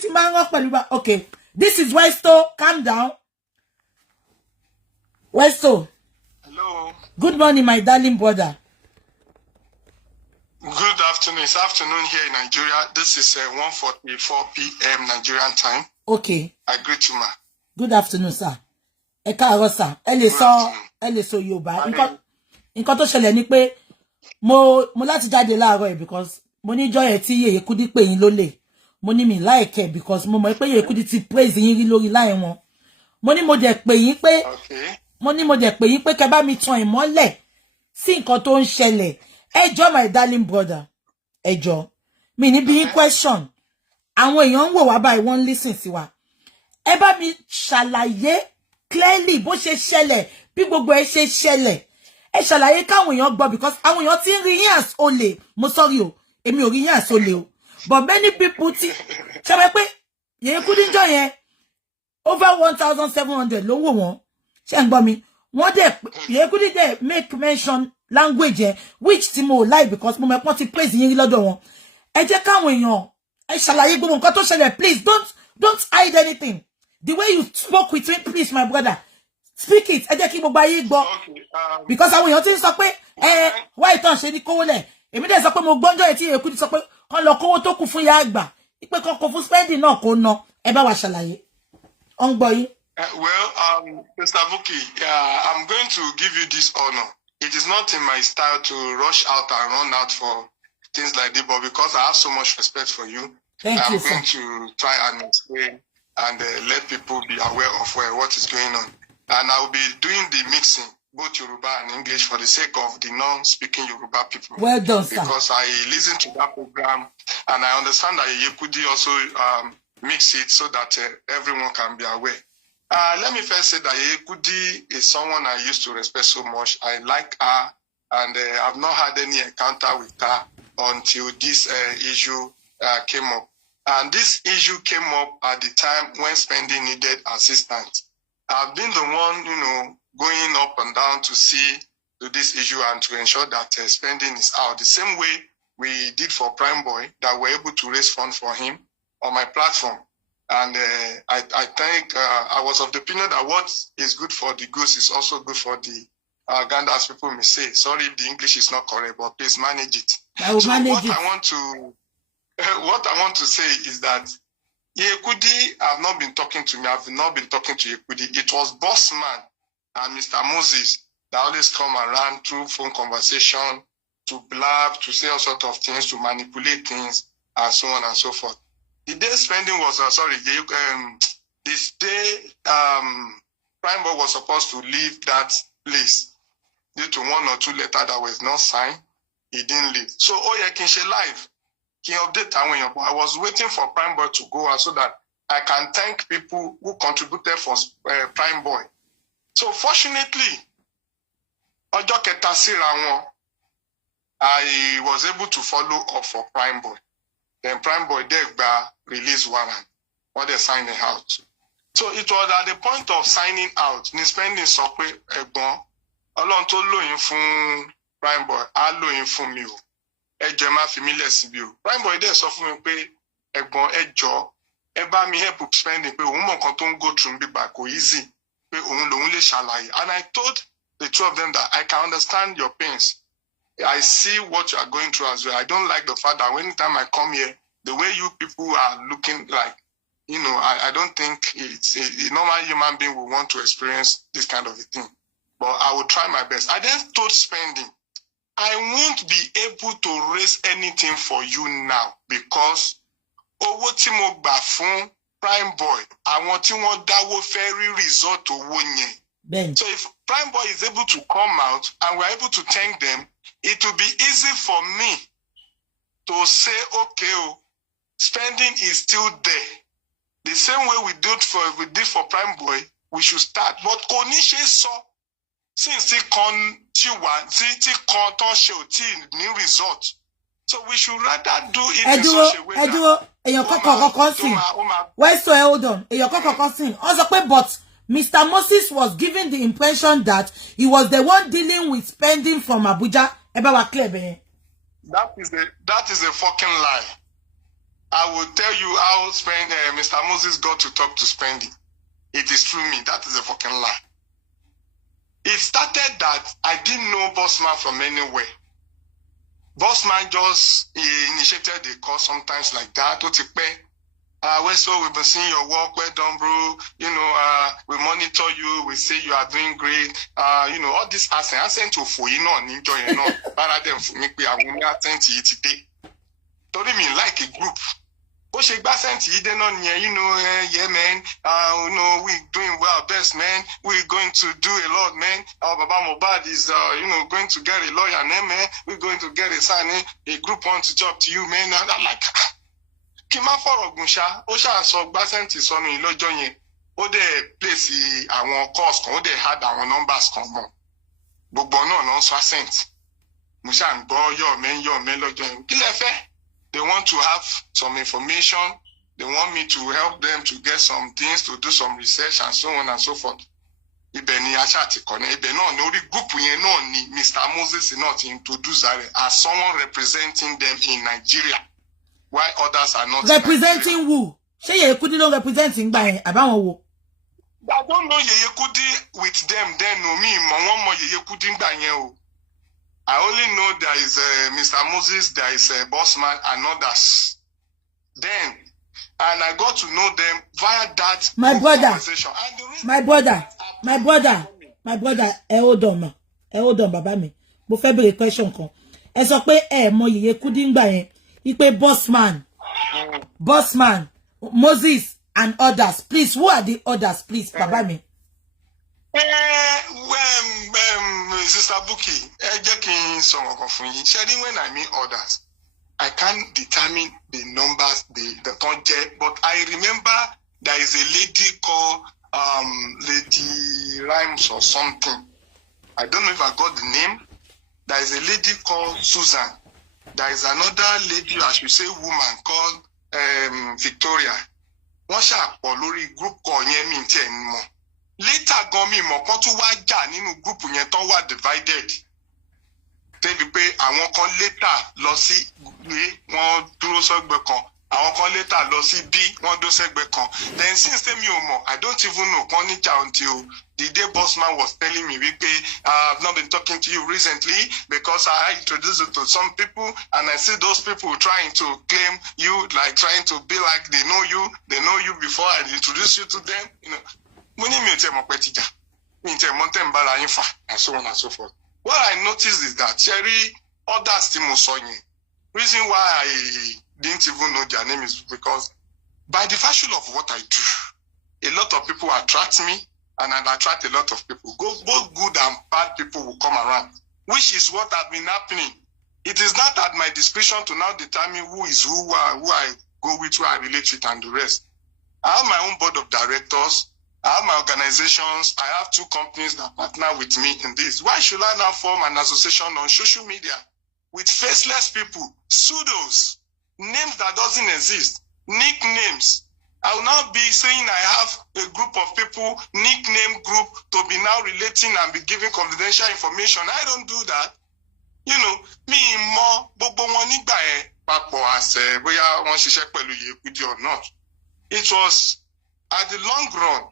ti máa ń rán pẹ̀lú okay, this is Westo. Calm down. Westo. Hello. Good morning, my darling brother. Good afternoon. It's afternoon here in Nigeria. This is 1:44 p.m. Nigerian time. Okay. I greet you, ma. Good afternoon, sir. Ẹ káàárọ̀ sir. Ẹ lè sọ Yorùbá. Nǹkan tó ṣẹlẹ̀ ni pé mo láti jáde láàárọ̀ ẹ̀ because mo ní joy ẹ̀ tí Yeye Kudi pè yín lólè. Mo ní mi like ẹ̀ because mo mọ̀ pé Yeye Kudi ti praise yín rí lórí line wọn. Mo ní mo dẹ̀ pè yín pé kẹ́ bá mi tan ìmọ́lẹ̀ sí nǹkan tó ń ṣẹlẹ̀. Ẹ jọ̀ọ́ my darling brother. Ẹ jọ̀ọ́. Mi ní bí question. Àwọn èèyàn ń wò wá báyìí wọ́n listen sí wa. Ẹ bá mi ṣàlàyé clearly bó ṣe ṣẹlẹ̀ bí gbogbo ẹ ṣe ṣẹlẹ̀. Ẹ ṣàlàyé káwọn èèyàn gbọ́ because àwọn èèyàn ti ń rí yín as olè. Mo sorry o. Èmi ò rí yín as olè o. But many people ti ṣe mọ̀ pé Yeye Kudi ńjọ́ yẹn over 1,700 ló wò wọ́n. Ṣé ń gbọ́ mi? Wọ́n dẹ̀ Yeye Kudi dẹ̀ make mention language yẹn which tí mo like because mo mọ̀ pé wọ́n ti praise yín rí lọ́dọ̀ wọn. Ẹ jẹ́ káwọn èèyàn ẹ ṣàlàyé gbogbo nǹkan tó ṣẹlẹ̀ please don't hide anything. The way you spoke with me, please, my brother. Speak it. Ẹ jẹ́ kí gbogbo ayé gbọ́. Because àwọn èèyàn ti ń sọ pé wá ìtàn ṣe ní kówó lẹ̀. Èmi dẹ̀ sọ pé mo gbọ́njọ́ ẹ̀ tí Yeye Kudi sọ pé kán lọ kówó tó kù fún ìyá àgbà. Ipe kan kò fún spending náà kò ná. Ẹ bá wa ṣàlàyé. Ó ń gbọ́ yín. Well, Mr. Bukky, I'm going to give you this honor. It is not in my style to rush out and run out for things like this, but because I have so much respect for you, I'm going to try and explain and let people be aware of what is going on. And I will be doing the mixing, both Yoruba and English, for the sake of the non-speaking Yoruba people. Well done, sir. Because I listened to that program, and I understand that Yeye Kudi also mix it so that everyone can be aware. Let me first say that Yeye Kudi is someone I used to respect so much. I like her, and I've not had any encounter with her until this issue came up. And this issue came up at the time when spending needed assistance. I've been the one, going up and down to see to this issue and to ensure that spending is out. The same way we did for Prime Boy, that we're able to raise funds for him on my platform. And I think I was of the opinion that what is good for the goose is also good for the gander, as people may say. Sorry if the English is not correct, but please manage it. I will manage it. What I want to say is that Yeye Kudi have not been talking to me. I've not been talking to Yeye Kudi. It was Bossman and Mr. Moses that always come around through phone conversation to blab, to say all sorts of things, to manipulate things, and so on and so forth. The day spending was, this day, Prime Boy was supposed to leave that place due to 1 or 2 letters that was not signed. He didn't leave. So, live. He updated Tawiyan, but I was waiting for Prime Boy to go so that I can thank people who contributed for Prime Boy. So fortunately, ọjọ́ kẹta síra wọn, I was able to follow up for Prime Boy. Then Prime Boy dẹ̀ gba release warrant, or they signed it out. So it was at the point of signing out, ní spending sọ pé ẹ̀gbọ́n Ọlọ́run tó lóyún fún Prime Boy, á lóyún fún mi o. Ẹ jọ̀ọ́ má fi mí lẹ̀ síbí o. Prime Boy dẹ̀ sọ fún mi pé ẹ̀gbọ́n ẹ jọ̀ọ́ ẹ bá mi help spending pé òun mọ̀ nǹkan tó ń go through bíbá kò easy pé òun lòun lè ṣàlàyé. And I told the two of them that I can understand your pains. I see what you are going through as well. I don't like the fact that anytime I come here, the way you people are looking like, I don't think it's a normal human being will want to experience this kind of a thing. But I will try my best. I then told spending, I won't be able to raise anything for you now because owó tí mo gbà fún Prime Boy, àwọn tí wọ́n dáwó fẹ́ rí result owó yẹn. So if Prime Boy is able to come out and we're able to thank them, it will be easy for me to say, okay, spending is still there. The same way we did for Prime Boy, we should start. But kò ní ṣe sọ since tí kan tán ṣe ò tí ní result. So we should rather do it in such a way that èyàn kọ́kọ́ sìn. Westo, hold on. Èyàn kọ́kọ́ sìn. Also, but Mr. Moses was giving the impression that he was the one dealing with spending from Abuja. Ẹ bá wa clear bẹ́ẹ̀. That is a fucking lie. I will tell you how Mr. Moses got to talk to Spendy. It is through me. That is a fucking lie. It started that I didn't know Bossman from anywhere. Bossman just initiated the call sometimes like that. Westo, we've been seeing your work, well done, bro. You know, we monitor you, we say you are doing great. You know, all this accent to for you know, enjoy you know. But them for me, I will not send to you today. Told me like a group. But she sent you then on here, you know, yeah, man. You know, we doing well, best, man. We're going to do a lot, man. Our Baba Mohbad is, you know, going to get a lawyer, man. We're going to get a sign. A group wants to talk to you, man. And I'm like, Kima for Ogusha, Osha so Basenti son in Lojoye. O de place our cost, o de had our numbers come on. But no, so sent. Mushan, go your men Lojoye. Kilefe. They want to have some information. They want me to help them to get some things, to do some research and so on and so forth. Mr. Moses is not introduced as someone representing them in Nigeria, while others are not. Representing who? Say Yeye Kudi don't representing by about who? I don't know Yeye Kudi with them. Then no me, one more Yeye Kudi by you. I only know there is Mr. Moses, there is Bossman and others. Then, and I got to know them via that conversation. My brother, hold on, baba mi. Mo fẹ́ béèrè question kan. Ẹ sọ pé mọ Yeye Kudi ngba yẹn. Ipe Bossman, Moses and others. Please, who are the others, please, baba mi? Sister Bukky, when I mean others, I can't determine the numbers, the content, but I remember there is a lady called Lady Rhymes or something. I don't know if I got the name. There is a lady called Susan. There is another lady, I should say woman, called Victoria. One shall lórí group call yẹn mi ntẹ anymore. Later gan mi mọ̀ kan tún wá jà nínú group yẹn tán wà divided. Tẹ́bi pé àwọn kan later lọ sí A, wọ́n dúró sẹ́gbẹ̀ kan. Àwọn kan later lọ sí B, wọ́n dúró sẹ́gbẹ̀ kan. Then since tẹ́mi ò mọ̀, I don't even know kan níjà until the day Bossman was telling me wípé I've not been talking to you recently because I introduced you to some people and I see those people trying to claim you, like trying to be like they know you before I introduce you to them, you know. And so on and so forth. What I noticed is that Cherry, others reason why I didn't even know their name is because by the virtue of what I do, a lot of people attract me and I attract a lot of people. Both good and bad people will come around, which is what has been happening. It is not at my discretion to now determine who is who I go with, who I relate with, and the rest. I have my own board of directors. I have my organizations. I have 2 companies that partner with me in this. Why should I now form an association on social media with faceless people, pseudos, names that doesn't exist, nicknames? I will not be saying I have a group of people, nickname group, to be now relating and be giving confidential information. I don't do that. You know, me more, bobo woni gba e papo as boya won sise pelu Yeye Kudi or not. It was at the long run.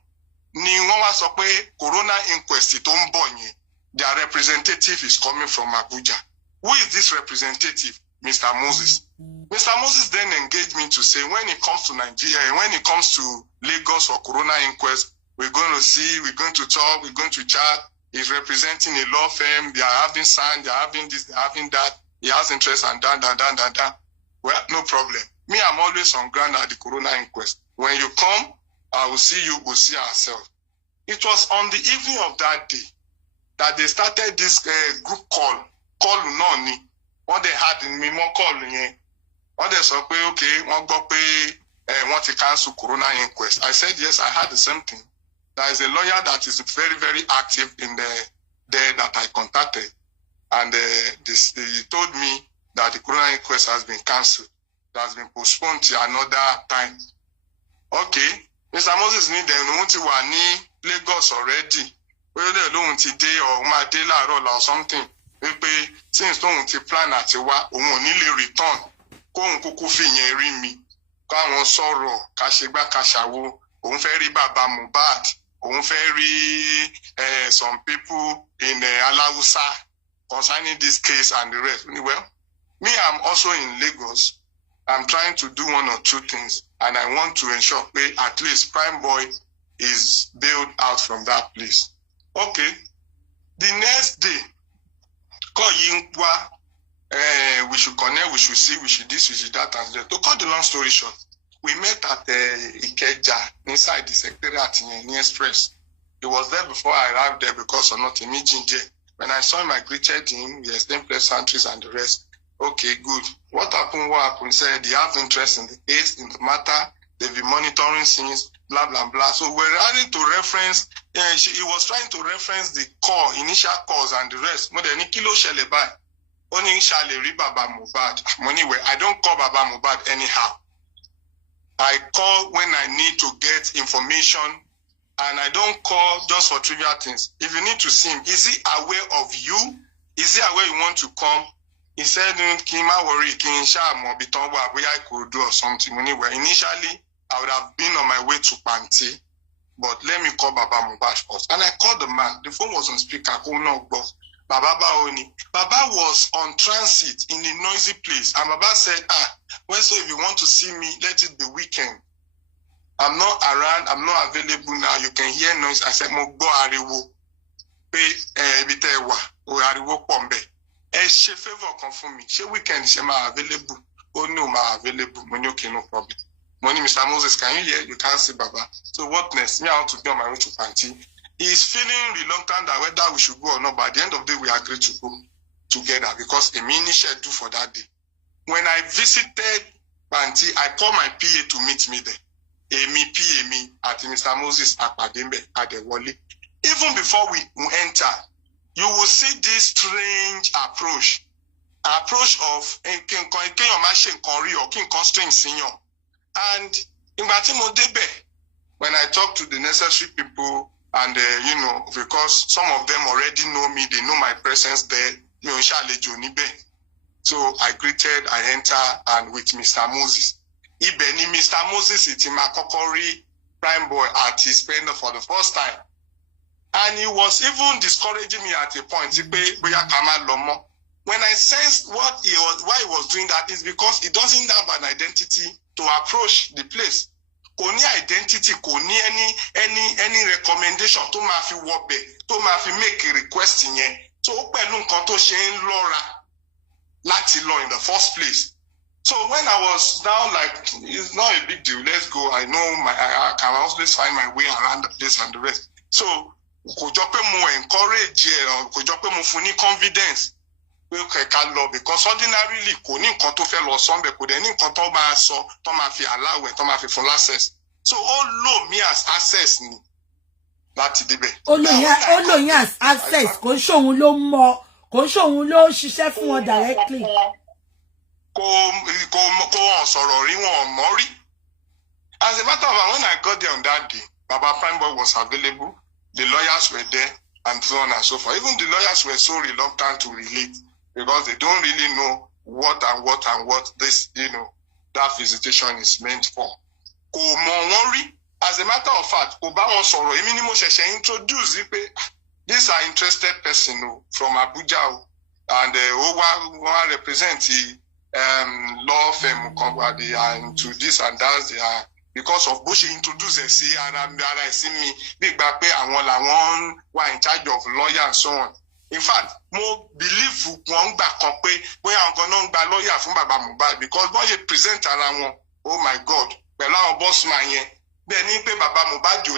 Ni wọ́n wá sọ pé corona inquest tó ń bọ̀ yẹn, their representative is coming from Abuja. Who is this representative? Mr. Moses. Mr. Moses then engaged me to say when it comes to Nigeria, when it comes to Lagos for corona inquest, we're going to see, we're going to talk, we're going to chat. He's representing a law firm. They are having sign, they are having this, they are having that. He has interest and that. Well, no problem. Me, I'm always on ground at the corona inquest. When you come, I will see you, we'll see ourselves. It was on the evening of that day that they started this group call Noni. What they had in me more call what they said, okay, one go pay want to cancel corona inquest. I said yes, I had the same thing. There is a lawyer that is very, very active in there that I contacted, and he told me that the corona inquest has been cancelled. It has been postponed to another time. Okay. Mr. Moses need them to wani Lagos already. Well, they don't today or Madela or something. Since don't plan at wa, only return. Go kuku me. káwọn sọ̀rọ̀ kàṣegbá kàṣàwo òun fẹ́ rí bàbá Mohbad òun fẹ́ rí some people in Alausa concerning this case and the rest. Well, me, I'm also in Lagos. I'm trying to do one or two things, and I want to ensure that at least Prime Boy is bailed out from that place. Okay. The next day, we should connect, we should see, we should this, we should that, and that. To cut the long story short, we met at Ikeja inside the secretariat in the Express. He was there before I arrived there because of not a meeting there. When I saw him, I greeted him. We exchanged pleasantries and the rest. Okay, good. What happened? What happened? Said he has interest in the case, in the matter. They've been monitoring things, blah, blah, blah. So we're trying to reference, he was trying to reference the call, initial calls and the rest. I don't call Baba Mohbad anyhow. I call when I need to get information, and I don't call just for trivial things. If you need to see him, is he aware of you? Is he aware you want to come? He said, Kima worry, I could do or something. Initially, I would have been on my way to Panti, but let me call Baba Mohbad first. And I called the man. The phone was on speaker. Baba was on transit in a noisy place. And Baba said, so if you want to see me, let it be weekend. I'm not around, I'm not available now. You can hear noise. I said, Mogbo ariwo. Ariwo pombe. She favor come for me. She weekend, she ma available. Oh no, ma available. Money, okay, no problem. Money, Mr. Moses, can you hear? You can't see Baba. So what next? Me, I want to be on my way to Panti. He's feeling reluctant that whether we should go or not. But at the end of the day, we agreed to go together because a mini schedule for that day. When I visited Panti, I called my PA to meet me there. PA at Mr. Moses Akpadembe at the Wally. Even before we enter, you will see this strange approach of and when I talk to the necessary people and because some of them already know me, they know my presence there. So I greeted, I enter, and with Mr. Moses. Ibeni Mr. Moses itima kokori Prime Boy artist playing for the first time. And he was even discouraging me at a point. When I sensed why he was doing that is because he doesn't have an identity to approach the place. Koni identity, koni any recommendation to mafi wobe, to mafi make a request in here. So pẹ̀lú nǹkan tó ṣe ń lọ́ra láti lọ in the first place. So when I was down, like, it's not a big deal. Let's go. I know I can always find my way around the place and the rest. So kò jọ pé mo encourage kò jọ pé mo fún ní confidence pé kẹ̀kẹ́ lọ because ordinarily kò ní nǹkan tó fẹ́ lọ sọ́nbẹ̀ kò dẹ̀ ní nǹkan tó máa sọ tó máa fi aláwẹ̀ tó máa fi fún access. So ó lò mí as access ni láti débẹ̀. Ó lò yín as access kò ń ṣòun ló mọ̀ kò ń ṣòun ló ṣiṣẹ́ fún wọn directly. As a matter of fact, when I got there on that day, Baba Prime Boy was available, the lawyers were there, and so on and so forth. Even the lawyers were so reluctant to relate because they don't really know what this, that visitation is meant for. As a matter of fact, introduce these are interested person from Abuja and who represent the law firm and to this and that they are because of Bush introduce and see me big back pay and one were in charge of lawyer and so on. In fact, more believe one back up pay where I'm gonna buy lawyer from Baba Mohbad because when you present around oh my God, well our boss man here, then you pay Baba Mohbad you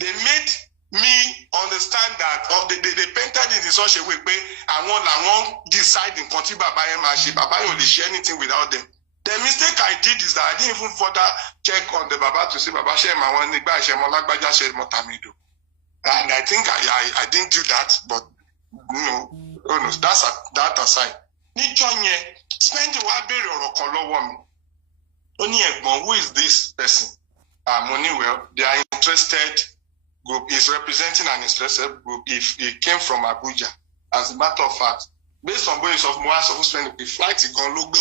they made me understand that they painted it in such a way where I won't decide in country Baba only share anything without them. The mistake I did is that I didn't even further check on the Baba to see Baba share my one and I think I didn't do that, but that's that aside. Spend the who is this person? They are interested group is representing an interested group if it came from Abuja. As a matter of fact, based on ways of Moas of spending the flight is going to look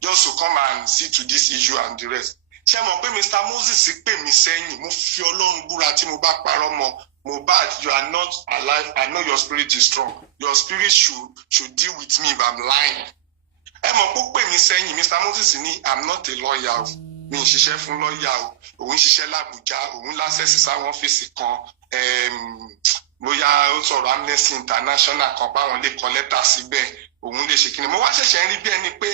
just to come and see to this issue and the rest. Ṣé mo pé Mr. Moses pè mí sẹ́yìn, mo fi Ọlọ́run búra tí mo bá parọ́ mọ́, Mohbad, you are not alive. I know your spirit is strong. Your spirit should deal with me if I'm lying. Ẹ mọ̀ pé pè mí sẹ́yìn, Mr. Moses ní, I'm not a lawyer. Mi ń ṣiṣẹ́ fún lawyer. Òun ṣiṣẹ́ l'Abuja, òun láṣẹ́sì sáwọn ọ́fíìsì kan. Bóyá ó sọ̀rọ̀ Amnesty International kan báwọn lè kọ lẹ́tà síbẹ̀. Òun lè ṣe kíni. Mo wá ṣẹ̀ṣẹ̀ rí bí ẹni pé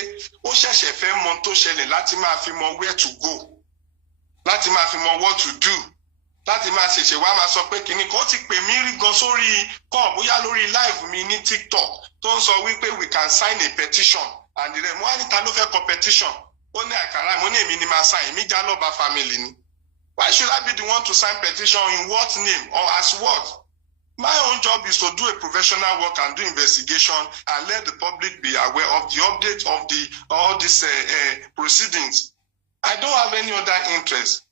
ó ṣẹ̀ṣẹ̀ fẹ́ mọ tó ṣẹlẹ̀ láti máa fi mọ where to go. Láti máa fi mọ what to do. Láti máa ṣẹ̀ṣẹ̀ wá máa sọ pé kíní kan ó ti pè mí rí gan sórí kan bóyá lórí live mi ní TikTok tó ń sọ wípé we can sign a petition and the mo wá níta ló fẹ́ kọ petition ó ní àkàrà mo ní èmi ni máa sign èmi Jaloba family ni. Why should I be the one to sign petition in what name or as what? My own job is to do a professional work and do investigation and let the public be aware of the update of all these proceedings. I don't have any other interest.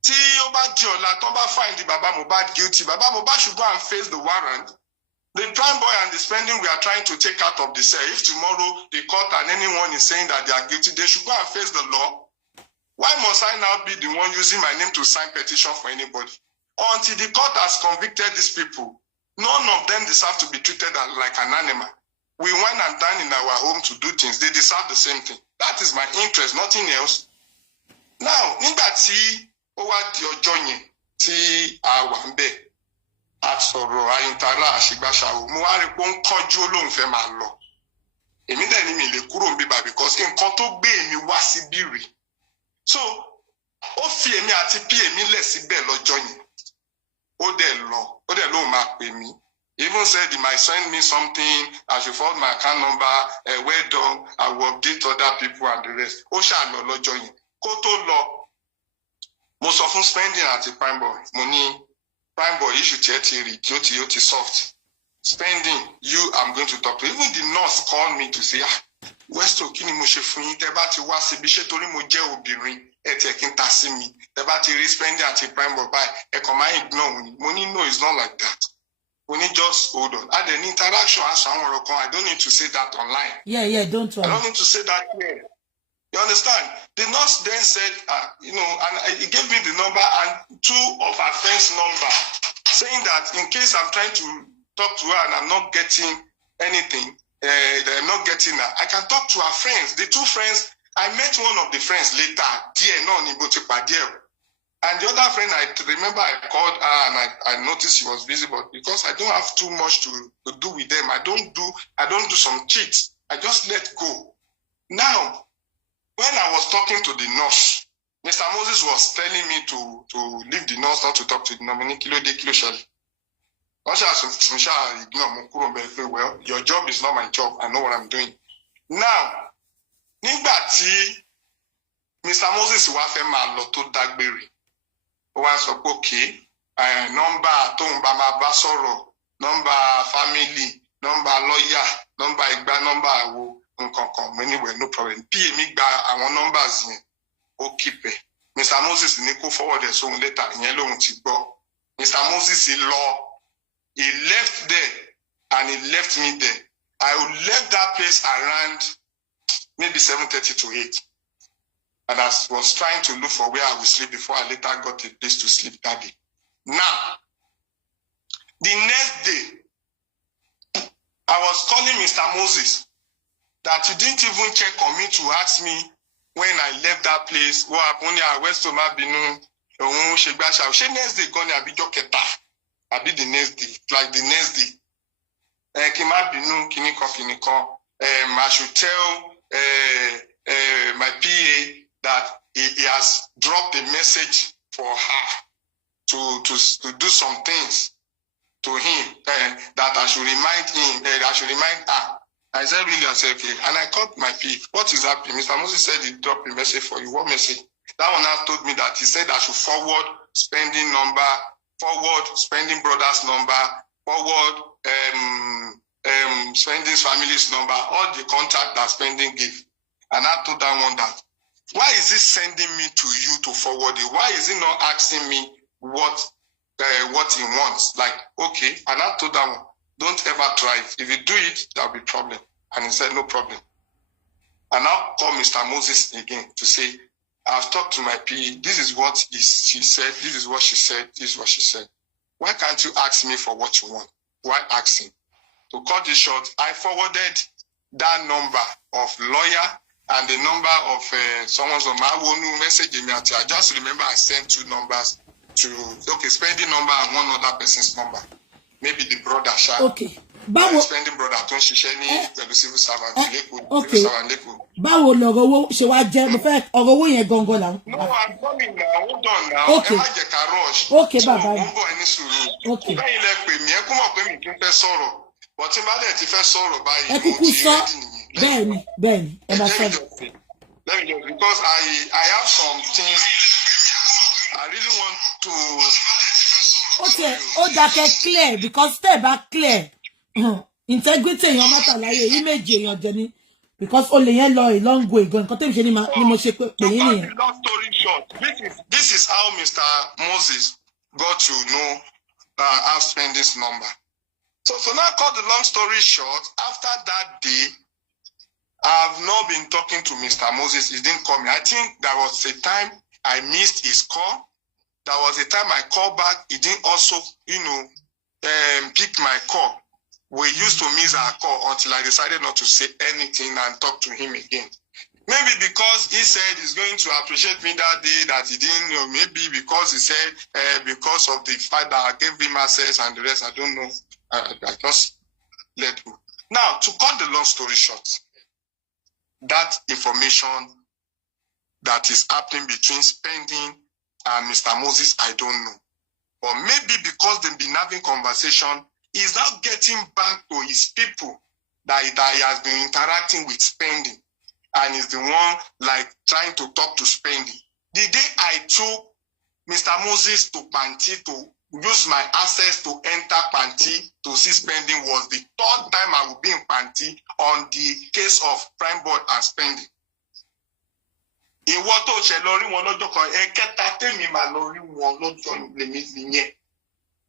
Tí ó bá di ọ̀la tó bá find the Baba Mohbad guilty, Baba Mohbad should go and face the warrant. The prime boy and the spending we are trying to take out of the cell. If tomorrow the court and anyone is saying that they are guilty, they should go and face the law. Why must I now be the one using my name to sign petition for anybody? Until the court has convicted these people, none of them deserve to be treated like an animal. We went and dine in our home to do things. They deserve the same thing. That is my interest, nothing else. Now, nígbà tí ó wá di ọjọ́ yẹn tí a wà ń bẹ̀, a sọ̀rọ̀ ayíntara àṣìgbàṣàwò, mo wá rí pé ó ń kánjú olóhùn fẹ́ máa lọ. Èmi dẹ̀ ni mi lè kúrò níbí bá because nǹkan tó gbé èmi wá síbí rèé. So, ó fi èmi àti pí èmi lẹ̀ síbẹ̀ lọ́jọ́ yẹn. Ó dẹ̀ lóhùn máa pè mí. Even said he might send me something, I should forward my account number, well done, I will update other people and the rest. Ó ṣáà lọ lọ́jọ́ yẹn. Kó tó lọ, mo sọ fún spending àti prime boy, mo ní prime boy issue tí ẹ ti rí, yóò ti soft. Spending, I'm going to talk to. Even the nurse called me to say, Westo, kí ni mo ṣe fún yín? Tẹ́ bá ti wá síbi ṣé torí mo jẹ́ obìnrin, ẹ tẹ̀ kí n ta sí mi. Tẹ́ bá ti rí spending àti prime boy báyìí, ẹ kàn máa ignore mi. Mo ní no, it's not like that. We need just hold on. And then interaction as I don't need to say that online. Yeah, don't worry. I don't need to say that here. You understand? The nurse then said, and he gave me the number and two of her friends' number, saying that in case I'm trying to talk to her and I'm not getting anything, they're not getting her, I can talk to her friends. The two friends, I met one of the friends later, and the other friend, I remember I called her and I noticed she was busy, but because I don't have too much to do with them, I don't do some cheats. I just let go. Now, when I was talking to the nurse, Mr. Moses was telling me to leave the nurse, not to talk to the nominee, well, your job is not my job. I know what I'm doing. Now, nígbà tí Mr. Moses wá fẹ́ máa lọ tó dágbére, ó wá sọ pé okay, nọ́mbà tó ń bá máa bá sọ̀rọ̀, nọ́mbà family, nọ́mbà lawyer, nọ́mbà ìgbà, nọ́mbà àwo. Anyway, no problem. PM gba àwọn numbers yẹn, ó keep it. Mr. Moses ní kó forward ẹ̀ sóhun later, ìyẹn lóhun ti gbọ́. Mr. Moses he left there and he left me there. I left that place around maybe 7:30 to 8. And I was trying to look for where I would sleep before I later got a place to sleep that day. Now, the next day, I was calling Mr. Moses that he didn't even check on me to ask me when I left that place, what happened at Westo Yeye Kudi. She next day gone abi joketa. Abi the next day, like the next day. I should tell my PA that he has dropped a message for her to do some things to him, that I should remind him, I should remind her. I said, really? I said, okay. And I called my PA. What is happening? Mr. Moses said he dropped a message for you. What message? That one now told me that he said I should forward spending number, forward spending brother's number, forward spending's family's number, all the contact that spending give. And I told that one that, why is he sending me to you to forward it? Why is he not asking me what he wants? Like, okay. And I told that one, don't ever try it. If you do it, there'll be problem. And he said, no problem. And now call Mr. Moses again to say, I've talked to my PE. This is what she said. This is what she said. This is what she said. Why can't you ask me for what you want? Why asking? To cut this short, I forwarded that number of lawyer and the number of someone's on my own message. I just remember I sent 2 numbers to, okay, spending number and one other person's number. Maybe the brother. Okay. Spending brother don't share any civil servant. Okay. Báwo lọ̀rọ̀ owó ṣe wá jẹ́ mo fẹ́ ọ̀rọ̀ owó yẹn gangan là. No, I'm coming now. Hold on now. Okay. Ẹ má jẹ́ ká rush. Okay, bàbá mi. Mo ń bọ̀ ẹni sùúrù. Okay. Bẹ́ẹ̀ ilẹ̀ pè mí ẹ kú mọ̀ pé mi kì í fẹ́ sọ̀rọ̀. But tí n bá dẹ̀ ti fẹ́ sọ̀rọ̀ báyìí. Ẹ kúkú sọ. Bẹ́ẹ̀ni. Ẹ máa sọ. Let me just, because I have some things I really want to. Okay, ó dákẹ́ clear because step back clear. Integrity èèyàn mọ́tà láyé image èèyàn jẹ ní because ó lè yẹn lọ a long way gan nǹkan tẹ́mi ṣe ni mo ṣe pé yín nìyẹn. Long story short, this is how Mr. Moses got to know how to spend this number. So now cut the long story short, after that day, I've not been talking to Mr. Moses. He didn't call me. I think there was a time I missed his call. There was a time I called back. He didn't also, pick my call. We used to miss our call until I decided not to say anything and talk to him again. Maybe because he said he's going to appreciate me that day that he didn't know. Maybe because he said because of the fact that I gave him access and the rest, I don't know. I just let go. Now, to cut the long story short, that information that is happening between Spending and Mr. Moses, I don't know. Or maybe because they've been having conversation, he's now getting back to his people that he has been interacting with Spending. And is the one like trying to talk to Spending. The day I took Mr. Moses to Panti to use my access to enter Panti to see Spending was the 3rd time I will be in Panti on the case of Prime Board and Spending. Ìwọ tó ṣe lọ rí wọn lọ́jọ́ kan ẹ̀kẹta tèmi máa lọ rí wọn lọ́jọ́ lèmi nìyẹn.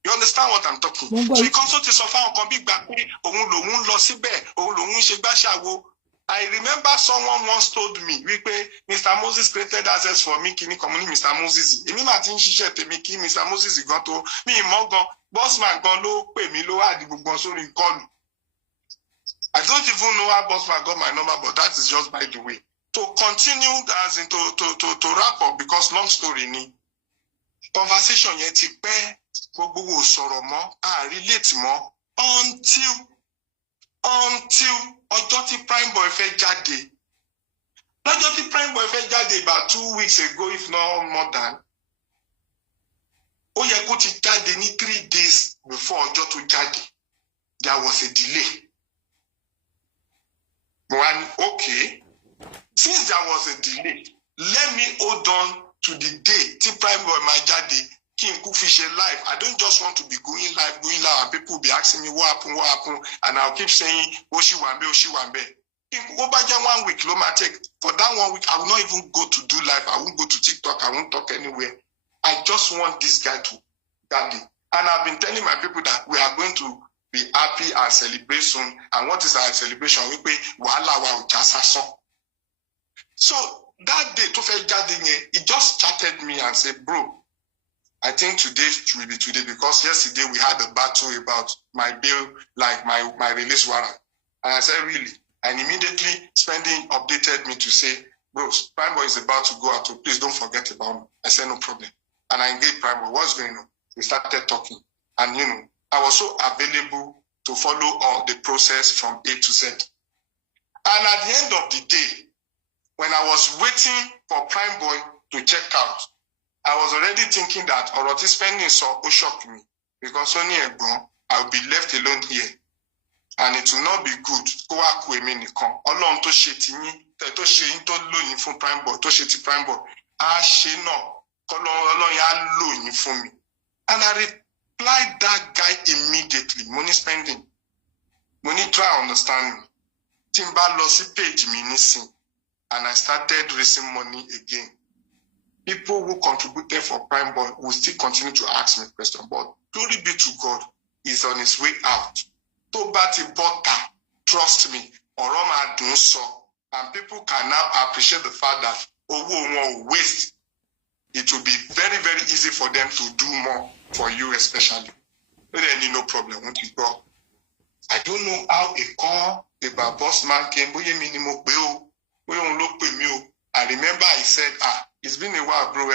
You understand what I'm talking? So because ó ti sọ fáwọn kan bí gbà pé òun lòun lọ síbẹ̀ òun lòun ṣe gbàṣàwo. I remember someone once told me, Mr. Moses created access for me, kini community Mr. Moses. Èmi máa ti ń ṣiṣẹ́ tèmi kí Mr. Moses gan tó mi mọ̀ gan, bossman gan ló pè mí ló wá di gbogbo sórí call. I don't even know how bossman got my number, but that is just by the way. To continue as in to wrap up, because long story ni. Conversation yẹn ti pẹ́ gbogbo wo sọ̀rọ̀ mọ́, relate mọ́ until ọjọ́ tí Prime Boy fẹ́ jáde. Lọ́jọ́ tí Prime Boy fẹ́ jáde about 2 weeks ago, if not more than. Ó yẹ kó ti jáde ní 3 days before ọjọ́ tó jáde. There was a delay. One, okay. Since there was a delay, let me hold on to the day tí Prime Boy máa jáde. King Kufishe live. I don't just want to be going live, and people will be asking me what happened, and I'll keep saying Oshiwambe. Go back 1 week, take. For that 1 week, I will not even go to do live. I won't go to TikTok. I won't talk anywhere. I just want this guy to that day. And I've been telling my people that we are going to be happy and celebrate soon. And what is our celebration? We pay Wahala wa. So that day, he just chatted me and said, bro, I think today will be today because yesterday we had a battle about my bill, like my release warrant. And I said, really? And immediately Spending updated me to say, bro, Prime Boy is about to go out, so please don't forget about me. I said, no problem. And I engaged Prime Boy. What's going on? We started talking. And, I was so available to follow all the process from A to Z. And at the end of the day, when I was waiting for Prime Boy to check out, I was already thinking that Oroti Spending saw shocked me because only I will be left alone here. And it will not be good. Go out with me, Olon to shitini, to shame to loan from Prime Boy, to shitty Prime Boy. She no, Olon ya loan for me. And I replied that guy immediately. Money Spending. Money try understand me. Timba lossy page me missing. And I started raising money again. People who contributed for Prime Boy will still continue to ask me questions. But glory be to God, he's on his way out. To Bati Bota, trust me, Oroma don't so. and people can now appreciate the fact that will waste, it will be very, very easy for them to do more for you, especially. But then no problem. Won't you go? I don't know how a call about boss man came. I remember I said, it's been a while, bro.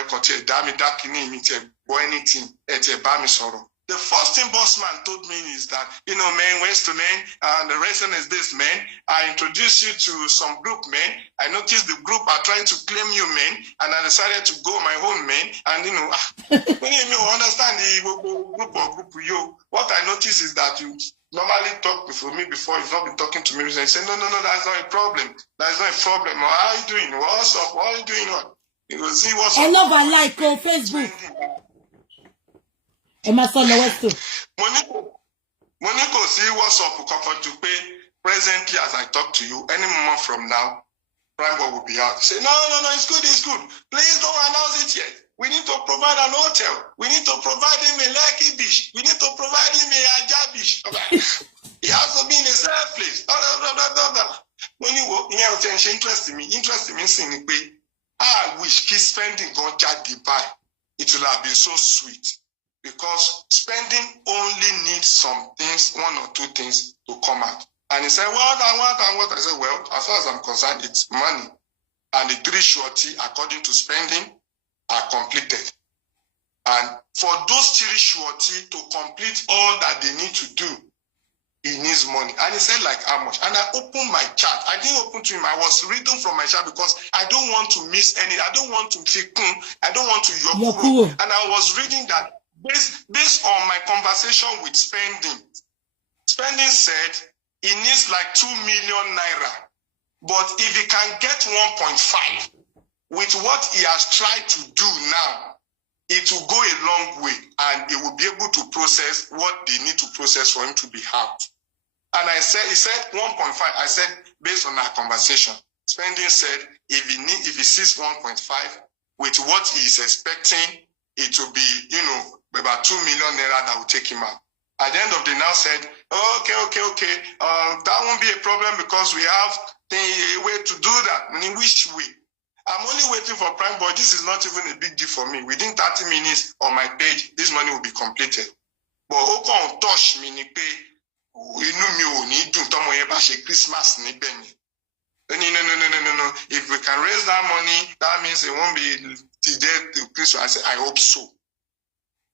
Or anything. The first thing boss man told me is that, man, Westo, man, and the reason is this, man. I introduced you to some group, man. I noticed the group are trying to claim you, man, and I decided to go my own, man. And, when you understand the group, what I noticed is that you normally talk with me before, you've not been talking to me. You say, no, that's not a problem. That's not a problem. How are you doing? What's up? What are you doing? You go see what's up. I love I like on Facebook. Westo. Monico, see what's up, presently as I talk to you, any moment from now, Prime Boy will be out. Say, no, it's good. Please don't announce it yet. We need to provide an hotel. We need to provide him a Lekki beach. We need to provide him a Ajah beach. Okay. He has to be in a safe place. When you go, interest in me saying, I wish he's spending on Dubai. It will have been so sweet. Because spending only needs some things, one or two things to come out. And he said, what? I said, well, as far as I'm concerned, it's money. And the 3 surety, according to spending, are completed. And for those 3 surety to complete all that they need to do, he needs money. And he said, like, how much? And I opened my chat. I didn't open to him. I was reading from my chat because I don't want to miss any. I don't want to feel, I don't want to yokuru. And I was reading that based on my conversation with Spending said he needs like 2 million naira. But if he can get 1.5 with what he has tried to do now, it will go a long way and he will be able to process what they need to process for him to be out. And he said 1.5. I said, based on our conversation, Spending said if he sees 1.5 with what he is expecting, it will be, about 2 million naira that will take him out. At the end of the day, now said, okay. That won't be a problem because we have a way to do that. In which way? I'm only waiting for Prime Boy. This is not even a big deal for me. Within 30 minutes on my page, this money will be completed. But who can touch me? Christmas. No. If we can raise that money, that means it won't be dead to Christmas. I said, I hope so.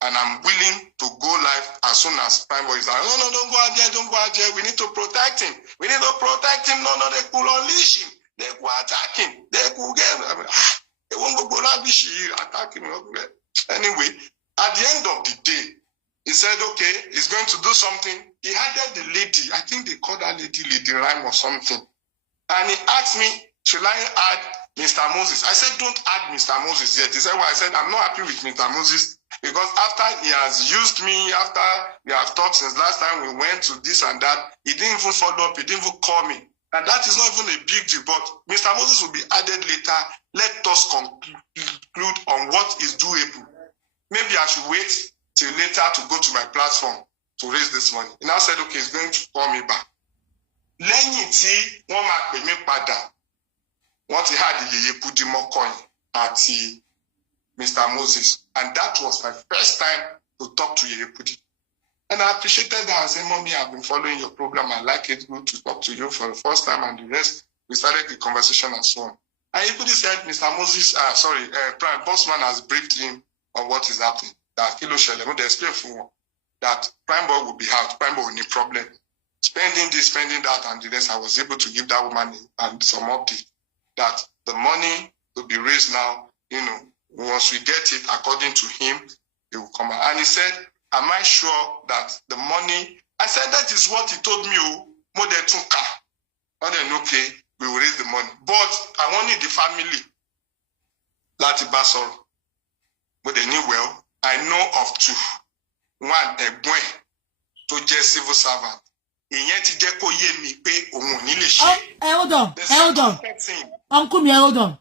And I'm willing to go live as soon as Prime Boy is like, no, don't go out there. We need to protect him. No, they could unleash him. They could attack him. They could get him. They won't go attack him. Anyway, at the end of the day, he said, okay, he's going to do something. He added the lady, I think they called that lady Rhyme or something. And he asked me, should I add Mr. Moses? I said, don't add Mr. Moses yet. He said, well, I said, I'm not happy with Mr. Moses. Because after he has used me, after we have talked since last time we went to this and that, he didn't even follow up, he didn't even call me. And that is not even a big deal, but Mr. Moses will be added later. Let us conclude on what is doable. Maybe I should wait till later to go to my platform to raise this money. And I said, okay, he's going to call me back. Lẹ́yìn tí wọ́n máa pè mí padà, wọ́n ti had Yeye Kudi coin àti Mr. Moses. And that was my first time to talk to Yeye Kudi. And I appreciated that. I said, Mommy, I've been following your program. I like it. Good to talk to you for the first time. And the rest, we started the conversation and so on. And Yeye Kudi said, Mr. Moses, Prime Bossman has briefed him on what is happening. That Kilo Shele, they explain for that Prime Boy will be out. Prime Boy will need problem. Spending this, spending that, and the rest. I was able to give that woman and some update that the money will be raised now, once we get it, according to him, it will come out. And he said, am I sure that the money? I said, that is what he told me. More than 2K. More than okay, we will raise the money. But I wanted the family. Lati Basoro. But they knew well. I know of 2. One, a boy to just civil servant. Hold on. Uncle me, hold on.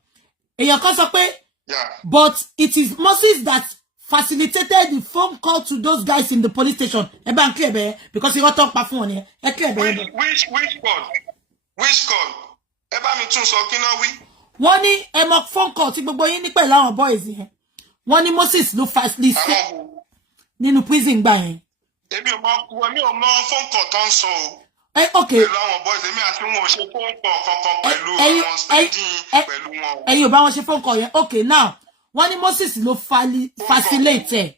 Yeah. But it is Moses that facilitated the phone call to those guys in the police station. Because he got talk by phone here. Which call? Which call? ẹ bá mi tún sọ kí náà wí. Wọ́n ní ẹ mọ phone call tí gbogbo yín ní pẹ̀lú àwọn boys yẹn. Wọ́n ní Moses ló fastly nínú prison gbà yẹn. Èmi ò mọ phone call tó ń sọ o. Okay. Pẹ̀lú àwọn boys èmi àti wọn ò ṣe phone call kankan pẹ̀lú àwọn spending pẹ̀lú wọn. Ẹ̀yin ò bá wọn ṣe phone call yẹn. Okay, now wọ́n ní Moses ló facilitate.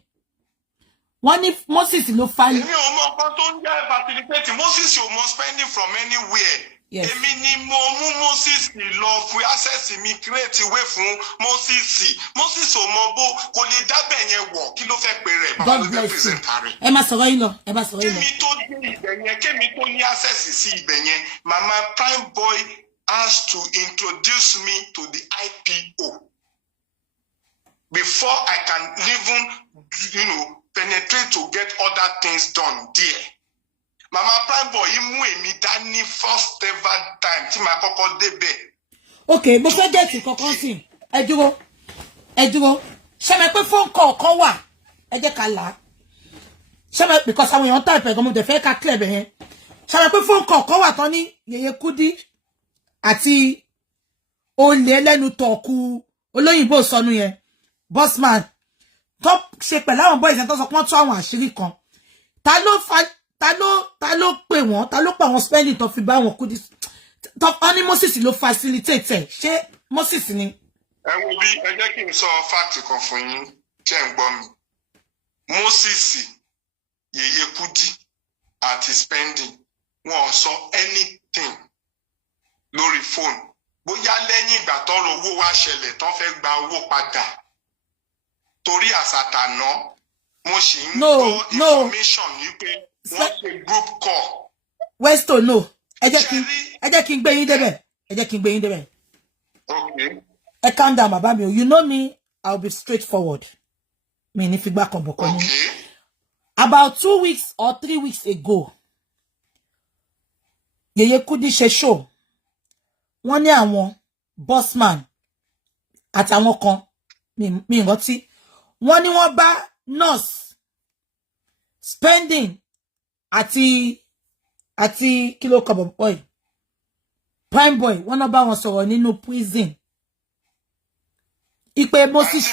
Wọ́n ní Moses ló Èmi ò mọ nǹkan tó ń jẹ́ facilitate. Moses ò mọ spending from anywhere. Yes. Èmi ni mo mú Moses lọ fún access mi create way fún Moses. Moses ò mọ bó kò lè dábẹ̀ yẹn wọ̀ kí ló fẹ́ pè rẹ̀. God bless you. Ẹ má sọ̀rọ̀ yín lọ. Ẹ má sọ̀rọ̀ yín lọ. Kémi tó dé ibẹ̀ yẹn, kémi tó ní access sí ibẹ̀ yẹn, Mama Prime Boy has to introduce me to the IPO before I can even, penetrate to get other things done there. Mama Prime Boy mú èmi dání first ever time tí màá kọ́kọ́ débẹ̀. Okay, mo fẹ́ get kankan sí. Ẹ dúró. Ṣé mo pé phone call kan wà? Ẹ jẹ́ ká là. Ṣé mo because àwọn èèyàn type gan mo dẹ̀ fẹ́ ká clear bẹ̀ yẹn. Ṣé mo pé phone call kan wà tán ní Yeye Kudi àti olè ẹlẹ́nu tọ̀kù olóyìnbó sọnù yẹn. Bossman tó ṣe pẹ̀lú àwọn boys tó sọ pé wọ́n tú àwọn àṣírí kan. Ta ló pè wọ́n? Ta ló pa àwọn spending tó fi bá wọn Kudi? Tó ní Moses ló facilitate. Ṣé Moses ni? Ẹ wo bí ẹ jẹ́ kí n sọ fact kan fún yín tí ẹ ń gbọ́ mi. Moses Yeye Kudi àti spending wọn ò sọ anything lórí phone. Bóyá lẹ́yìn ìgbà tọ́rọ̀ owó wá ṣẹlẹ̀ tán fẹ́ gba owó padà. Torí àsàtàná mo sì ń gbọ́ information yìí pé wọ́n ṣe group call. Westo no. Ẹ jẹ́ kí n gbé yín débẹ̀. Okay. Calm down, bàbá mi. You know me, I'll be straightforward. Mi ní figba kan boko ni. Okay. About 2 weeks or 3 weeks ago, Yeye Kudi ṣe show. Wọ́n ní àwọn bossman àtàwọn kan mi rántí. Wọ́n ní wọ́n bá nurse spending àti kilo kabo boy Prime Boy wọ́n náà bá wọn sọ̀rọ̀ nínú prison. Ipe Moses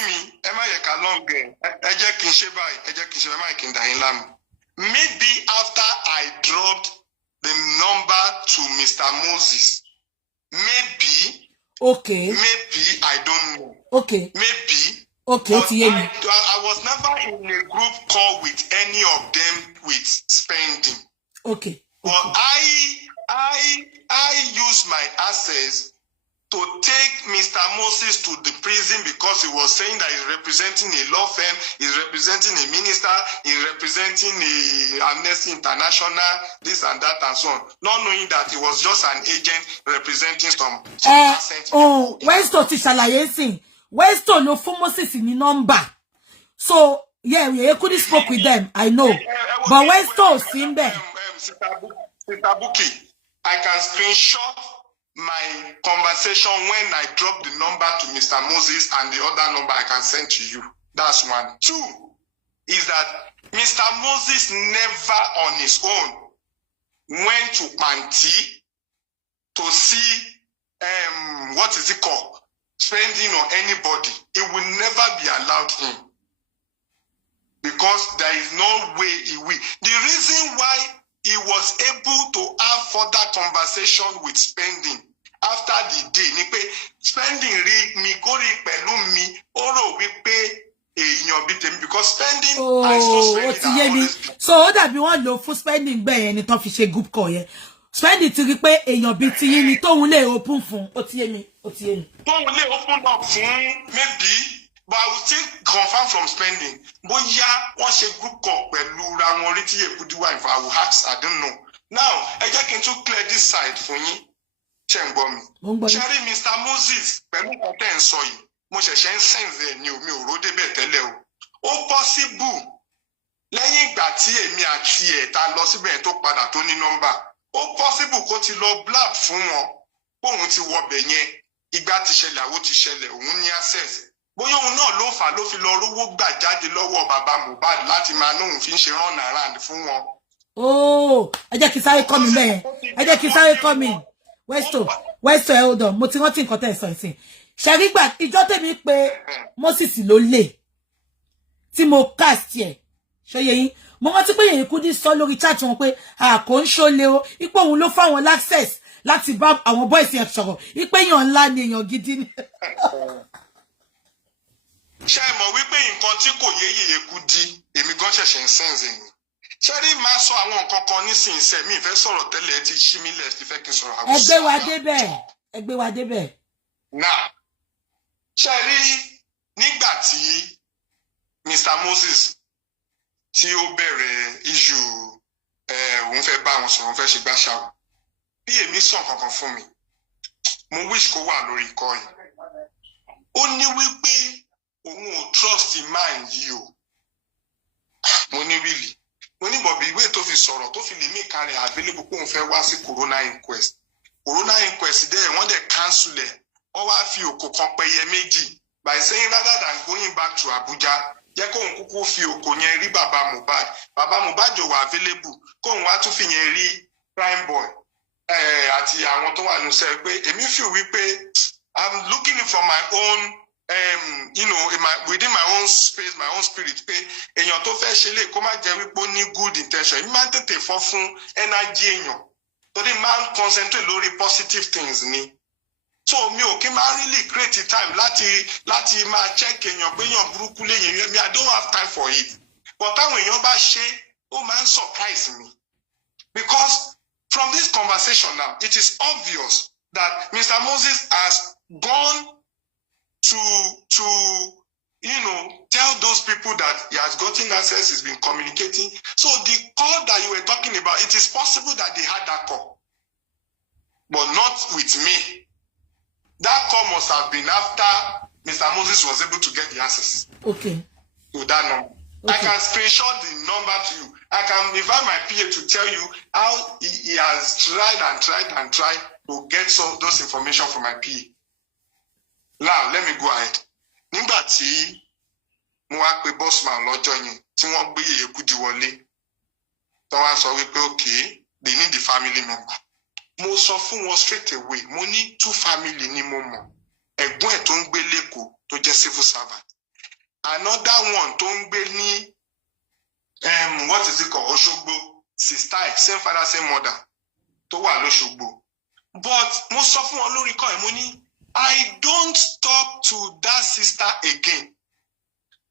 ẹ má yẹ ká long ẹ jẹ́ kí n ṣe báyìí, ẹ jẹ́ kí n ṣe má kí n dà yín láàmú. Maybe after I dropped the number to Mr. Moses. Maybe. Okay. Maybe I don't know. Okay. Maybe. Okay, I was never in a group call with any of them with spending. Okay. But I use my access to take Mr. Moses to the prison because he was saying that he's representing a law firm, he's representing a minister, he's representing a Amnesty International, this and that and so on. Not knowing that he was just an agent representing some assets. Westo ti ṣàlàyé sìn. Westo no fún Moses ní number. So, yeah, Yeye Kudi spoke with them, I know. But Westo sí ńbẹ̀. Sister Bukky, I can screenshot my conversation when I drop the number to Mr. Moses and the other number I can send to you. That's one. Two is that Mr. Moses never on his own went to Panti to see what is it called? Spending on anybody. It will never be allowed in. Because there is no way he will. The reason why he was able to have further conversation with spending after the day ni pé spending rí mi kó rí pẹ̀lú mi ó rò wípé èèyàn bí tèmi because spending I saw spending always be. So ó dàbí wọ́n lò fún spending gbẹ yẹn ni tó fi ṣe group call yẹn. Spending ti rí pé èèyàn bí ti yín ni tóun lè open fún ó ti yé mi. Tóun lè open up fún maybe. But I will still confirm from spending. Bóyá wọ́n ṣe group call pẹ̀lú ra wọn rí tí Yeye Kudi wà if I will ask, I don't know. Now, ẹ jẹ́ kí n tún clear this side fún yín. Ṣé ń gbọ́ mi? Ṣé rí Mr. Moses pẹ̀lú nǹkan tẹ́ ń sọ yìí? Mo ṣẹ̀ṣẹ̀ ń sense ẹ̀ ní omi òró débẹ̀ tẹ́lẹ̀ o. Ó possible lẹ́yìn ìgbà tí èmi àti ẹ̀ ta lọ síbẹ̀ tó padà tó ní nọ́mbà. Ó possible kó ti lọ blab fún wọn. Bóun ti wọbẹ̀ yẹn. Ìgbà ti ṣẹlẹ̀ àwo ti ṣẹlẹ̀ òun ní access. Bóyá òun náà ló fà ló fi lọ rówó gbà jáde lọ́wọ́ bàbá Mohbad láti máa nóhun fi ń ṣe run around fún wọn. Ẹ jẹ́ kí sáré kọ́ mi bẹ́ẹ̀. Ẹ jẹ́ kí sáré kọ́ mi. Westo hold on mo ti rántí nǹkan tẹ́ sọ ìsìn ṣàrígbà ìjọ tèmi pé Moses ló lè tí mo cast ẹ ṣóyè yín mo rántí pé Yeye Kudi sọ lórí chat wọn pé kò ń ṣọlẹ o ipò òun ló fáwọn access láti bá àwọn boys yẹn sọ̀rọ̀ ipe èèyàn ńlá ni èèyàn gidi ni. ṣé mọ̀ wípé nǹkan tí kò yé Yeye Kudi èmi gan ṣẹ̀ṣẹ̀ ń sẹ́ǹsì ni ṣé rí máa sọ àwọn nǹkan kan nísinsìnyí mi ìfẹ́ sọ̀rọ̀ tẹ́lẹ̀ ti ṣí mi lẹ̀ ti fẹ́ kí n sọ̀rọ̀ àwọn ẹgbẹ́ wa débẹ̀. now ṣé rí nígbà tí Mr. Moses tí ó bẹ̀rẹ̀ issue òun fẹ́ bá wọn sọ̀rọ̀ òun fẹ́ ṣe gbàṣàwọ̀ bí èmi sàn kankan fún mi mo wish kó wà lórí ikọ́ yìí ó ní wípé òun ò trust man yìí o mo ní really mo ní bọ̀bí ìwé tó fi sọ̀rọ̀ tó fi lè mí kalẹ̀ available pé òun fẹ́ wá sí corona inquest dẹ̀ wọ́n dẹ̀ cancel ẹ̀ wọ́n wá fi òkò kan pẹyẹ méjì by saying rather than going back to Abuja jẹ́ kóun kúkú fi òkò yẹn rí bàbá Mohbad ò wà available kóun wá tún fi yẹn rí prime boy àti àwọn tó wà ní sẹ́ẹ̀ pé èmi feel wípé I'm looking for my own within my own space my own spirit pé èèyàn tó fẹ́ ṣe lè kó má jẹ́ wípé ó ní good intention èmi máa ń tètè fọ́ fún energy èèyàn torí máa ń concentrate lórí positive things ni so mi ò kí máa really create time láti máa check èèyàn pé èèyàn burúkú léyìn mi I don't have time for it but táwọn èèyàn bá ṣe ó máa ń surprise me because from this conversation now it is obvious that Mr. Moses has gone to tell those people that he has gotten access, he's been communicating. So the call that you were talking about, it is possible that they had that call, but not with me. That call must have been after Mr. Moses was able to get the access. Okay. To that number. Okay. I can screenshot the number to you. I can invite my PA to tell you how he has tried to get those information from my PA. Now, let me go ahead. Nígbà tí mo wá pè bossman lọ́jọ́ yẹn tí wọ́n gbé Yeye Kudi wọlé tó wá sọ wípé okay they need the family member. Mo sọ fún wọn straight away mo ní 2 family ni mo mọ̀ ẹ̀gbọ́n ẹ̀ tó ń gbé lẹ́kọ̀ọ́ tó jẹ́ civil servant another one tó ń gbé ní what is it called Òṣogbo sister same father same mother tó wà l'Óṣogbo but mo sọ fún wọn lórí kọ́ ẹ̀ mo ní I don't talk to that sister again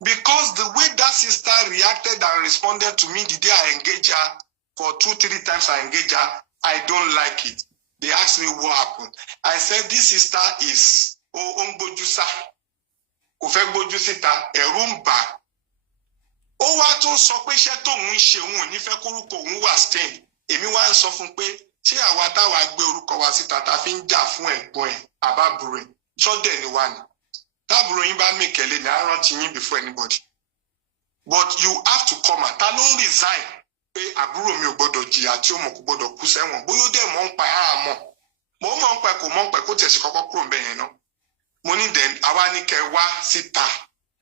because the way that sister reacted and responded to me the day I engaged her for 2-3 times I engaged her, I don't like it. They asked me what happened. I said this sister is Ongbojusa. Kò fẹ́ gbójú síta, ẹ̀rù ń bà. Ó wá tún sọ pé iṣẹ́ tóun ń ṣe òun ò ní fẹ́ kórúkọ òun wà stain. Èmi wá ń sọ fún pé ṣé àwa táwa gbé orúkọ wa síta ta fi ń jà fún ẹ̀gbọ́n ẹ̀ àbábùrò ẹ̀ ṣọ́dẹ̀ ni wà ní. Tábùrò yín bá mèkẹ́lẹ́ ní àrántí yín before anybody. But you have to come out. Ta ló ń resign pé àbúrò mi ò gbọ́dọ̀ jìyà tí ó mọ̀ kò gbọ́dọ̀ kú sẹ́wọ̀n. Bóyá ó dẹ̀ mọ̀ ń pa àmọ́. Mo mọ̀ ń pa kò mọ̀ ń pa kó tiẹ̀ ṣe kọ́kọ́ kúrò ńbẹ̀ yẹn náà. Mo ní then àwa ní kẹ́ wá síta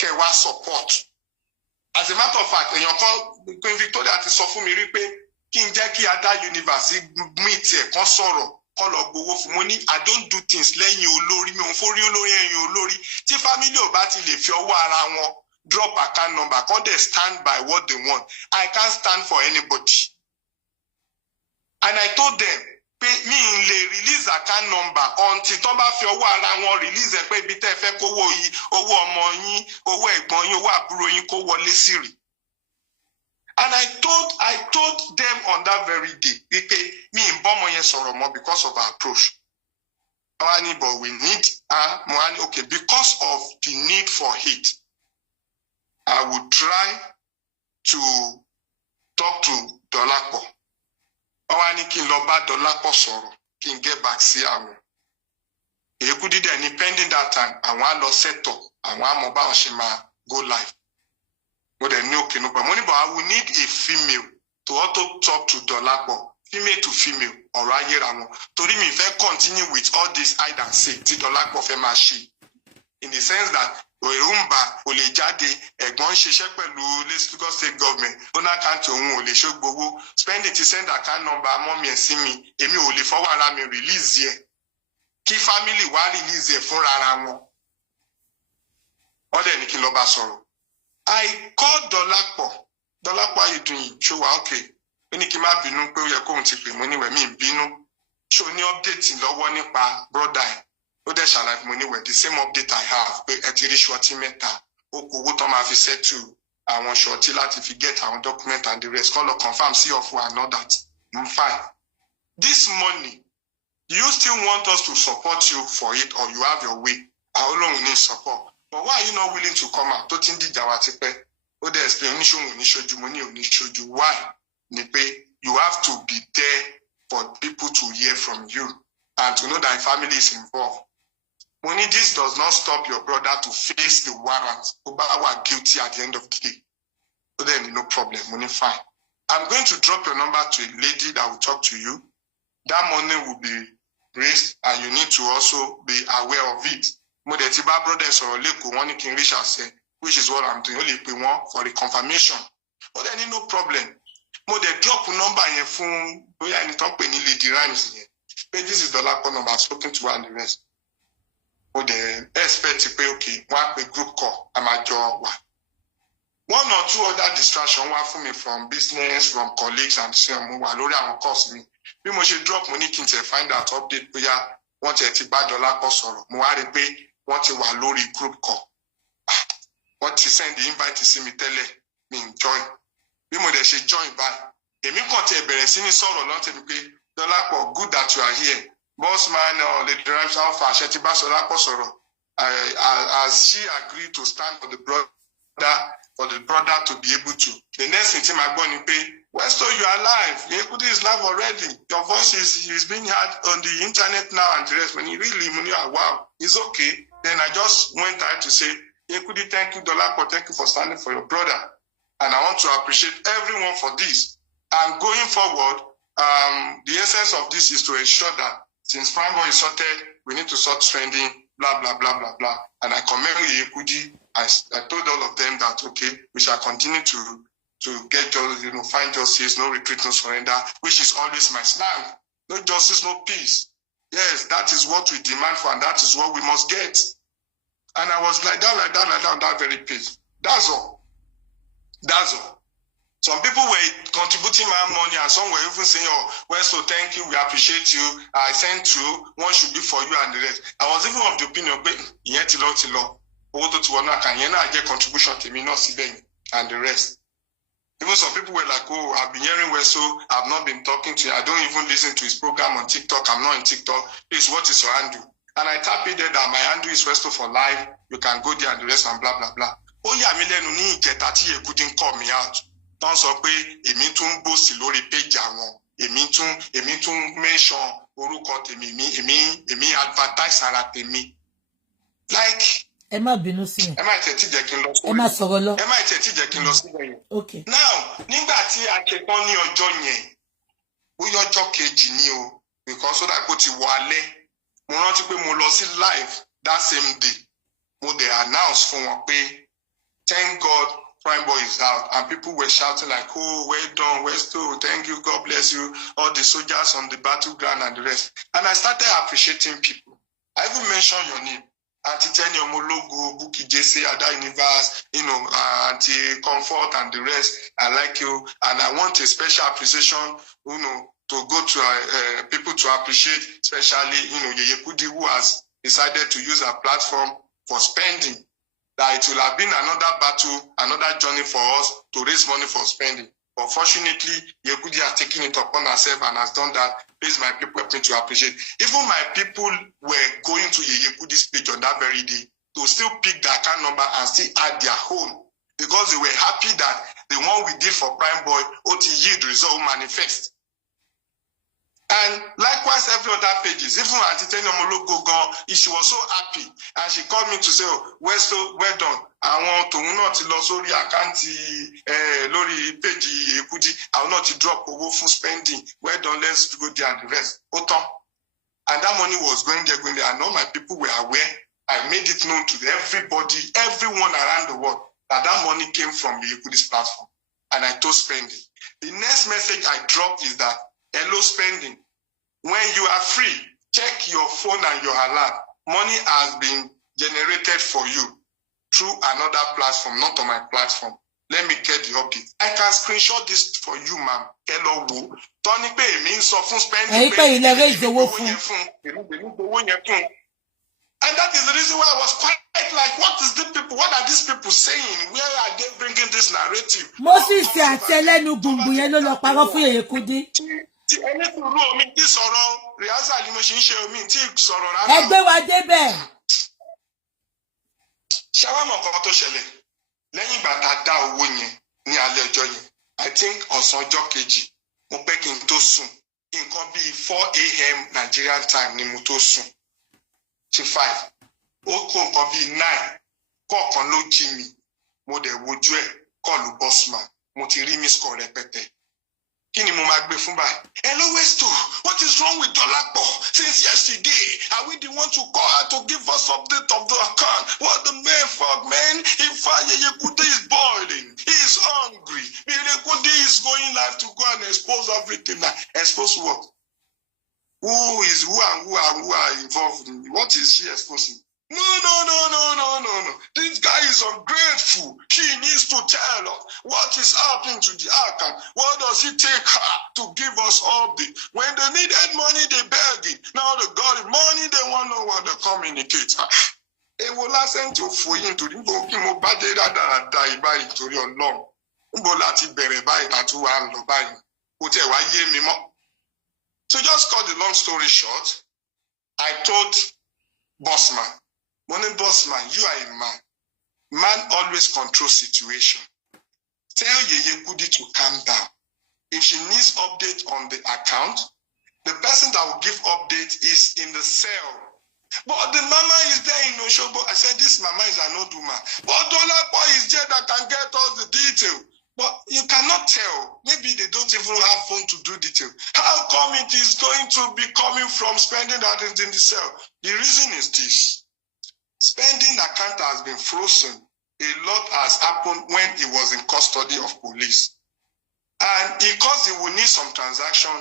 kẹ́ wá support. As a matter of fact, èèyàn kan Queen Victoria ti sọ fún mi rí pé kí n jẹ́ kí Ada Universe meet ẹ̀ kan sọ̀rọ̀ kọ́ lọ gbowó fún mo ní I don't do things lẹ́yìn olórí mi ò ń forí olórí ẹ̀yìn olórí tí family ò bá ti lè fi ọwọ́ ara wọn drop account number kan dẹ̀ stand by what they want I can't stand for anybody and I told them pé mi n lè release account number until tó bá fi ọwọ́ ara wọn release ẹ̀ pé ibi tẹ́ fẹ́ kówó yìí owó ọmọ yín owó ẹ̀gbọ́n yín owó àbúrò yín kó wọlé sí rí. And I told them on that very day, me in Bomoyen Soromo because of our approach. But we need okay, because of the need for it, I would try to talk to Dolapo. Kin loba Dolapo Soro, kin get back see am. Yeye Kudi then pending that time, I want to set up, I want Mohbad Oshima go live. But I will need a female to also talk to Dolapo, female to female, or Rayeramo. To me, if I continue with all this hide and seek, Dolapo Femashi. In the sense that Orumba, Olejade, Egbon Sheshe pẹ̀lú Lagos State Government, Ona County Ohun Olesogbowo, spend it to send account number, mommy and see me, Emi Ole forward me release here. kí family wá release ẹ̀ fúnra ara wọn. Wọ́n dẹ̀ ní kí n lọ bá sọ̀rọ̀. I called Dolapo. Dolapo, how you doing? Ṣé wà okay? Ó ní kí n má bínú pé ó yẹ kóun ti pè mọ́ níwẹ̀ mí bínú. Ṣé o ní update lọ́wọ́ nípa brother ẹ̀? Ó dẹ̀ ṣàlàyé mo níwẹ̀ the same update I have pé ẹ ti rí ṣọtí mẹ́ta. Ó kó owó tán máa fi settle àwọn ṣọtí láti fi get àwọn document and the rest. Kọ́ lọ confirm sí ọ̀fun and all that. I'm fine. This money, you still want us to support you for it or you have your way? Àwọn olóhùn ní support. But why are you not willing to come out? Tó ti ń dìjà wá tipẹ́. Ó dẹ̀ explain oníṣòwò oníṣojú mo ní oníṣojú. Why? Ni pé you have to be there for people to hear from you and to know that family is involved. Money, this does not stop your brother to face the warrant. Oba are guilty at the end of the day. So then no problem. Money fine. I'm going to drop your number to a lady that will talk to you. That money will be raised and you need to also be aware of it. Modetiba brothers or Leko one can reach us, which is what I'm doing. Only pay one for the confirmation. But then no problem. Mo de drop number here phone. We are in talk with lady rhymes here. But this is the laptop number. I've spoken to her and the rest. Mo de expect to pay okay. One group call. I'm at your one. One or two other distractions one for me from business, from colleagues, and so on. Lori and cost me. We must drop money to find out update. We are want to buy dollar cost or more pay. Want to lori group call. Want to send the invite to see me tell me join. We must join by. Èmi kàn tẹ́ bẹ̀rẹ̀ sí ní sọ̀rọ̀ lọ́n tẹ́ mi pé Dọ́lápọ̀ good that you are here. Boss man or the driver alpha Ṣẹ́tí bá Dọ́lápọ̀ sọ̀rọ̀. As she agreed to stand for the brother to be able to. The next thing tí màá gbọ́ ni pé Westo, you are live. Yeye Kudi is live already. Your voice is being heard on the internet now and the rest. When you really wow, it's okay. Then I just went ahead to say, Yeye Kudi, thank you, Dolapo, thank you for standing for your brother. And I want to appreciate everyone for this. And going forward, the essence of this is to ensure that since Prime Boy is sorted, we need to start trending, blah, blah, blah, blah, blah. And I commend Yeye Kudi. I told all of them that, okay, we shall continue to get justice, find justice, no retreat, no surrender, which is always my stand. No justice, no peace. Yes, that is what we demand for, and that is what we must get. And I was like that on that very page. That's all. That's all. Some people were contributing my money, and some were even saying, oh, well, so thank you, we appreciate you. I sent you, one should be for you and the rest. I was even of the opinion, I get contribution to me, not see and the rest. Even some people were like, oh, I've been hearing Westo, I've not been talking to you. I don't even listen to his program on TikTok. I'm not in TikTok. Please, what is your handle? And I tap it there that my handle is Westo for life. You can go there and the rest and blah, blah, blah. Oh, yeah, me lẹ́nu ní ìkẹta tí Yeye Kudi call me out. Don't sọ pé èmi tún boast lórí page àwọn. Èmi tún mention orúkọ tèmi, èmi advertise ara tèmi. Like, ẹ má bínú sí yẹn. Ẹ má tẹ̀tí jẹ́ kí n lọ sí. Ẹ má sọ̀rọ̀ lọ. Ẹ má tẹ̀tí jẹ́ kí n lọ sí bẹ́yẹn. Okay. Now, nígbà tí a ṣe tán ní ọjọ́ yẹn, bóyá ọjọ́ kejì ni o, because ó dà pé ó ti wọ alẹ́. Mo rántí pé mo lọ sí live that same day. Mo dey announce fún wọn pé, thank God Prime Boy is out, and people were shouting like, oh, well done, Westo, thank you, God bless you, all the soldiers on the battleground and the rest. And I started appreciating people. I even mentioned your name. Anti-Tenny Omologo, Bukky, JC, Ada Universe, Anti-Comfort and the rest. I like you. And I want a special appreciation, to go to people to appreciate, especially, Yeye Kudi, who has decided to use our platform for spending. That it will have been another battle, another journey for us to raise money for spending. But fortunately, Yeye Kudi has taken it upon herself and has done that. Please, my people, help me to appreciate. Even my people were going to Yeye Kudi's page on that very day to still pick the account number and still add their own, because they were happy that the one we did for Prime Boy, OT yield result manifest. And likewise, every other pages, even Anti-Tenny Omologo gone, she was so happy. And she called me to say, oh, Westo, well done. I want to not lose sorry, I can't lori page Yeye Kudi. I will not drop over full spending. Well done, let's go there and the rest. Otom. And that money was going there. And all my people were aware. I made it known to everybody, everyone around the world, that money came from Yeye Kudi's platform. And I told spending. The next message I dropped is that, hello spending. When you are free, check your phone and your alert. Money has been generated for you through another platform, not on my platform. Let me get the update. I can screenshot this for you, ma'am. Hello, Tony pay means of spending. And that is the reason why I was quite like, what are these people saying? Where are they bringing this narrative? Moses said, "Telenu bumbu yẹn ló lọ parọ́ fún Yeye Kudi." Anything wrong? Me this ọ̀rọ̀ rehearsal ni mo ṣe ń ṣe omi tí sọ̀rọ̀ rárá. Ẹgbẹ́ wa débẹ̀. Ṣáwámọ̀ kan tó ṣẹlẹ̀ lẹ́yìn ìgbà tá a dá owó yẹn ní alẹ́ ọjọ́ yẹn. I think ọ̀sán ọjọ́ kejì mo pẹ́ kí n tó sùn. Nǹkan bíi 4 a.m. Nigerian time ni mo tó sùn. 5 ó kó nǹkan bíi 9 kọ̀ọ̀kan ló jí mi mo dẹ̀ wojú ẹ̀ kọlù bossman mo ti rí miss call rẹpẹtẹ kí ni mo máa gbé fún báyìí. Hello Westo, what is wrong with Dolapo? Since yesterday are we the one to call her to give us update of the account? What the man fuck, man? In fact, Yeye Kudi is boiling, he is hungry. Yeye Kudi is going live to go and expose everything. Now expose what? Who are involved in what is she exposing? No. This guy is ungrateful. She needs to tell us what is happening to the account. What does it take her to give us update? When they needed money, they begging. Now they got the money, they want no one to communicate. It will last to for him to go to So just cut the long story short, I told Bossman, Money Bossman, you are a man. Man always controls situation. Tell Yeye Kudi to calm down. If she needs update on the account, the person that will give update is in the cell. But the mama is there in Oshobo. I said, this mama is an old woman. But Dolapo is there that can get us the detail. But you cannot tell. Maybe they don't even have phone to do detail. How come it is going to be coming from spending that is in the cell? The reason is this. Spending account has been frozen. A lot has happened when he was in custody of police. And because he will need some transaction,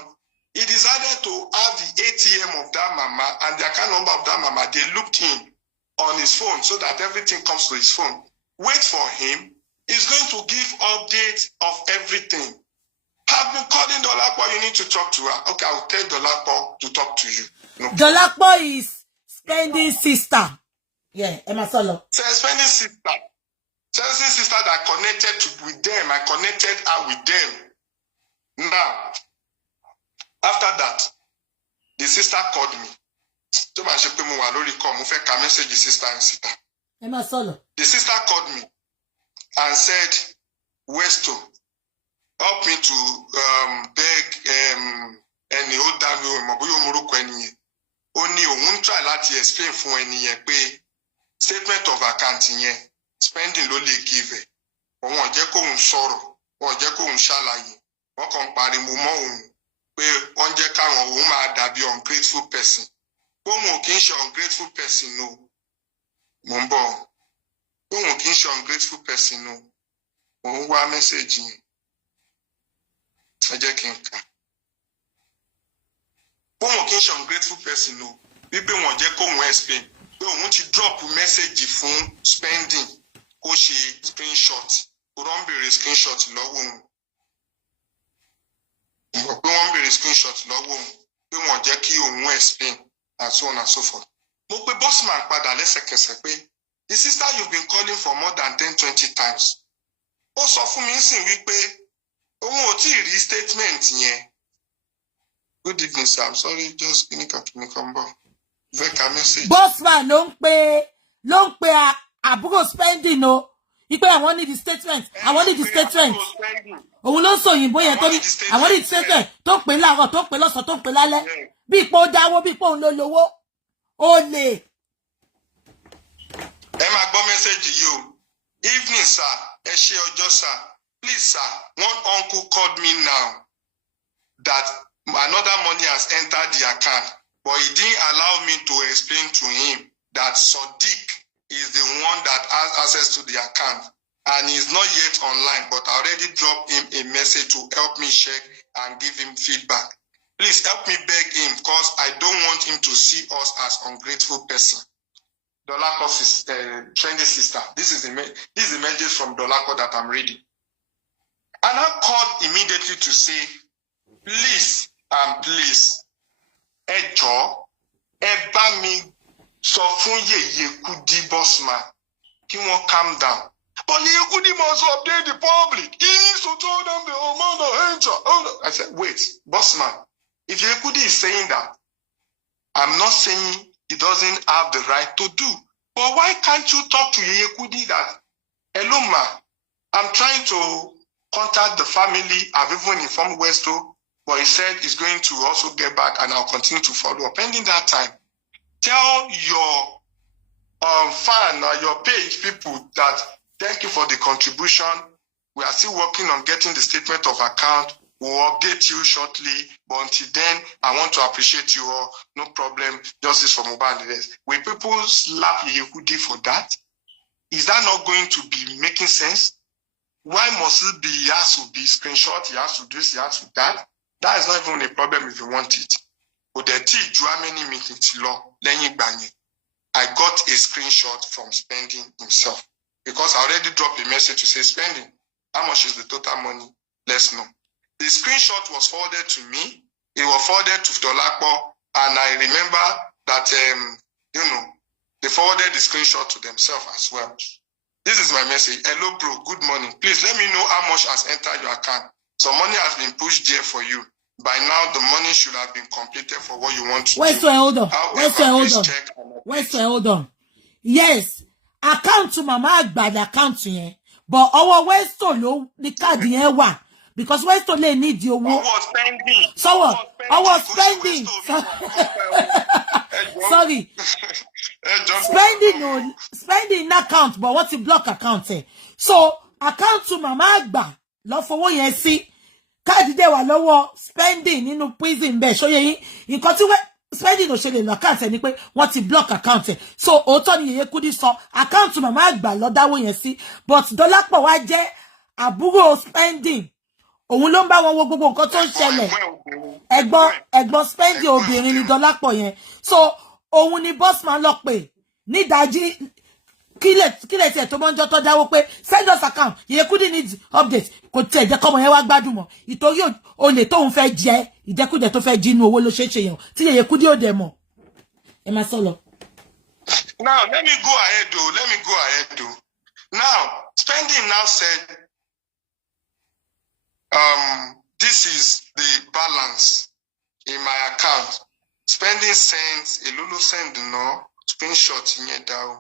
he decided to have the ATM of that mama and the account number of that mama. They looked in on his phone so that everything comes to his phone. Wait for him. He's going to give updates of everything. I've been calling Dolapo, you need to talk to her. Okay, I will tell Dolapo to talk to you. No. Dolapo is spending sister. Yeah, Emma Solo. So spending sister. Spending sister that connected with them. I connected her with them. Now, after that, the sister called me. The Emma Solo. The sister called me and said, Westo, help me to beg any old dame only won't try to explain for any statement of accounting spending lowly give wọ́n jẹ́ kó ń sọ̀rọ̀ wọ́n jẹ́ kó ń ṣàlàyé wọ́n kàn pariwo mọ́ òun pé wọ́n jẹ́ káwọn òun máa dàbí ungrateful person òun ò kì í ṣe ungrateful person no mo ń bọ̀ òun ò kì í ṣe ungrateful person no òun wá mẹ́sẹ̀gì yẹn ẹ jẹ́ kí n kà òun ò kì í ṣe ungrateful person no wípé wọ́n jẹ́ kó òun explain pé òun ti drop mẹ́sẹ̀gì fún spending kó ṣe screenshot kó rán bèrè screenshot lọ́wọ́ òun mọ̀ pé wọ́n bèrè screenshot lọ́wọ́ òun pé wọ́n jẹ́ kí òun explain and so on and so forth. Mo pe bossman padà lẹ́sẹ̀kẹsẹ̀ pé the sister you've been calling for more than 10-20 times. Ó sọ fún mi sìn wípé òun ò tí ì rí statement yẹn. Good evening sir, I'm sorry just kìnnìkan bọ̀. Veka message. Bossman ló ń pe àbúrò spending o. Ipe I want the statement. I want the statement. Òun ló sọ òyìnbó yẹn tó ní I want the statement tó pè láàárọ̀ tó pè lọ́sàn tó pè lálẹ́. Bí ipò dáwó bí ipò òun ló lówó. Ó lè. Ẹ máa gbọ́ message yìí o. Evening sir, ẹ ṣé ọjọ́ sir. Please sir, one uncle called me now that another money has entered the account, but he didn't allow me to explain to him that Sadiq is the one that has access to the account and he's not yet online, but I already dropped him a message to help me check and give him feedback. Please help me beg him because I don't want him to see us as ungrateful person. Dolako's trendy sister. This is the message from Dolako that I'm reading. And I called immediately to say, please and please, Ejo, eba mi sọ fún Yeye Kudi bossman, kí wọ́n calm down. But Yeye Kudi must update the public. He needs to tell them the amount of hatred. I said, wait, bossman, if Yeye Kudi is saying that, I'm not saying he doesn't have the right to do. But why can't you talk to Yeye Kudi that, hello ma, I'm trying to contact the family. I've even informed Westo, but he said he's going to also get back and I'll continue to follow up. Pending that time, tell your fan or your page people that thank you for the contribution. We are still working on getting the statement of account. We'll update you shortly. But until then, I want to appreciate you all. No problem. Justice for Mohbad and the rest. Will people slap Yeye Kudi for that? Is that not going to be making sense? Why must it be, he has to be screenshot, he has to do this, he has to do that? That is not even a problem if you want it. But the many meetings law, I got a screenshot from Spending himself. Because I already dropped a message to say, Spending, how much is the total money? Let's know. The screenshot was forwarded to me. It was forwarded to Dolako. And I remember that, they forwarded the screenshot to themselves as well. This is my message. Hello, bro. Good morning. Please let me know how much has entered your account. Some money has been pushed there for you. By now, the money should have been completed for what you want to do. Hold on. Yes, account to Mama Agbada account yẹn. But our Westo lo the card yẹn wà. Because Westo le need your work. Spending. So what? Our spending. Sorry. Spending account, but what's the block account? So account to Mama Agba, love for what you see. Card de wa lọ́wọ́ spending nínú prison be show yin nǹkan tí spending no ṣe lè account ẹ ní pé wọ́n ti block account ẹ. So òótọ́ ni Yeye Kudi sọ account to Mama Agba lọ dáwó yẹn sí, but Dolapo wá jẹ́ àbúrò spending. Òun ló ń bá wọn wo gbogbo nǹkan tó ń ṣẹlẹ̀. Ẹ̀gbọ́n spending obìnrin ni Dolapo yẹn. So òun ni bossman lọ pè ní ìdájí kílẹ̀ tí ẹ̀ tó mọ́jọ́ tó dáwó pé send us account Yeye Kudi needs update kò tí ẹ̀ jẹ́ kọ́mọ yẹn wá gbádùn mọ́ ìtorí olè tóun fẹ́ jẹ ìjẹkújẹ tó fẹ́ jí inú owó ló ṣe é ṣe yẹn tí Yeye Kudi ò dẹ̀ mọ̀ ẹ máa sọ lọ. Now let me go ahead though. Now Spending now said this is the balance in my account. Spending sends a Lulu send no screenshot in here down.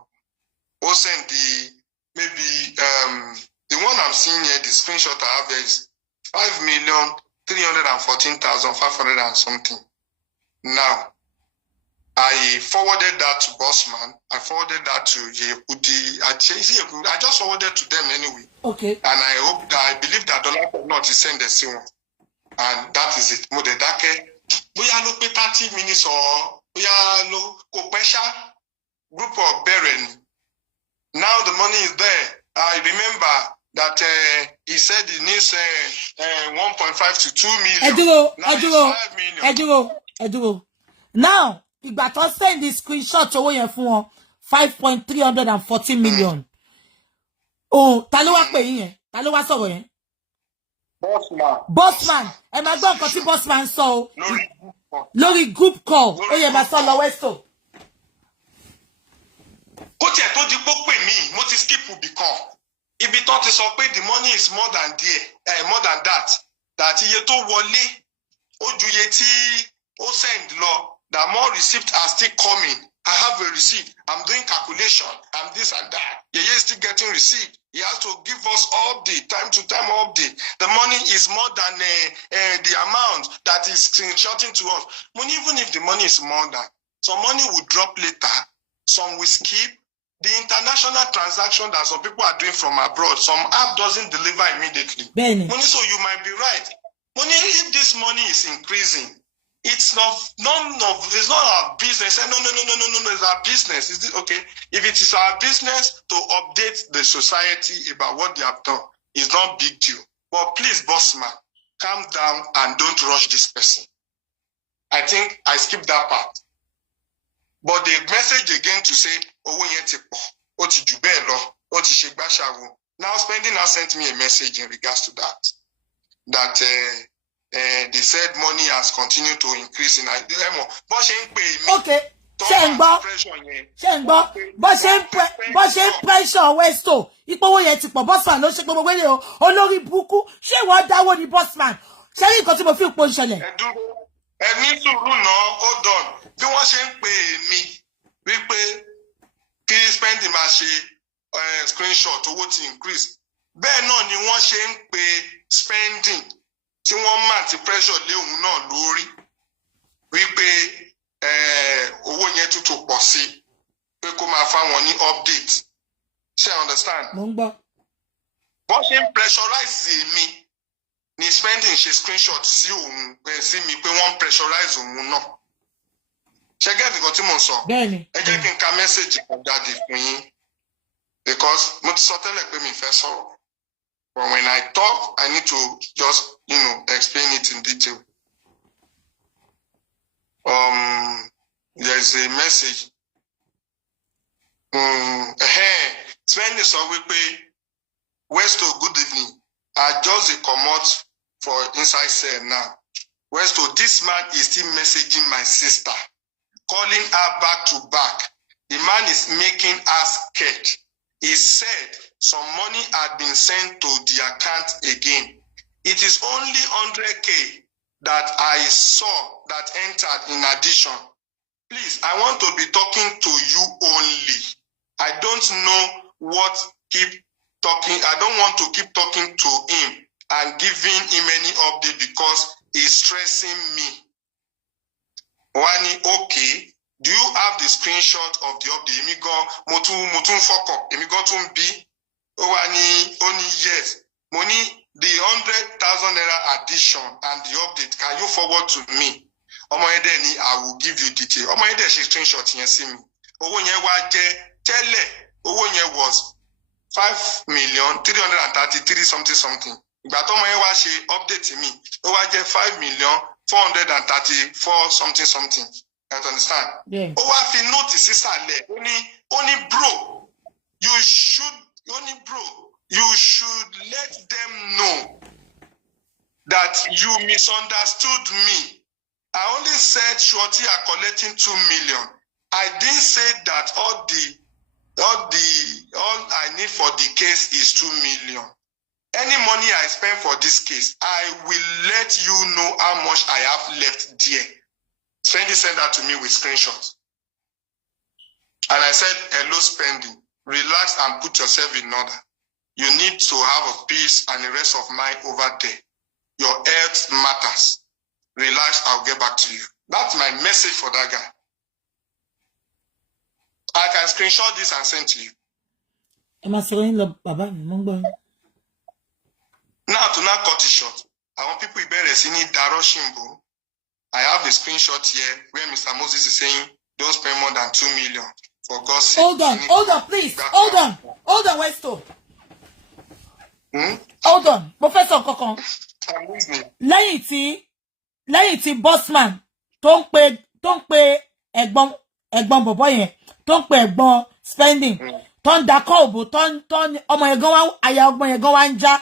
Or send maybe the one I'm seeing here, the screenshot I have here is 5,314,500 and something. Now I forwarded that to Bossman. I forwarded that to Yeye Kudi. I just forwarded to them anyway. Okay. And I believe that Dollar not to send the same one. And that is it. Bóyá ló pé 30 minutes or bóyá ló kò pẹ́ ṣá group of Beren. Now the money is there. I remember that he said he needs 1.5 to 2 million. Eduro. Now, ìgbà tó send the screenshot owó yẹn fún wọn 5.314 million. Oh, ta ló wá pè yín yẹn? Ta ló wá sọ̀rọ̀ yẹn? Bossman. Ẹ máa gbọ́ nǹkan tí Bossman sọ o. Lórí group call. Ó yẹ máa sọ lọ Westo. Kó tiẹ̀ tó di pé pè mí, mo ti skip Bukky. Ibi tó ti sọ pé the money is more than that. That iye tó wọlé, ó ju iye tí ó send lọ. That more receipts are still coming. I have a receipt. I'm doing calculation. I'm this and that. Yeye is still getting receipt. He has to give us update, time to time update. The money is more than the amount that is screenshotting to us. Even if the money is more than, some money will drop later, some will skip. The international transaction that some people are doing from abroad, some app doesn't deliver immediately. So you might be right. If this money is increasing, it's not our business. No, it's our business. Is it okay? If it is our business to update the society about what they have done, it's not big deal. But please, Bossman, calm down and don't rush this person. I think I skipped that part. But the message again to say, owó yẹn ti pọ̀, ó ti jù bẹ́ẹ̀ lọ, ó ti ṣe gbàṣàwò. Now Spending has sent me a message in regards to that. That they said money has continued to increase in Nigeria. But she ain't pay me. Okay. Ṣé ń pressure Westo ipò owó yẹn ti pọ̀ bossman ló ṣe gbogbo wele o olórí burúkú ṣé wọ́n dáwọ́ ní bossman ṣé rí nǹkan tí mo fi pò ìṣẹ̀lẹ̀. Ẹ ní sùúrù náà hold on bí wọ́n ṣe ń pè mí wípé kí Spending máa ṣe screenshot owó ti increase bẹ́ẹ̀ náà ni wọ́n ṣe ń pè Spending tí wọ́n máa ti pressure lé òun náà lórí wípé owó yẹn tuntun pọ̀ sí pé kó máa fáwọn ní update ṣe understand. mo ń gbọ́. bó ṣe ń pressurize mi ni Spending ṣe screenshot sí òun sí mi pé wọ́n pressurize òun náà ṣe gẹ́gẹ́ nǹkan tí mo sọ. bẹ́ẹ̀ni. ẹ jẹ́ kí n ka mẹ́sẹ̀gì kan jáde fún yín because mo ti sọ tẹ́lẹ̀ pé mi fẹ́ sọ̀rọ̀ but when I talk I need to just explain it in detail. There is a message. Spending sọ wípé Westo good evening. I just a comot for inside cell now. Westo, this man is still messaging my sister, calling her back to back. The man is making us scared. He said some money had been sent to the account again. It is only 100K that I saw that entered in addition. Please, I want to be talking to you only. I don't know what keep talking. I don't want to keep talking to him and giving him any update because he's stressing me. Wani, okay. Do you have the screenshot of the update? Emigo, motun foko. Emigo tun bi. Wani, only yes. Money. The 100,000 naira addition and the update, can you forward to me? Omoyede, I will give you detail. Omoyede, she screenshot yẹn sí mi. Owó yẹn wá jẹ́ tẹ́lẹ̀. Owó yẹn was 5,333 something. Ìgbà tó ọmọ yẹn wá ṣe update mi, ó wá jẹ́ 5,434 something. You understand? Yeah. Ó wá fi note sísàlẹ̀. Ó ní bro, you should let them know that you misunderstood me. I only said Shorty are collecting 2 million. I didn't say that all I need for the case is 2 million. Any money I spend for this case, I will let you know how much I have left there. Spending sent that to me with screenshots. And I said, hello, Spending. Relax and put yourself in order. You need to have a peace and the rest of mind over there. Your health matters. Relax, I'll get back to you. That's my message for that guy. I can screenshot this and send to you. Now, to not cut it short, I want people to be listening Daroshimbo. I have a screenshot here where Mr. Moses is saying, don't spend more than 2 million. For God's sake. Hold on, please. Hold on, Westo. Hold on, Professor Kokon. Lẹ́yìn tí bossman tó ń pe ẹ̀gbọ́n bọ̀bọ́ yẹn tó ń pe ẹ̀gbọ́n Spending tó ń da kọ́ọ̀bù tó ń ọmọ yẹn gan wá àyà ọgbọ́n yẹn gan wá ń já.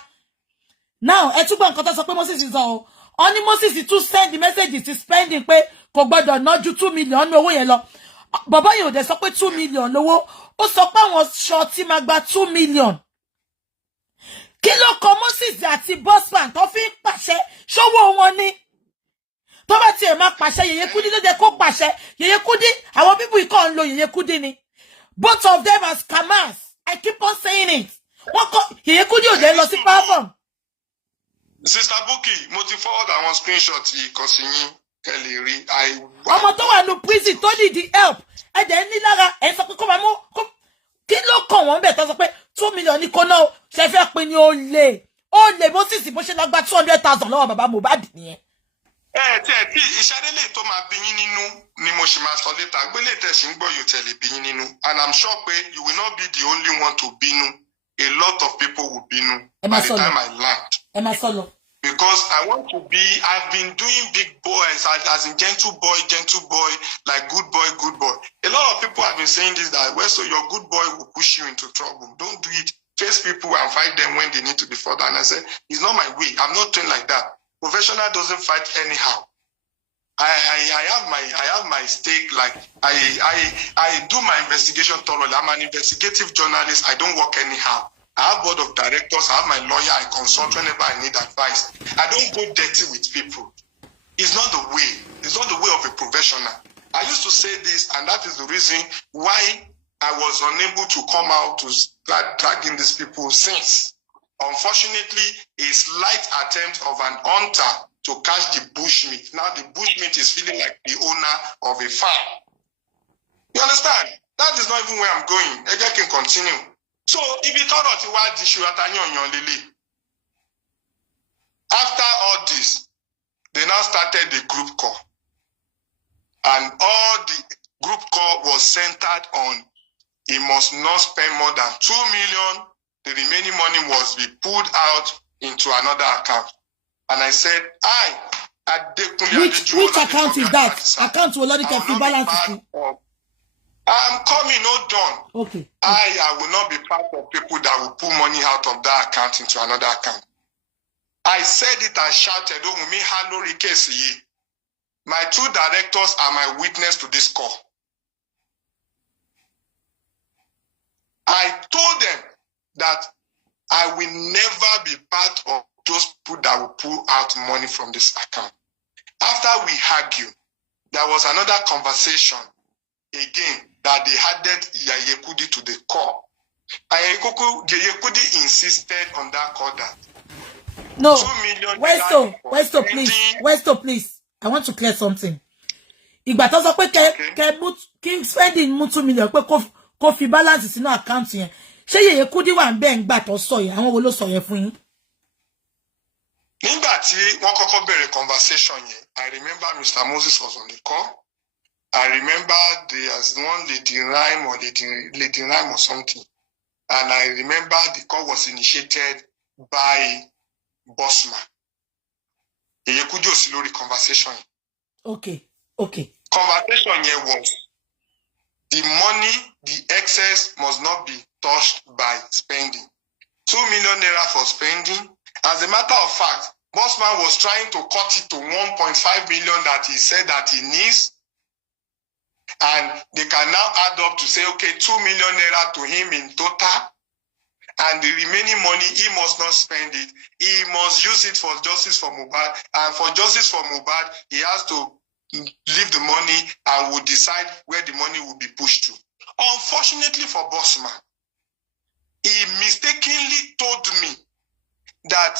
Now ẹ túbọ̀ nǹkan tó sọ pé Moses sọ o ọ ní Moses tún send the message to Spending pé kò gbọdọ̀ ná ju 2 million ní owó yẹn lọ. Bọ̀bọ́ yẹn ò dẹ̀ sọ pé 2 million lówó ó sọ pé àwọn ṣọ́ọ̀tì máa gba 2 million. Kí ló kọ Moses àti bossman tó fi ń pàṣẹ ṣówó wọn ni tó bá tiẹ̀ máa pàṣẹ Yeye Kudi ló jẹ́ kó pàṣẹ Yeye Kudi àwọn bíbù ikọ̀ ń lo Yeye Kudi ni both of them are scammers. I keep on saying it. Wọ́n kọ́ Yeye Kudi ò dé lọ sí platform. Sister Bukky, mo ti forward àwọn screenshot yìí kan sí yín kẹ́ lè rí. Ọmọ tó wà ní prison tó need the help ẹ̀dẹ̀ ní lára ẹ̀ sọ pé kó máa mú kí ló kàn wọ́n bẹ̀ tó sọ pé 2 million ní kó náà ṣe fẹ́ pin ní olè Moses bó ṣe lọ gba 200,000 lọ́wọ́ bàbá Mohbad nìyẹn. Tí ìṣàdélé tó máa bí yín nínú ni mo ṣì máa sọ létà gbélé tẹ̀sí ń gbọ́ yóò tẹ̀lé bí yín nínú and I'm sure pé you will not be the only one to bínú. A lot of people will bínú by the time I land. Ẹ máa sọ lọ. Because I want to be, I've been doing big boys, as in gentle boy, like good boy. A lot of people have been saying this, that, well, so your good boy will push you into trouble. Don't do it. Face people and fight them when they need to be fought. And I said, it's not my way. I'm not trained like that. Professional doesn't fight anyhow. I have my stake. Like I do my investigation thoroughly. I'm an investigative journalist. I don't work anyhow. I have board of directors. I have my lawyer. I consult whenever I need advice. I don't go dirty with people. It's not the way. It's not the way of a professional. I used to say this, and that is the reason why I was unable to come out to start dragging these people since. Unfortunately, a slight attempt of an hunter to catch the bushmeat. Now the bushmeat is feeling like the owner of a farm. You understand? That is not even where I'm going. I can continue. So if you thought of what issue after all this, they now started the group call. And all the group call was centered on he must not spend more than 2 million. The remaining money was be pulled out into another account. And I said, which account is that? Account will already get balance. I'm coming, not done. Okay. I will not be part of people that will pull money out of that account into another account. I said it and shouted, oh, me hello, case. My two directors are my witness to this call. I told them that I will never be part of those people that will pull out money from this account. After we argued, there was another conversation again that they added Yeye Kudi to the call. And Yeye Kudi insisted on that call that no, 2 million. Westo, please. I want to clear something. Ìgbà tó sọ pé ke spending 2 million pé kó fi balance sínú account yẹn. Ṣé Yeye Kudi wà ńbẹ̀ ńgbà tó sọ yẹn? Àwọn wo ló sọ yẹn fún yín? Nígbà tí wọ́n kọ́kọ́ bẹ̀rẹ̀ conversation yẹn, I remember Mr. Moses was on the call. I remember there's one Lady Rhyme or something. And I remember the call was initiated by Bossman. Yeye Kudi ò sí lórí conversation. Okay. Conversation here was the money, the excess must not be touched by spending. 2 million naira for spending. As a matter of fact, Bossman was trying to cut it to 1.5 million that he said that he needs. And they can now add up to say, okay, 2 million naira to him in total. And the remaining money, he must not spend it. He must use it for justice for Mohbad. And for justice for Mohbad, he has to leave the money and will decide where the money will be pushed to. Unfortunately for Bossman, he mistakenly told me that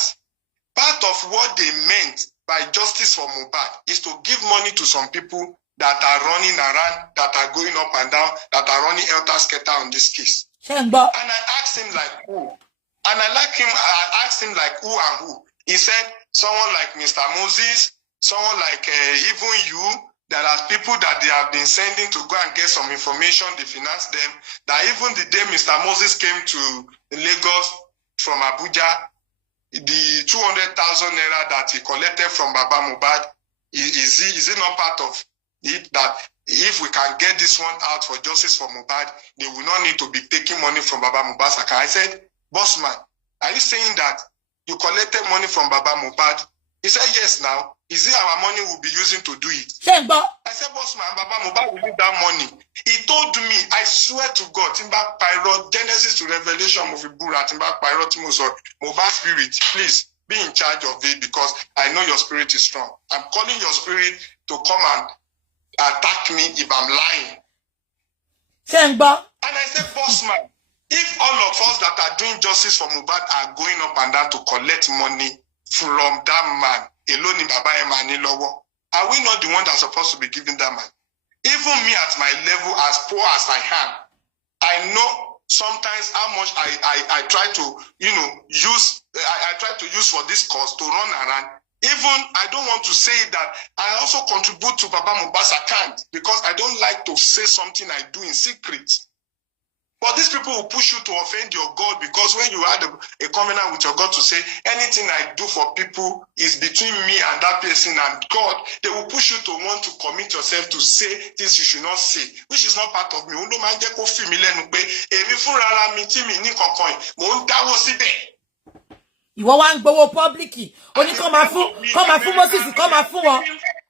part of what they meant by justice for Mohbad is to give money to some people that are running around, that are going up and down, that are running helter-skelter on this case. And I asked him like who? And I asked him like who and who? He said, someone like Mr. Moses, someone like even you. There are people that they have been sending to go and get some information, they finance them. That even the day Mr. Moses came to Lagos from Abuja, the 200,000 naira that he collected from Baba Mohbad, is it not part of it that if we can get this one out for justice for Mohbad, they will not need to be taking money from Baba Mohbad's account? I said, Bossman, are you saying that you collected money from Baba Mohbad? He said, yes now. Is it our money we'll be using to do it? I said, Bossman, Baba Mohbad will need that money. He told me, I swear to God, Timba Pyro, Genesis to Revelation, Movibura, Timba Pyro, Timoso, Mohbad spirit, please be in charge of it because I know your spirit is strong. I'm calling your spirit to come and attack me if I'm lying. And I said, Bossman, if all of us that are doing justice for Mohbad are going up and down to collect money from that man, alone in Baba Emani Lowo, are we not the one that's supposed to be giving that man? Even me at my level, as poor as I am, I know sometimes how much I try to, use, I try to use for this cause to run around. Even, I don't want to say that I also contribute to Baba Mohbad's account because I don't like to say something I do in secret. But these people will push you to offend your God, because when you had a covenant with your God to say, anything I do for people is between me and that person and God, they will push you to want to commit yourself to say things you should not say, which is not part of me. Ìwọ wá ń gbowó public. Ó ní kó máa fún Moses, kó máa fún wọn.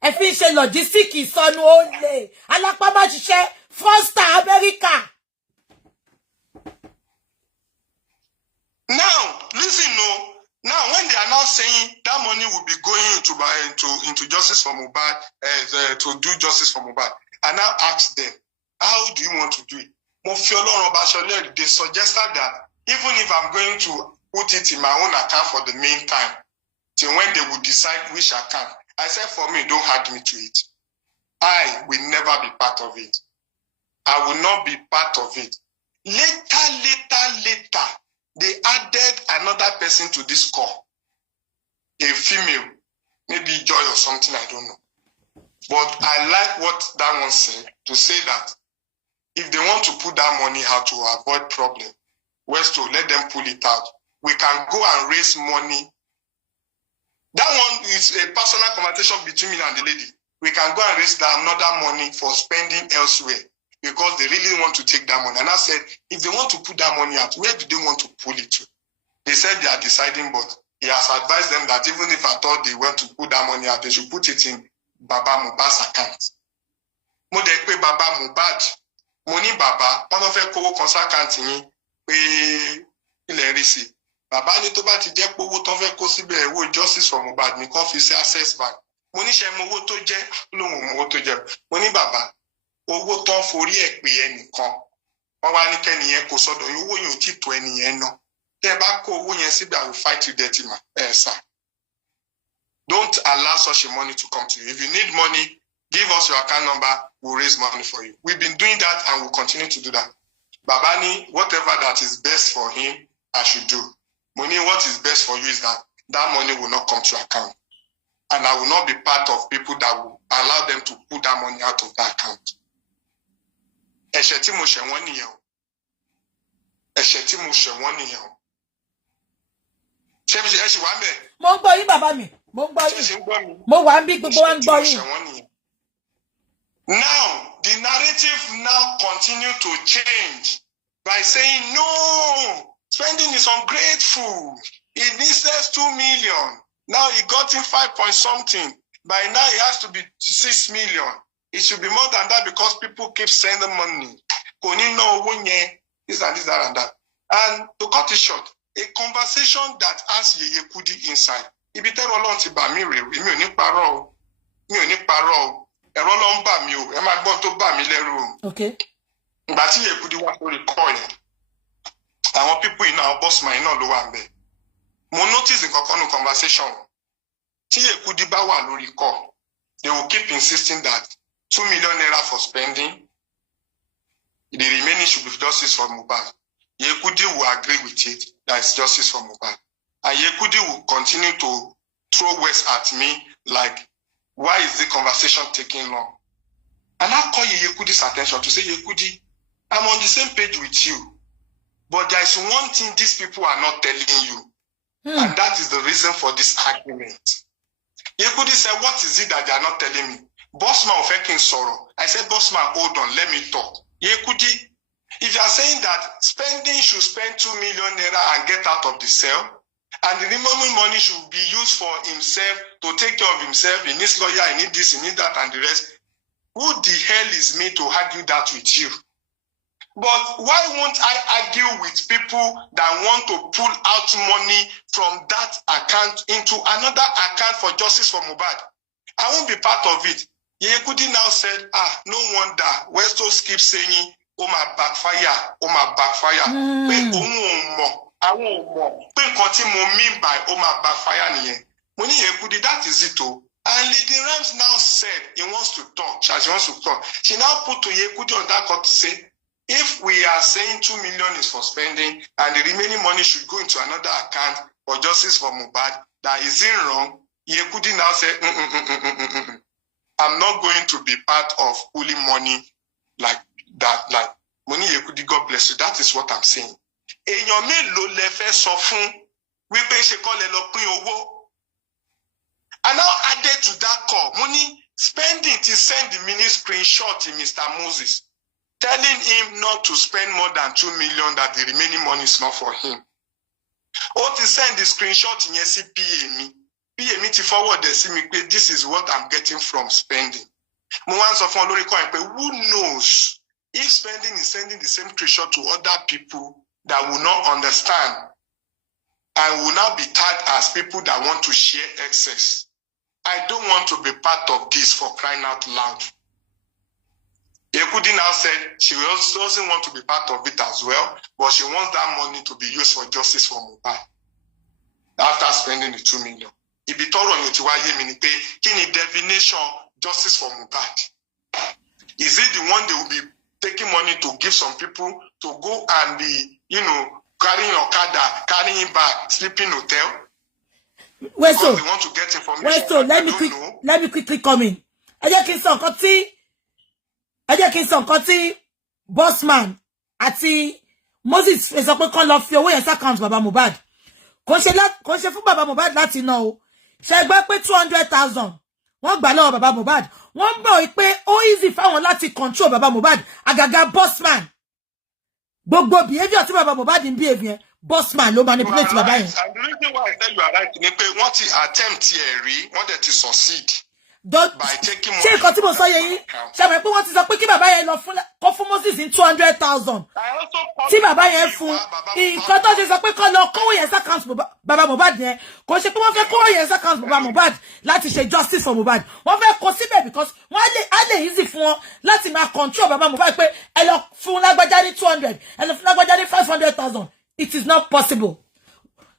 Ẹ fi ń ṣe logistics ìsọnù olè. Alápá má ṣiṣẹ́ Foster America. Now, listen, no. Now, when they are now saying that money will be going into justice for Mohbad, to do justice for Mohbad, I now ask them, how do you want to do it? They suggested that even if I'm going to put it in my own account for the meantime, till when they will decide which account, I said, for me, don't add me to it. I will never be part of it. I will not be part of it. Later, they added another person to this call. A female, maybe Joy or something, I don't know. But I like what that one said, to say that if they want to put that money out to avoid problem, Westo, let them pull it out. We can go and raise money. That one is a personal conversation between me and the lady. We can go and raise another money for spending elsewhere, because they really want to take that money. And I said, if they want to put that money out, where do they want to pull it to? They said they are deciding, but he has advised them that even if I thought they want to put that money out, they should put it in Baba Mohbad's account. Mo de pe Baba Mohbad, money Baba, one of your co-consa account ni pe ilẹ̀ rí sí. Baba ní tó bá ti jẹ́ pé owó tó fẹ́ kó síbẹ̀ owó justice for Mohbad ní kàn fi sí access bank. Mo ní ṣe mo owó tó jẹ́ lóhùn owó tó jẹ́. Mo ní bàbá, owó tó ń forí ẹ̀ pé ẹnìkan. Wọ́n wá ní kẹ́niyẹn kò sọ́dọ̀ yìí, owó yẹn ò tí tó ẹniyẹn ná. Tẹ́ ẹ bá kó owó yẹn síbẹ̀, I will fight you dirty man. Sir. Don't allow such a money to come to you. If you need money, give us your account number, we'll raise money for you. We've been doing that and we'll continue to do that. Babani, whatever that is best for him, I should do. Money, what is best for you is that money will not come to your account. And I will not be part of people that will allow them to put that money out of that account. Ẹ̀ṣẹ̀ tí mo ṣẹ̀ wọ́n nìyẹn o. Ẹ̀ṣẹ̀ tí mo ṣẹ̀ wọ́n nìyẹn o. Ṣé ẹ ṣì wá ń bẹ̀? Mo ń gbọ́ yín bàbá mi. Mo ń gbọ́ yín. Mo wà ń bí gbogbo wa ń gbọ́ yín. Now, the narrative now continue to change by saying, no, spending is ungrateful. He needs 2 million. Now he got him 5 point something. By now it has to be 6 million. It should be more than that because people keep sending money. This and this, that and that. And to cut it short, a conversation that has Yeye Kudi inside. Ibi tẹ́rọ Ọlọ́run ti bà mí rè o, èmi ò ní parọ́ o, mi ò ní parọ́ o, ẹ̀rọ Ọlọ́run bà mí o, ẹ máa gbọ́ tó bà mí lẹ́rù o. Okay. Ìgbà tí Yeye Kudi wá sórí kọ́ yẹn, àwọn people iná, àwọn boss man iná ló wà ń bẹ̀. Mo notice nǹkan kan nínú conversation. Tí Yeye Kudi bá wà lórí kọ́, they will keep insisting that 2 million naira for spending, the remaining should be justice for Mohbad. Yeye Kudi will agree with it, that it's justice for Mohbad. And Yeye Kudi will continue to throw words at me like, why is the conversation taking long? And I call Yeye Kudi's attention to say, Yeye Kudi, I'm on the same page with you. But there is one thing these people are not telling you. And that is the reason for this argument. Yeye Kudi said, what is it that they are not telling me? Bossman of Ekin Soro. I said, Bossman, hold on, let me talk. Yeye Kudi, if you are saying that spending should spend 2 million naira and get out of the cell, and the remaining money should be used for himself, to take care of himself, he needs lawyer, he needs this, he needs that, and the rest. Who the hell is me to argue that with you? But why won't I argue with people that want to pull out money from that account into another account for justice for Mohbad? I won't be part of it. Yeye Kudi now said, no wonder, Westo keeps saying, oh my backfire, oh my backfire. Pé nǹkan tí mo mean by oh my backfire nìyẹn. Mo ní Yeye Kudi, that is it o. And Lady Rams now said he wants to talk. She wants to talk. She now put to Yeye Kudi on that court to say, if we are saying 2 million is for spending and the remaining money should go into another account for justice for Mohbad, that is it wrong? Yeye Kudi now said, I'm not going to be part of pulling money like that. Like Money Yeye Kudi, God bless you. That is what I'm saying. Èèyàn mélòó lẹ fẹ́ sọ fún wípé ṣe kọ́ lẹ lọ pín owó. And now added to that call, money spending to send the mini screenshot to Mr. Moses, telling him not to spend more than 2 million, that the remaining money is not for him. Or to send the screenshot in yes, PME to forward the see me, this is what I'm getting from spending. Who knows if spending is sending the same screenshot to other people that will not understand and will now be tagged as people that want to share excess. I don't want to be part of this, for crying out loud. Yeye Kudi now said she also doesn't want to be part of it as well, but she wants that money to be used for justice for Mohbad after spending the 2 million. If you told on you to definition justice for Mohbad, is it the one they will be taking money to give some people to go and be, carrying your car, carrying it back, sleeping hotel? Westo, they want to get information. Westo, let me quickly come in. I just can't Bossman àti Moses sọ pé kàn lọ fi owó yẹn account baba Mohbad. Kò ṣe fún baba Mohbad láti ná o. Ṣé gbà pé 200,000 wọ́n gbà lọ́wọ́ baba Mohbad. Wọ́n gbọ́ pé ó easy fáwọn láti control baba Mohbad. Àgàgà Bossman. Gbogbo behavior tí baba Mohbad ń behave, Bossman ló manipulate baba yẹn. And the reason why I tell you are right ni pé wọ́n ti attempt rí, wọ́n dẹ̀ ti succeed. By taking money. Ṣé nǹkan tí mo sọ yé yín? Ṣé mọ̀ pé wọ́n ti sọ pé kí bàbá yẹn lọ fún Moses in 200,000. Tí bàbá yẹn fún nǹkan tó ṣe sọ pé kó lọ kówó yẹn account baba Mohbad yẹn. Kò ṣe pé wọ́n fẹ́ kówó yẹn account baba Mohbad láti ṣe justice for Mohbad. Wọ́n fẹ́ kó síbẹ̀ because wọ́n á lè easy fún wọn láti máa control baba Mohbad pé ẹ lọ fún lágbájá ní 200, ẹ lọ fún lágbájá ní 500,000. It is not possible.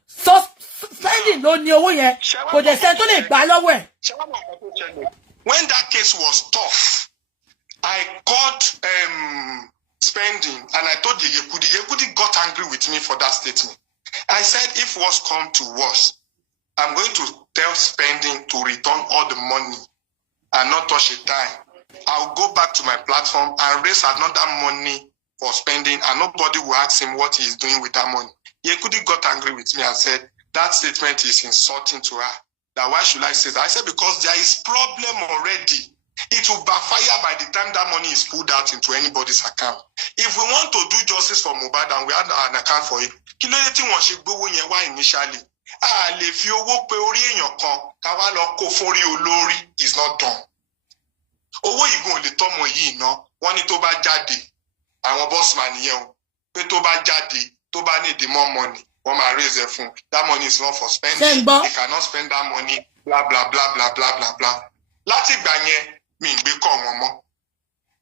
So spending ló ní owó yẹn kò dẹ̀ sẹ́ni tó lè gbà lọ́wọ́ ẹ̀. When that case was tough, I called spending and I told Yeye Kudi. Yeye Kudi got angry with me for that statement. I said, if worse come to worse, I'm going to tell spending to return all the money and not touch a dime. I'll go back to my platform and raise another money for spending, and nobody will ask him what he is doing with that money. Yeye Kudi got angry with me and said, that statement is insulting to her. That why should I say that? I said, because there is problem already. It will backfire by the time that money is pulled out into anybody's account. If we want to do justice for Mohbad and we have an account for it, kí ló dé tí wọ́n ṣe gbówó yẹn wá initially? A lè fi owó pé orí èèyàn kan ká wá lọ kó fórí olórí is not done. Owó ìgùn ò lè tọ́mọ yìí ná. Wọ́n ní tó bá jáde, àwọn bossman nìyẹn o. Pé tó bá jáde, tó bá need more money. Wọ́n máa raise it fún. That money is not for spending. They cannot spend that money. Blah blah blah blah blah blah blah. Láti ìgbà yẹn mi ń gbé kọ́ wọn mọ́.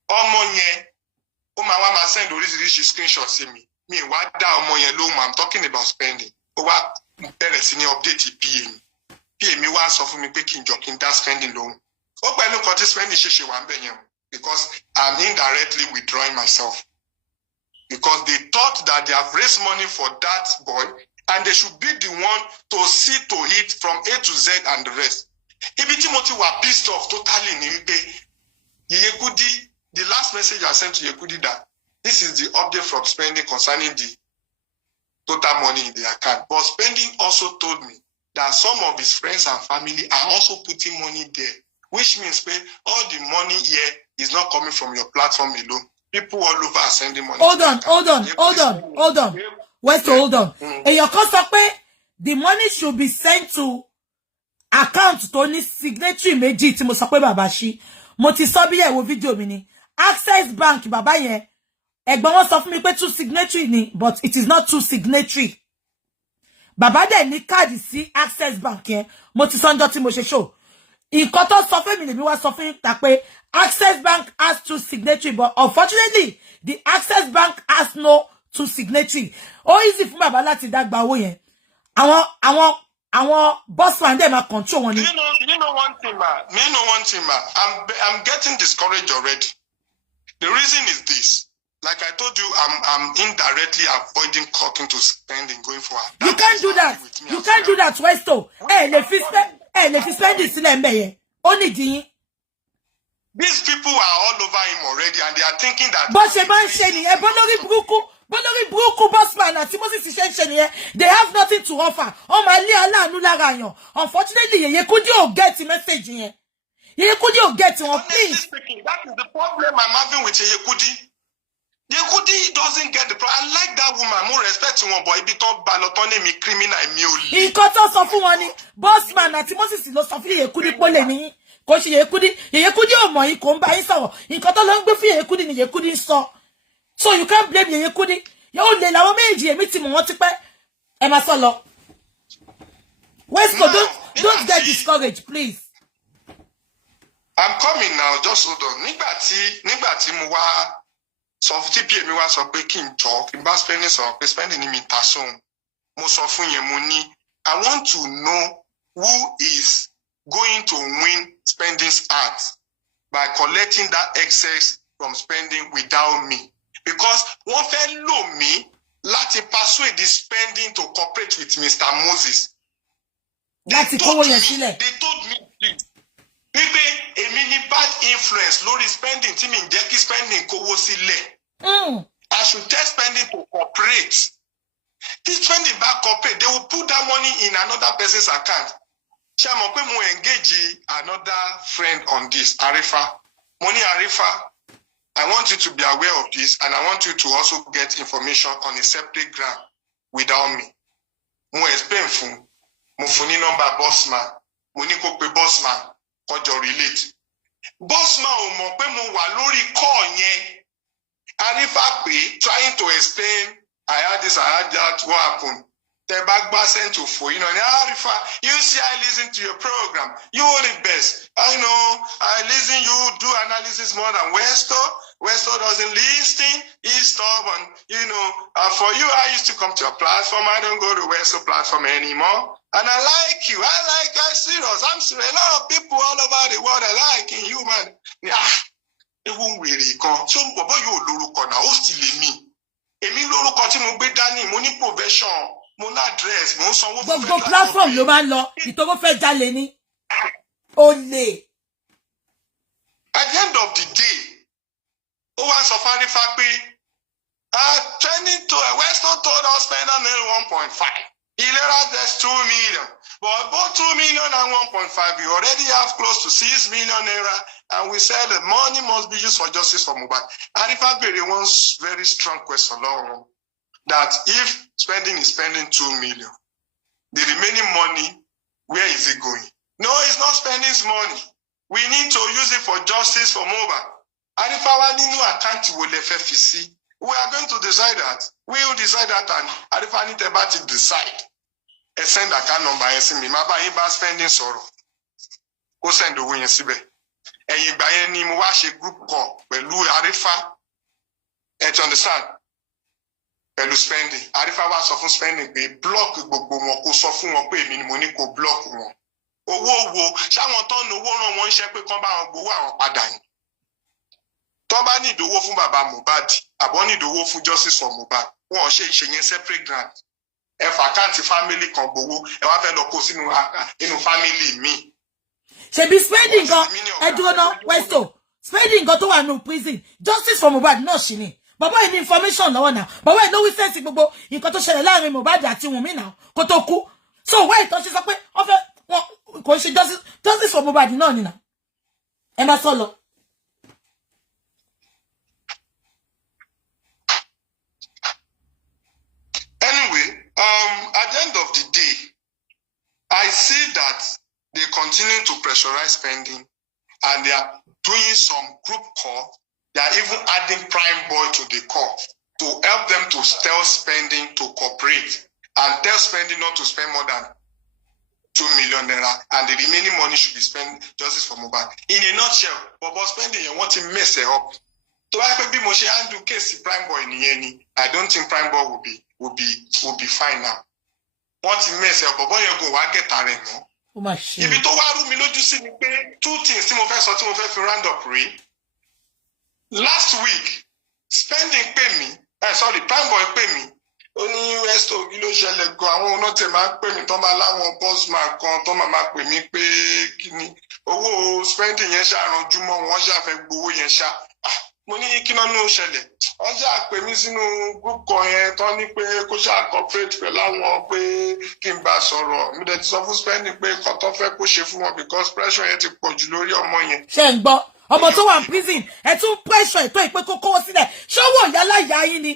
Ọmọ yẹn ó máa wá máa send oríṣiríṣi screenshot sí mi. Mi wá dá ọmọ yẹn lóhùn. I'm talking about spending. Ó wá bẹ̀rẹ̀ sí ní update PA mi. PA mi wá sọ fún mi pé kí n jọ kí n dá spending lóhùn. Ó pẹ̀lú nǹkan tí spending ṣe wà ń bẹ̀ yẹn because I'm indirectly withdrawing myself. Because they thought that they have raised money for that boy and they should be the one to see to it from A to Z and the rest. Ibi Timothy were pissed off totally ni wípé Yeye Kudi, the last message I sent to Yeye Kudi that this is the update from spending concerning the total money in the account. But spending also told me that some of his friends and family are also putting money there, which means all the money here is not coming from your platform alone. People all over are sending money. Hold on. Westo, hold on. And your cost the money should be sent to account tó ní signatory méjì tí mo sọ pé bàbá ṣí. Mo ti sọ bí ẹ wo video mi ni. Access Bank bàbá yẹn. Ẹ̀gbọ́n wọn sọ fún mi pé 2 signatory ni, but it is not 2 signatory. Bàbá dẹ̀ ní káàdì sí Access Bank yẹn. Mo ti sọ ńjọ́ tí mo ṣe show. Nǹkan tó sọ fún mi lèmi wá sọ fún ta pé Access Bank has 2 signatory, but unfortunately, the Access Bank has no 2 signatory. Ó easy fún bàbá láti dá gba owó yẹn. Àwọn bossman dem ma control wọn ni. You know one thing, ma. I'm getting discouraged already. The reason is this. Like I told you, I'm indirectly avoiding talking to spending going forward. You can't do that. You can't do that, Westo. Le fi spend this sílẹ̀ ńbẹ̀ yẹn. Ó ní dín. These people are all over him already, and they are thinking that. But she man sheni e bolori bruku bossman àti Moses sheni they have nothing to offer. Oh my li alaanu lára yan. Unfortunately, Yeye Kudi o get message yẹn. Yeye Kudi o get one, please. Speaking, that is the problem I'm having with Yeye Kudi. Yeye Kudi doesn't get the problem. I like that woman, more respect to one boy. Ibi tó bá lọ tán ní mi criminal mi ò lè. Nǹkan tó sọ fún wọn ni bossman àti Moses ló sọ fún Yeye Kudi pé lè ní. Kò ṣe Yeye Kudi ò mọ̀ yín kò ń bá yín sọ̀rọ̀. Nǹkan tó lọ ń gbé fún Yeye Kudi ni Yeye Kudi ń sọ. So you can't blame Yeye Kudi. Yóò lè làwọn méjì èmi tí mọ̀ wọ́n ti pẹ́. Ẹ máa sọ lọ. Westo, don't get discouraged, please. I'm coming now, just hold on. Nígbà tí mo wá sọ fún TPA mi wá sọ pé kí n jọ kí n bá spending sọ pé spending ní mi ta sóhun. Mo sọ fún yẹn mo ní I want to know who is going to win spending's heart by collecting that excess from spending without me. Because wọ́n fẹ́ lò mí láti persuade the spending to cooperate with Mr. Moses. Láti kówó yẹn sílẹ̀. They told me this. Wípé èmi ní bad influence lórí spending tí mi ń jẹ́ kí spending kówó sílẹ̀. I should tell spending to cooperate. This spending back cooperate, they will put that money in another person's account. Ṣé mọ̀ pé mo engage another friend on this, Arifa. Money Arifa, I want you to be aware of this, and I want you to also get information on a separate ground without me. Mo explain fún, mo fún ní number bossman, mo ní kó pe bossman, kọjọ relate. Bossman ò mọ̀ pé mo wà lórí call yẹn. Arifa pé trying to explain, I had this, I had that, what happened? The back sent to for Arifa, you see, I listen to your program. You are the best. I know, I listen, you do analysis more than Westo. Westo doesn't listen, he's stubborn. For you, I used to come to a platform. I don't go to Westo platform anymore. And I like you. I'm serious. I'm serious. A lot of people all over the world are liking you, man. Even really come. So, Bobo, you loruko na hostile me. Emi loruko tí mo gbé dání, mo ní profession. Address, gbogbo platform ló máa ń lọ ìtọ́wọ́ fẹ́ jalè ní olè. At the end of the day, ó wá sọ fún Arifa pé trending to a Westo told us spend on 1.5. He let us there's 2 million. But both 2 million and 1.5, we already have close to 6 million naira, and we said the money must be used for justice for Mohbad. Arifa very one very strong question, Lord. That if spending is spending 2 million, the remaining money, where is it going? No, it's not spending money. We need to use it for justice for Mohbad. And if our new account will FFC, we are going to decide that. We will decide that, and if I need to decide, send account number and send me. My spending sorrow. Go send the way and see. And you buy any more group call, but Louis Arifa, and to understand. Pẹ̀lú spending Arifa wá sọ fún spending pé block gbogbo wọn kó sọ fún wọn pé èmi ni mo ní kó block wọn. Owó wo ṣáwọn tó ń owó rán wọn iṣẹ́ pé kán bá wọn gbowó àwọn padà yìí. Tó bá ní ìdówó fún bàbá Mohbad àbọ̀ ní ìdówó fún justice for Mohbad wọn ò ṣe ìṣe yẹn separate grant. Ẹ fà káàntì family kan gbowó ẹ wá fẹ́ lọ kó sínú family mi. Ṣebí spending gan ẹ dúró ná Westo spending gan tó wà nínú prison justice for Mohbad náà ṣì ni. Bàbá ẹ̀ ní information lọ́wọ́ náà. Bàbá ẹ̀ ló wí sẹ́ǹsì gbogbo nǹkan tó ṣẹlẹ̀ láàrin Mohbad àti Wùnmí náà kó tó kú. So why tó ṣe sọ pé wọ́n fẹ́ wọn kò ṣe justice for Mohbad náà nìyà. Ẹ máa sọ lọ. Anyway, at the end of the day, I see that they continue to pressurize spending, and they are doing some group call. They are even adding Prime Boy to the call to help them to tell spending to cooperate and tell spending not to spend more than 2 million naira, and the remaining money should be spent justice for Mohbad. In a nutshell, but spending you want to mess it up. So I could be Moshe handle case Prime Boy in I don't think Prime Boy will be fine now. Want to mess it up, but you go get that no. Oh my shit. If you don't want me to see two things, Timo first round up read. Last week, spending pay me. Prime Boy pay me ó ní Westo kí ló ṣẹlẹ̀ gan àwọn ọ̀nà tẹ̀ máa ń pè mí tán máa láwọn bossman kan tán máa pè mí pé kí ni owó spending yẹn ṣàrànjú mọ́ wọn ṣàfẹ́ gbowó yẹn ṣá mo ní kí náà ló ṣẹlẹ̀ wọ́n ṣáà pè mí sínú group kan yẹn tán ní pé kó ṣáà cooperate pẹ̀lú àwọn pé kí n bá sọ̀rọ̀ mi dẹ̀ ti sọ fún spending pé nǹkan tó fẹ́ kó ṣe fún wọn because pressure yẹn ti pọ̀ jù lórí ọmọ yẹn. ṣé ń gbọ́ ọmọ tó wà ní prison ẹ tún pressure ètò ìpè kó kówó sílẹ̀ ṣọwọ́ yálà ìyá yín ni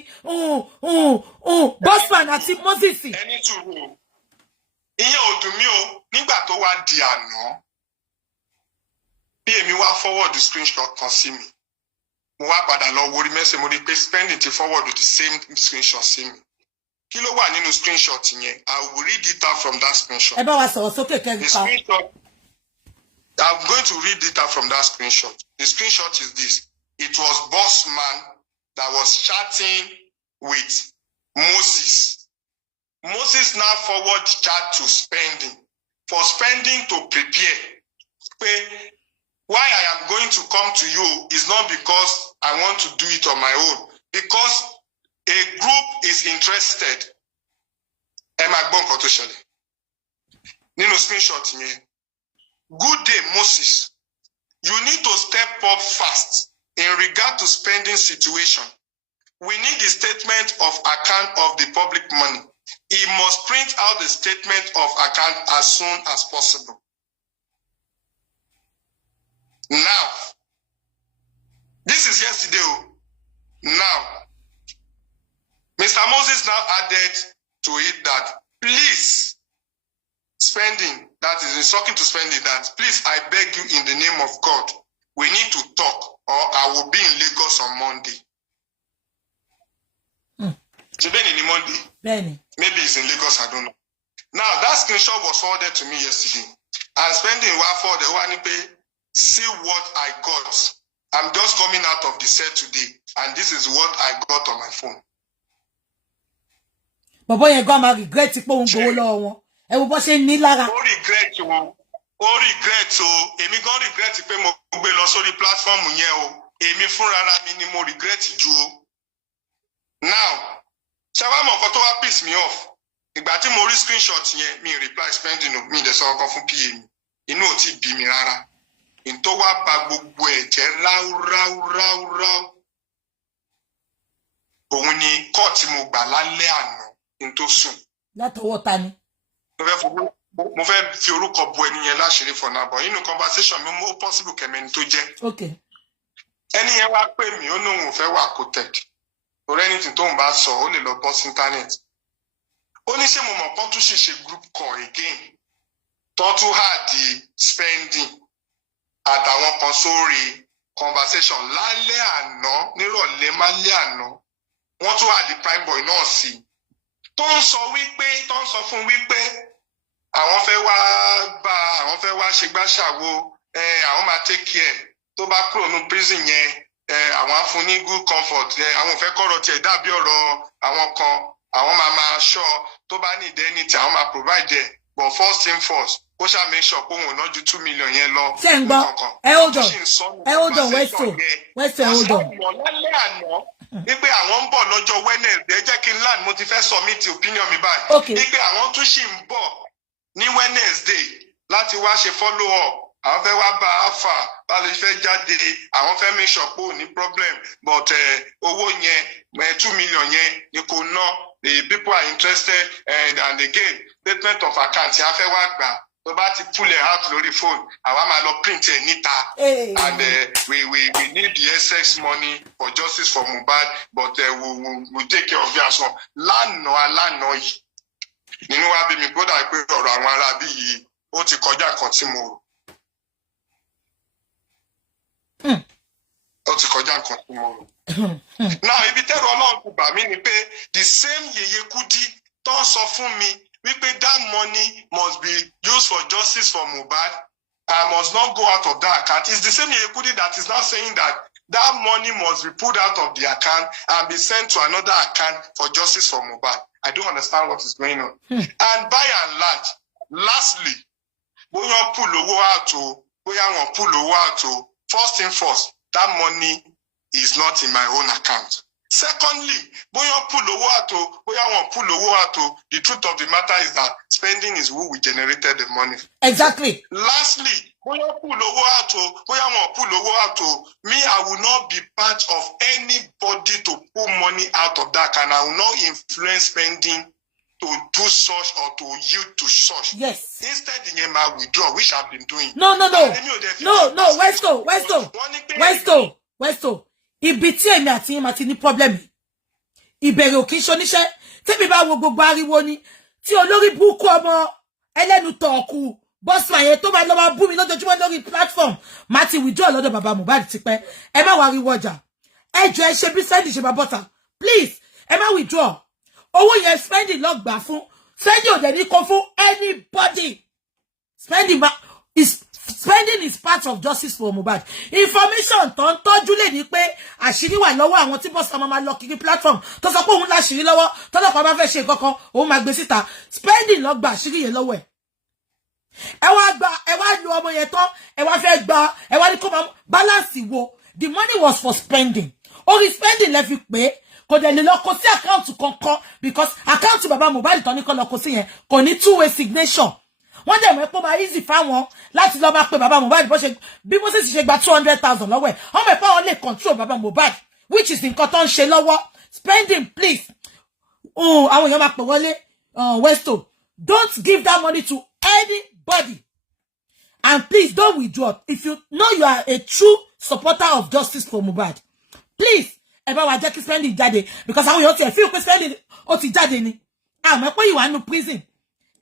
Bossman àti Moses. ẹni tùrù ìyẹn ò dùn mí o nígbà tó wá di àná bí èmi wá forward screenshot kan sí mi mo wá padà lọ wo orí mẹ́sẹ̀ mo rí pé spending ti forward the same screenshot sí mi kí ló wà nínú screenshot yẹn I will read it out from that screenshot. ẹ bá wa sọ̀rọ̀ sókè kẹ́kẹ́ pa. I'm going to read it out from that screenshot. The screenshot is this. It was Bossman that was chatting with Moses. Moses now forward the chat to spending. For spending to prepare. Why I am going to come to you is not because I want to do it on my own. Because a group is interested. Emma Bonko to Shelley. Nino screenshot here. Good day, Moses. You need to step up fast in regard to spending situation. We need the statement of account of the public money. He must print out the statement of account as soon as possible. Now, this is yesterday. Now, Mr. Moses now added to it that, please, spending, that is talking to spending, that please, I beg you in the name of God, we need to talk or I will be in Lagos on Monday. So Benny Monday. Benny. Maybe it's in Lagos, I don't know. Now, that screenshot was forwarded to me yesterday. And spending for the one pay, see what I got. I'm just coming out of the set today, and this is what I got on my phone. But boy, you gonna regret it, go long. Ẹ wo bó ṣe ní lára. Ó regret o èmi gan regret pé mo gbé lọ sórí platform yẹn o èmi fúnra mi ni mo regret jù o. Now ṣàwọn mọ̀ nǹkan tó wá piss me off ìgbà tí mo rí screenshot yẹn mi reply spending o mi dẹ̀ sọ ọkàn fún PA mi inú ò tí bí mi rárá n tó wá ba gbogbo ẹ̀ jẹ́ ráúráúráúráú òun ni court tí mo gbà lálẹ́ àná n tó sùn. Látọwọ́ ta ni. Mo fẹ́ fi orúkọ bo ẹni yẹn láṣìírí for now but inú conversation mi mo possible kẹmẹni tó jẹ́. Okay. Ẹni yẹn wá pè mí ó ní òun fẹ́ wà quoted or anything tó ń bá sọ ó lè lọ bọ́ sí internet. Ó ní ṣé mo mọ̀ pọ́n tún ṣe group call again tó tún hà di spending àtàwọn kan sórí conversation lálẹ́ àná nírọ̀lẹ́ málẹ́ àná wọ́n tún hà di prime boy náà sí tó ń sọ fún wípé àwọn fẹ́ wá ṣègbàṣàwò àwọn máa take care tó bá kúrò ní prison yẹn àwọn á fún ní good comfort àwọn ò fẹ́ kọ́rọ̀ tiẹ̀ dàbí ọ̀rọ̀ àwọn kan àwọn máa ṣọ́ tó bá need anything àwọn máa provide there but first thing first kó ṣáà make sure pé òun ò ná ju 2 million yẹn lọ. ṣé ń gbọ́ hold on Westo hold on. lálẹ́ àná wípé àwọn ń bọ̀ lọ́jọ́ Wednesday ẹ jẹ́ kí n land mo ti fẹ́ submit opinion mi báyìí wípé àwọn tún ṣì ń bọ̀ ní Wednesday láti wá ṣe follow up àwọn fẹ́ wá bá alpha bá lè fẹ́ jáde àwọn fẹ́ make sure pé ò ní problem but owó yẹn 2 million yẹn ni kò ná the people are interested and again statement of account yẹn fẹ́ wá gbà tó bá ti pull it out lórí phone àwa máa lọ print ẹ̀ níta and we need the excess money for justice for Mohbad but we take care of it as well. lánàá yìí nínú wa bí mi gbọ́dọ̀ pé ọ̀rọ̀ àwọn ará bí yìí ó ti kọjá kan tí mo rò. Ó ti kọjá kan tí mo rò. Now ibi tẹ́rọ Ọlọ́run kò bà mí ni pé the same Yeye Kudi tó sọ fún mi wípé that money must be used for justice for Mohbad and must not go out of that account. It's the same Yeye Kudi that is now saying that money must be pulled out of the account and be sent to another account for justice for Mohbad. I don't understand what is going on. And by and large, lastly, bóyá pull owó out o, bóyá wọ́n pull owó out o, first thing first, that money is not in my own account. Secondly, boya pull owó àtò, boya wọ́n pull owó àtò. The truth of the matter is that spending is who we generated the money. Exactly. Lastly, boya pull owó àtò, boya wọ́n pull owó àtò. Me, I will not be part of anybody to pull money out of that, and I will not influence spending to do such or to yield to such. Yes. Instead, in my withdraw, which I've been doing. No, Westo. Ibi tí èmi àti yín máa ti ní problem. Ìbẹ̀rẹ̀ òkè ṣoníṣẹ́. Tẹ́mi bá wo gbogbo ariwo ni. Tí olórí burúkú ọmọ ẹlẹ́nu tọ̀ọ̀kù. Bossman yẹn tó bá lọ máa bú mi lójoojúmọ́ lórí platform. Má ti withdraw lọ́dọ̀ bàbá Mohbad ti pẹ́. Ẹ má wá riwo ọjà. Ẹ jọ̀ọ́ ẹ ṣe bí Sunday ṣe máa bọ́ta. Please, ẹ má withdraw. Owó yẹn spending lọ gbà fún. Spending ò dẹ̀ ní kó fún anybody. Spending is part of justice for Mohbad. Information tó ń tọ́jú lè ní pé àṣírí wà lọ́wọ́ àwọn tí Bossman máa lọ kiri platform tó sọ pé òun láṣírí lọ́wọ́ tọ́lọ́pàá bá fẹ́ ṣe nǹkan òun máa gbé síta. Spending lọ gba àṣírí yẹn lọ́wọ́ ẹ̀. Ẹ wá lu ọmọ yẹn tán, ẹ wá fẹ́ gba, ẹ wá ní kó máa balance wo. The money was for spending. Orí spending lẹ fi pé kò dẹ̀ lè lọ kó sí account kankan because account bàbá Mohbad tán ní kó lọ kó sí yẹn kò ní two-way signature. Wọ́n dẹ̀ mọ̀ pé máa easy fáwọn láti lọ máa pe bàbá Mohbad bí Moses ṣe gba 200,000 lọ́wọ́ ẹ̀. Wọ́n mọ̀ pé àwọn lè control bàbá Mohbad, which is nǹkan tó ń ṣe lọ́wọ́. Spending, please. Àwọn èèyàn máa pè wọlé. Westo, don't give that money to anybody. And please don't withdraw. If you know you are a true supporter of justice for Mohbad, please, ẹ bá wa jẹ́ kí spending jáde because àwọn èèyàn ti ẹ̀ feel pé spending ó ti jáde ni. Àmọ́ pé ìwà nínú prison.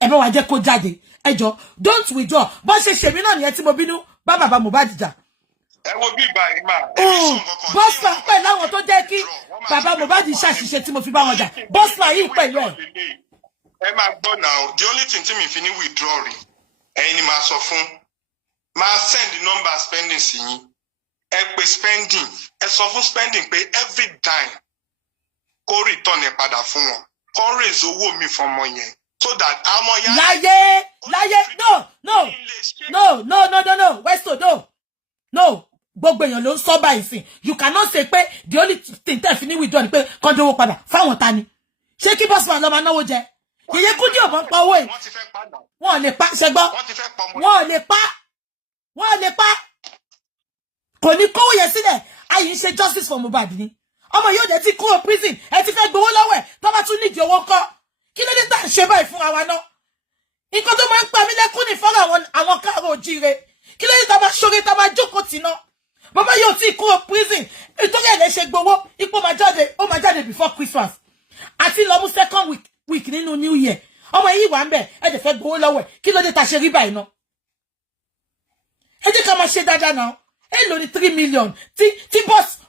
Ẹ bá wa jẹ́ kó jáde. Ẹ jọ̀ọ́, don't withdraw. Bó ṣe ṣe mí náà nìyẹn tí mo bínú bá bàbá Mohbad jà. Ẹ wo bí ìgbà ìmà. Bossman pẹ̀lú àwọn tó jẹ́ kí bàbá Mohbad ṣàṣìṣe tí mo fi bá wọn jà. Bossman yìí pẹ̀lú ẹ̀. Ẹ máa gbọ́ now, the only thing tí mi fi ní withdraw rí ẹ̀yin ni máa sọ fún. Máa send the number spending sí yín. Ẹ pè spending. Ẹ sọ fún spending pé every time kó return ẹ padà fún wọn. Kó raise owó mi fún ọmọ yẹn. So that àmọ́ yá. Láyé, no, Westo, no. Gbogbo èèyàn ló ń sọ báyìí sìn. You cannot say pé the only thing tẹ́ fi ní withdraw ni pé kán dówó padà fáwọn ta ni. Ṣé kí Bossman lọ máa náwó jẹ? Yeye Kudi ò mọ̀ pa owó yìí. Wọ́n lè pa ṣẹgbọ́. Wọ́n lè pa. Kò ní kówó yẹn sílẹ̀. Ayé ń ṣe justice for Mohbad ni. Ọmọ yóò dé ti kúrò prison. Ẹ ti fẹ́ gbowó lọ́wọ́ ẹ̀. Tó bá tún nídìí owó kọ́. Kí ló dé tá à ń ṣe báyìí fún àwa náà? Nǹkan tó máa ń pa mí lẹ́kún ní fọ́nà àwọn káàró òjíire. Kí ló dé tá a bá ṣoore tá a bá jókòó tì náà? Bàbá yóò tí kúrò prison. Nítorí ẹ̀ lè ṣe gbowó. Ipò máa jáde before Christmas. Àti lọ mú second week nínú New Year. Ọmọ yìí wà ń bẹ̀. Ẹ dẹ̀ fẹ́ gbowó lọ́wọ́ ẹ̀. Kí ló dé tá a ṣe rí báyìí náà? Ẹ jẹ́ ká máa ṣe dáadáa náà. Ẹ lò ní 3 million. Tí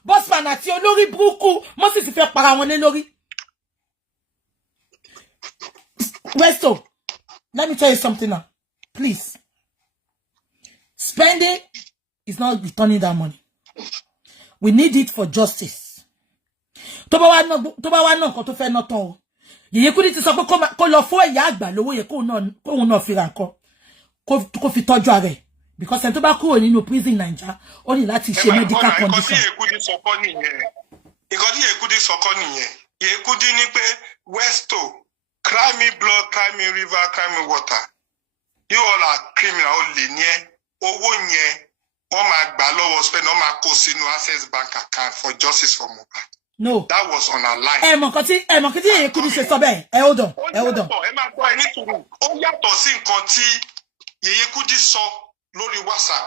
Bossman àti olórí burúkú Moses fẹ́ para wọn lé lórí. Westo, let me tell you something now. Please. Spending is not returning that money. We need it for justice. Tó bá wá náà nǹkan tó fẹ́ ná tán o. Yeye Kudi ti sọ pé kó lọ fún ìyá àgbà lówó yẹ kóun náà fi ra nǹkan. Kó fi tọ́jú ara ẹ̀. Because ẹni tó bá kúrò nínú prison Naija, ó ní láti ṣe medical condition. Yeye Kudi sọ kọ́ nìyẹn. Yeye Kudi sọ kọ́ nìyẹn. Yeye Kudi ní pé Westo, cry me blood, cry me river, cry me water. You all are criminal, ó lè ní ẹ. Owó yẹn, wọ́n máa gbà lọ́wọ́ spend, wọ́n máa kó sínú Access Bank account for justice for Mohbad. No. That was on our line. Ẹ mọ̀ nǹkan tí Yeye Kudi ṣe sọ bẹ́ẹ̀. Hold on. Ẹ máa gbọ́ ẹni tùrù. Ó yàtọ̀ sí nǹkan tí Yeye Kudi sọ lórí WhatsApp.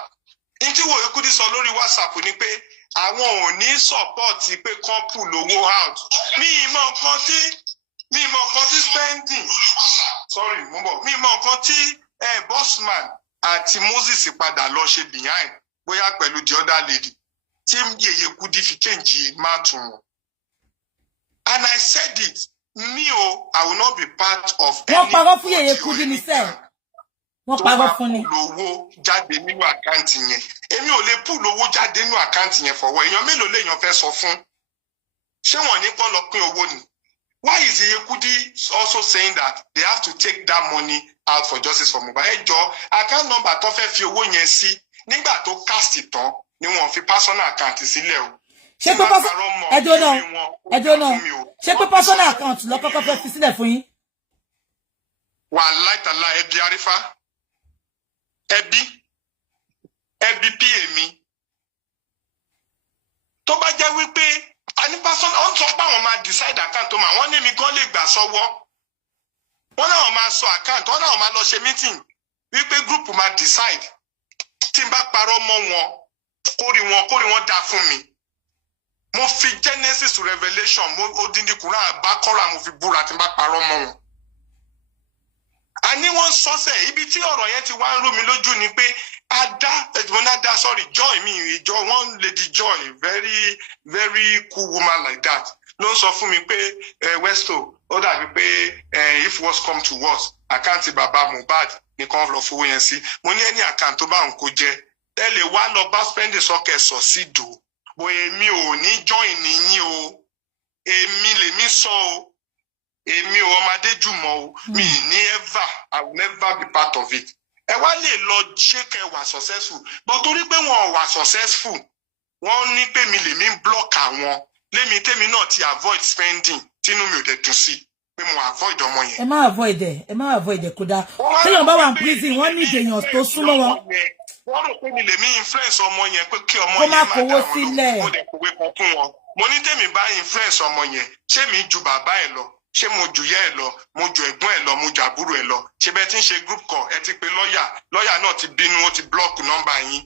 Ní tí Yeye Kudi sọ lórí WhatsApp ni pé àwọn ò ní support pé kán pull owó out. Mi mọ̀ nǹkan tí spending. Sorry, mo bọ̀. Mi mọ̀ nǹkan tí Bossman àti Moses padà lọ ṣe behind. Bóyá pẹ̀lú the other lady. Tí Yeye Kudi fi change mouth wọn. And I said it. I will not be part of any. Wọ́n parọ́ fún Yeye Kudi ní sẹ́ẹ̀. Wọ́n parọ́ fún ni. Tó bá lówó jáde nínú àkáǹtì yẹn. Èmi ò lè pull owó jáde nínú àkáǹtì yẹn fọwọ́. Èèyàn mélòó lèèyàn fẹ́ sọ fún? Ṣé wọ́n ní pọ́n lọ pín owó ni? Why is Yeye Kudi also saying that they have to take that money out for justice for Mohbad? Ẹ jọ̀ọ́, account number tó fẹ́ fi owó yẹn sí nígbà tó cast tán ni wọ́n fi personal account sílẹ̀ o. ṣé pé ṣé pé personal account ló kọ́kọ́ fẹ́ fi sílẹ̀ fún yín. Wàláì tàlá ẹbí arífá ẹbí pa mi tó bá jẹ́ wípé àní person on sọ pé àwọn máa decide account tó máa wọ́n ní mi gan lè gbà sọ́wọ́ wọ́n náà máa sọ account wọ́n náà máa lọ ṣe meeting wípé group máa decide tí n bá parọ́ mọ́ wọn kórì wọn dá fún mi mo fi Genesis to Revelation mo odindi Quran Bákọ́rà mo fi búra tí n bá parọ́ mọ́ wọn. Àní wọ́n sọ́sẹ̀ ibi tí ọ̀rọ̀ yẹn ti wá ń rú mi lójú ni pé Joy mi ìjọ one lady Joy very very cool woman like that ló ń sọ fún mi pé Westo ó dàbí pé if worse come to worse àkáǹtì bàbá Mohbad nìkan lọ fowó yẹn sí mo ní ẹni àkáǹtì tó bá ń kó jẹ ẹ lè wá lọ bá spending sọkẹ sọ sí dò bó èmi ò ní join nìyí o èmi lèmi sọ o èmi ò ọmọdé jùmọ̀ o mi ní ever I will never be part of it. Ẹ wá lè lọ ṣé kẹ wà successful but torí pé wọn wà successful wọn ní pé mi lèmi ń block àwọn lémi tèmi náà ti avoid spending tínú mi ò dẹ̀ dùn sí pé mo avoid ọmọ yẹn. ẹ má avoid ẹ kódà téèyàn bá wà ní prison wọn ní èèyàn tó súnmọ́ wọn. wọ́n rò pé mi lèmi influence ọmọ yẹn pé kí ọmọ yẹn yẹn má kówó sílẹ̀. mo dẹ̀ kówé kan fún wọn mo ní tèmi bá influence ọmọ yẹn ṣé mi ju bàbá ẹ lọ ṣé mo jù yẹ ẹ lọ mo jù ẹ̀gbọ́n ẹ lọ mo jù àbúrò ẹ lọ ṣé bẹ́ẹ̀ tí ń ṣe group call ẹ ti pe lọ́ọ̀yà náà ti bínú ó ti block nọ́mbà yín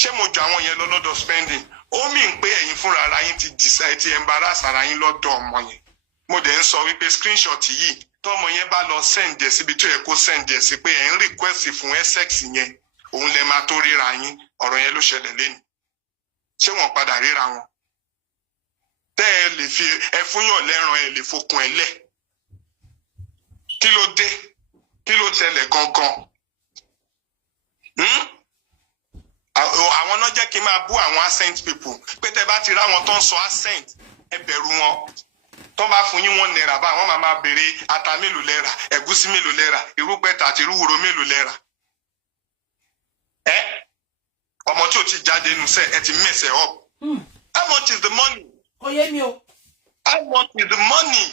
ṣé mo jù àwọn yẹn lọ lọ́dọ̀ spending ó mì ń pé ẹ̀yin fúnra ara yín ti decide ti embarrass ara yín lọ́dọ̀ ọmọ yẹn mo dẹ̀ ń sọ wípé screenshot yìí tọ́mọ yẹn bá lọ send ẹ̀ síbi tó yẹ kó send ẹ̀ sí pé ẹ̀ ń request fún essex yẹn òun lè máa tó ríra yín ọ̀rọ̀ yẹn ló ṣẹlẹ̀ lẹ́nu ṣé wọ́n padà ríra wọn tẹ́ ẹ lè fi ẹfúnyàn lẹ́ràn ẹ lè fokùn ẹ lẹ̀ kí ló dé kí ló tẹlẹ̀ gangan àwọn náà jẹ́ kí n máa bú àwọn accent people pé tẹ́ bá ti ráwọn tó ń sọ accent ẹ bẹ̀rù wọn tó bá fún yín £1 bá wọn máa béèrè ata mélòó lẹ́ra ẹ̀gúsí mélòó lẹ́ra irúgbẹ́ta àti irúwúro mélòó lẹ́ra ọmọ tí ò ti jáde nù sẹ́ ẹ ti mess it up. How much is the money? Ó yé mi o. How much is the money?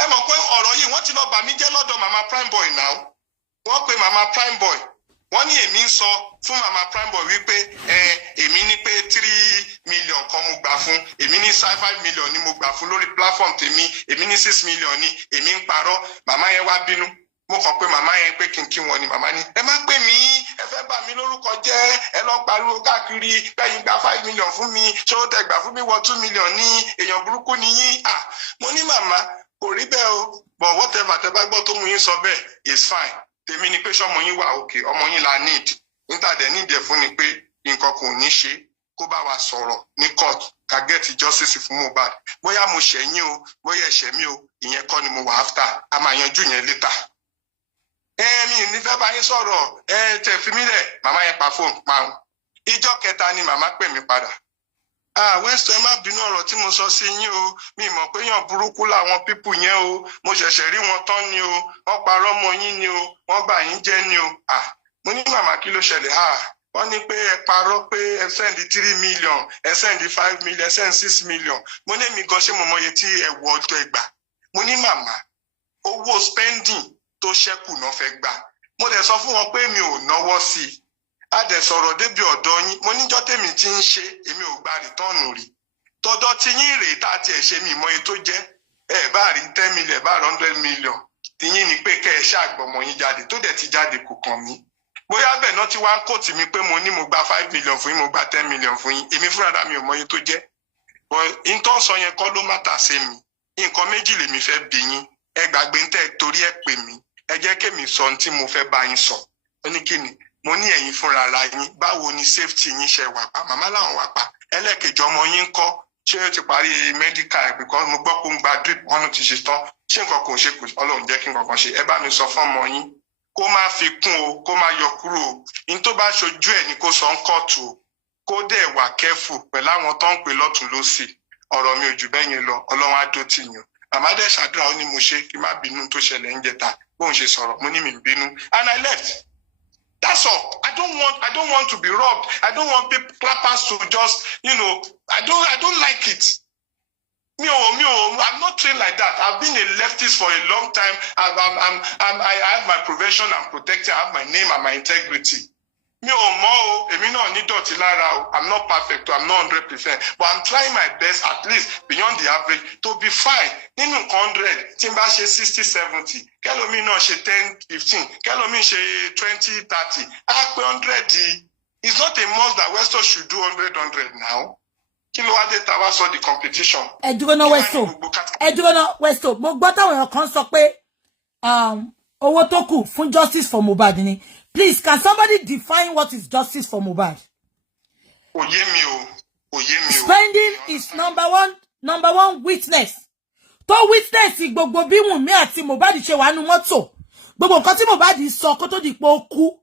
Ẹ mọ̀ pé ọ̀rọ̀ yìí wọ́n ti lọ bà mí jẹ́ lọ́dọ̀ mama prime boy now. Wọ́n pe mama prime boy. Wọ́n ní èmi ń sọ fún mama prime boy wípé èmi ní pé 3 million kan mo gbà fún èmi ní 5 million ni mo gbà fún lórí platform tèmi èmi ní 6 million ni èmi ń parọ́ màmá yẹn wá bínú. Mo kàn pé màmá yẹn pé kí wọn ni màmá ní ẹ má pè mí ẹ fẹ́ bà mí lórúkọ jẹ́ ẹ lọ pariwo káàkiri bẹ́yìn gba 5 million fún mi ṣó tẹ gbà fún mi wọ 2 million ní èèyàn burúkú ni yín mo ní màmá kò rí bẹ́ẹ̀ o but whatever tẹ bá gbọ́ tó mú yín sọ bẹ́ẹ̀ is fine tèmi ni pé ṣọmọ yín wà òkè ọmọ yín la need níta dẹ̀ need ẹ̀ fún ni pé nǹkan kò ní ṣe kó bá wa sọ̀rọ̀ ní court ká get justice fún Mohbad bóyá mo ṣẹ̀yìn o bóyá ẹ̀ṣẹ̀ mi o ìyẹn kọ́ ni mo wà after a máa yanjú yẹn later. Mi ní fẹ́ bá yín sọ̀rọ̀ tẹ̀ fi mí lẹ̀ màmá yẹn pa fóònù pàun ìjọ́ kẹta ni màmá pè mí padà Westo ẹ má bínú ọ̀rọ̀ tí mo sọ sí yín o mi mọ̀ pé yàn burúkú làwọn pípù yẹn o mo ṣẹ̀ṣẹ̀ rí wọn tán ni o wọ́n parọ́ mọ́ yín ni o wọ́n bà yín jẹ́ ni o mo ní màmá kí ló ṣẹlẹ̀ wọ́n ní pé ẹ parọ́ pé ẹ send 3 million ẹ send 5 million ẹ send 6 million mo ní mi gan ṣé mo mọye tí ẹ wọ ọjọ́ ẹgbà mo ní màmá owó spending tó ṣẹ́kù náà fẹ́ gbà mo dẹ̀ sọ fún wọn pé mi ò náwó sí i a dẹ̀ sọ̀rọ̀ débi ọ̀dọ̀ yín mo níjọ́ tèmi ti ń ṣe èmi ò gba rìtọ́ọ̀nù rí tọ́dọ̀ tí yín rèé tá a tiẹ̀ ṣe mi ìmọ̀ye tó jẹ́ ẹ bá rí 10 million bá rí 100 million tìyín ni pé kẹ́ ẹ ṣàgbọ̀mọ̀ yín jáde tó dẹ̀ ti jáde kò kàn mí bóyá bẹ́ẹ̀ náà ti wá ń kó tì mí pé mo ní mo gba 5 million fún yín mo gba 10 million fún yín èmi fúnra mi ò mọye tó jẹ́ ìtọ́ sọ yẹn kọ́ ló má tà sí mi nǹkan méjì lèmi fẹ́ bí yín ẹ gbàgbé ń tẹ́ torí ẹ pè mí ẹ jẹ́ kémi sọ ohun tí mo fẹ́ bá yín sọ ó ní kí ni mo ní ẹ̀yin fúnra ara yín báwo ni safety yín ṣe wà pa màmá làwọn wà pa ẹlẹ́ẹ̀kejì ọmọ yín ń kọ́ ṣé ó ti parí medical because mo gbọ́ pé ń gba drip wọn ti ṣe tán ṣé nǹkan kò ṣe kù ọlọ́run jẹ́ kí nǹkan kan ṣe ẹ bá mi sọ fún ọmọ yín kó má fi kún o kó má yọ kúrò o ní tó bá ṣojú ẹ̀ ni kó sọ ń kọ́ọ̀tù o kó dẹ̀ wà careful pẹ̀lú àwọn tó ń pè lọ́tún lọ́sì ọ̀rọ̀ mi ò jù bẹ́ẹ̀ yẹn lọ ọlọ́run á dó tì yín màmá dẹ̀ ṣàdúrà ó ní mo ṣe kí má bínú tó ṣẹlẹ̀ ń jẹta bóun ṣe sọ̀rọ̀ mo ní mi bínú and I left That's all. I don't want to be robbed. I don't want people clappers to just, I don't like it. I'm not trained like that. I've been a leftist for a long time. I have my profession, I'm protected, I have my name and my integrity. I'm not perfect, I'm not 100%, but I'm trying my best, at least beyond the average, to be fine. 100, Timba 60, 70, Kelomi no 10, 15, Kelomi 20, 30. 100. It's not a must that Westo should do 100 now. Kiloade Tawa saw the competition. Edugona Westo. Mo gbọ́ táwọn èèyàn kan sọ pé owó tó kù fún justice for Mohbad ni. Please, can somebody define what is justice for Mohbad? Spending is number one witness. To witness gbogbo bí Wunmi àti Mohbad ṣe wà nínú mọ́tò. Gbogbo nǹkan tí Mohbad sọ kó tó di pé ó kú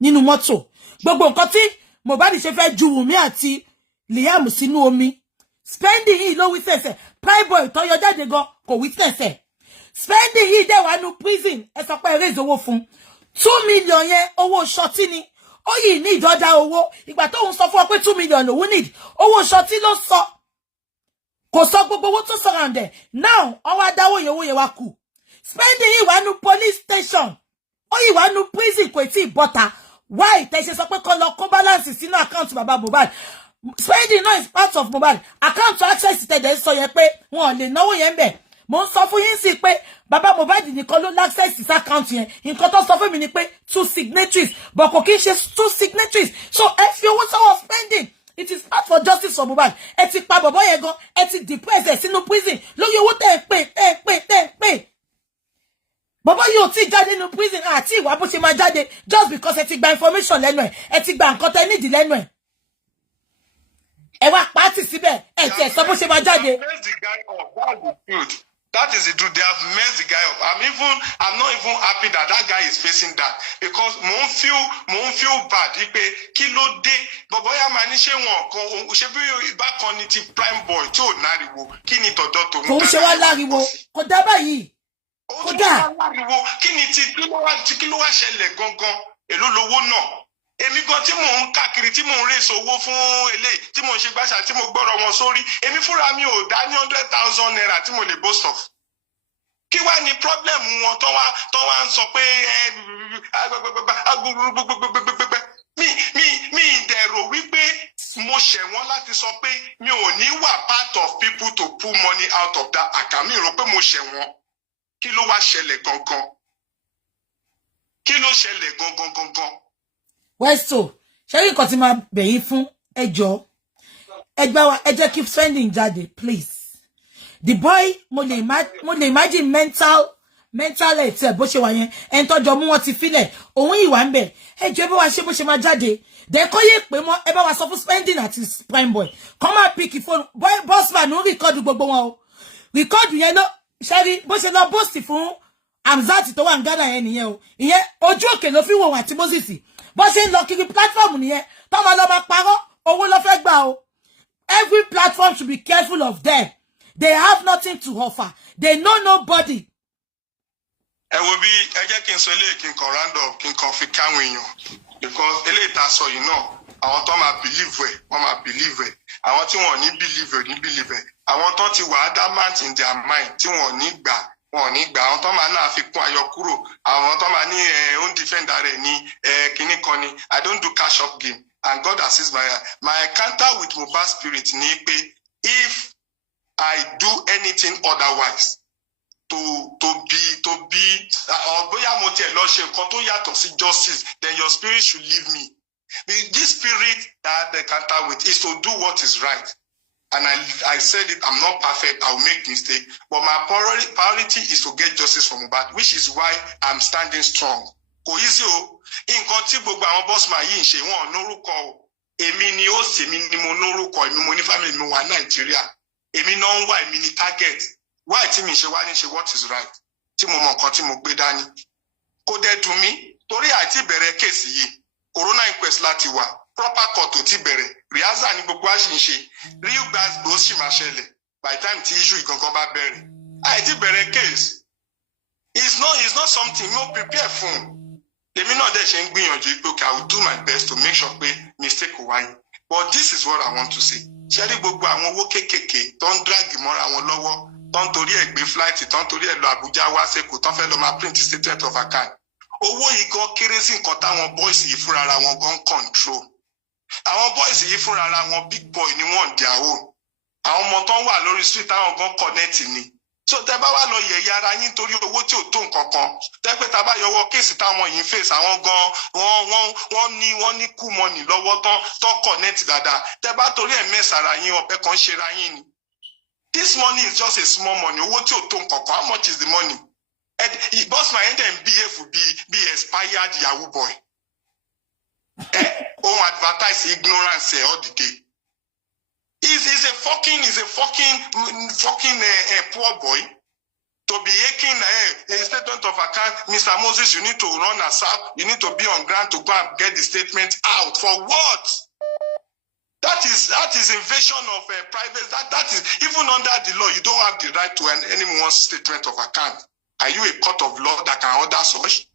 nínú mọ́tò. Gbogbo nǹkan tí Mohbad ṣe fẹ́ ju Wunmi àti Liam sínú omi. Spending yìí ló witness ẹ̀. Prime boy tó yọ jáde gan kò witness ẹ̀. Spending yìí dẹ̀ wà nínú prison. Ẹ sọ pé raise owó fún 2 million yẹn owó shorty ni. Ó yìí ní ìdọ́dá owó. Ìgbà tó ń sọ fún ọ pé 2 million lòun need. Owó shorty ló sọ. Kò sọ gbogbo owó tó surround ẹ̀. Now, ọwọ́ adáwó yẹn owó yẹn wá kù. Spending yìí wà nínú police station. Ó yìí wà nínú prison kò tí ì bọ́ta. Why? Tẹ́ ṣe sọ pé kó lọ kó balance sínú account bàbá Mohbad. Spending now is part of Mohbad. Account to access tẹ̀dẹ̀ sọ yẹn pé wọn lè náwó yẹn bẹ̀. Mo ń sọ fún yín sí pé bàbá Mohbad nìkan ló access sí account yẹn. Nǹkan tó sọ fún mi ni pé 2 signatories. But kò kí ń ṣe 2 signatories. So if you want someone spending, it is part for justice for Mohbad. Ẹ ti pa bọ̀bọ̀ yẹn gan. Ẹ ti depress ẹ̀ sínú prison. Lórí owó tẹ́ ẹ pé. Bọ̀bọ̀ yóò ti jáde nínú prison àti ìwà bó ṣe máa jáde just because ẹ ti gba information lẹ́nu ẹ̀. Ẹ ti gba nǹkan tẹ́ nídìí lẹ́nu ẹ̀. Ẹ wá pàtì síbẹ̀. Ẹ ti ẹ̀ sọ bó ṣe máa jáde. That is the truth. They have messed the guy up. I'm not even happy that guy is facing that, because mo feel bad. Kí ló dé? Boboya ma ní ṣé wọn kan ṣe bí bákan ni ti prime boy tí ò náriwo. Kí ni tọ̀dọ̀ tó mú? Kò ṣe wá láriwo. Kò dá báyìí. Kò dá. Kí ni kí ló wá ṣẹlẹ̀ gangan? Èló lówó náà? Èmi gan tí mò ń káàkiri tí mò ń raise owó fún eléyìí tí mò ń ṣe gbàṣà tí mo gbọ́rọ̀ wọn sórí, èmi fúnra mi ò dá ní 100,000 naira tí mo lè boast of. Kí wá ní problem wọn tó wá ń sọ pé mi dẹ̀rọ wípé mo ṣẹ̀ wọ́n láti sọ pé mi ò ní wà part of people to pull money out of that account. Mi rò pé mo ṣẹ̀ wọ́n. Kí ló wá ṣẹlẹ̀ gangan? Kí ló ṣẹlẹ̀ gangan? Westo, ṣé nǹkan tí máa bẹ̀yìn fún ẹjọ́ ẹgbẹ́ wa ẹ jẹ́ keep spending jáde, please. The boy mo lè imagine mental health ẹ̀ bó ṣe wà yẹn ẹni tọ́jọ́ mú wọn ti filẹ̀ òun ìwà ń bẹ̀ ẹjọ́ bá wa ṣe bó ṣe máa jáde then kó yé pé mọ́ ẹ bá wa sọ fún spending àti prime boy kọ́ máa pick phone boy bossman ń rìkọ́dù gbogbo wọn o rìkọ́dù yẹn ló ṣẹ́rí bó ṣe lọ boost fún Amzat tó wà ní Ghana yẹn nìyẹn o ìyẹn ojú òkè ló fi wò wọn àti Moses bó ṣe ń lọ kiri platform nìyẹn tó máa lọ máa parọ́ owó ló fẹ́ gbà o. Every platform should be careful of them. They have nothing to offer. They know nobody. Ẹ wo bí ẹ jẹ́ kí n sọ eléyìí kí n kàn round up kí n kàn fi káwọn èèyàn, because eléyìí tá sọ yìí náà àwọn tó máa believe ẹ̀ wọ́n máa believe ẹ̀, àwọn tí wọ́n ní believe ẹ̀ ní believe ẹ̀, àwọn tó ti wà adamant in their mind tí wọ́n ní gbà àwọn tó máa náà fi kún ayọ̀ kúrò, àwọn tó máa ní own defender rẹ̀ ní kinní kan ni I don't do cash up game and God assist my encounter with Mohbad spirit ní pé if I do anything otherwise to be bóyá mo tiẹ̀ lọ ṣe nǹkan tó yàtọ̀ sí justice, then your spirit should leave me. This spirit that I encounter with is to do what is right. And I said it, I'm not perfect, I'll make mistake, but my priority is to get justice for Mohbad, which is why I'm standing strong. Kò easy o, nǹkan tí gbogbo àwọn bossman yìí ń ṣe wọn lórúkọ o. Èmi ni ó sì mi ni mo lórúkọ, èmi mo ní family mi wà Nàìjíríà. Èmi náà ń wá èmi ní target. Why tí mi ṣe wá ní ṣe what is right? Tí mo mọ nǹkan tí mo gbé dání. Kò dẹ̀ dùn mí torí àti bẹ̀rẹ̀ case yìí. Corona inquest láti wà. Proper court ò ti bẹ̀rẹ̀. Rehearsal ni gbogbo àṣì ń ṣe. Real gbàgbó sì máa ṣẹlẹ̀. By the time tí issue ìgangan bá bẹ̀rẹ̀. Àìtí bẹ̀rẹ̀ case. It's not something no prepare fún. Lèmi náà dẹ̀ ṣe ń gbìyànjú pé okay, I will do my best to make sure pé mistake kò wáyé. But this is what I want to say. Ṣé rí gbogbo àwọn owó kéékèèké tó ń drag mọ́ra wọn lọ́wọ́, tó ń torí ẹ̀ gbé flight, tó ń torí ẹ̀ lọ Abuja wá sẹ́kù, tó ń fẹ́ lọ máa print statement of account. Owó yìí gan kéré sí nǹkan táwọn boys yìí fúnra ara wọn gan control. Àwọn boys yìí fúnra ara wọn big boy ni wọ́n their own. Àwọn ọmọ tó ń wà lórí street táwọn gan connect ni. So tẹ́ bá wá lọ yẹ̀yẹ́ ara yín torí owó tí ò tó nǹkan kan. Tẹ́ pé tá bá yọwọ́ kéèsì táwọn yìí face àwọn gan wọ́n ní cool money lọ́wọ́ tán connect dáadáa. Tẹ́ bá torí ẹ̀ mess ara yín ọ̀pẹ kan ṣe ra yín ni. This money is just a small money. Owó tí ò tó nǹkan kan. How much is the money? And boss my end and behave will be expired Yahoo boy. Advertise ignorance all the day. He's a fucking poor boy to be making a statement of account. Mr. Moses, you need to run ASAP. You need to be on ground to go and get the statement out. For what? That is invasion of privacy. That is even under the law. You don't have the right to anyone's statement of account. Are you a court of law that can order such?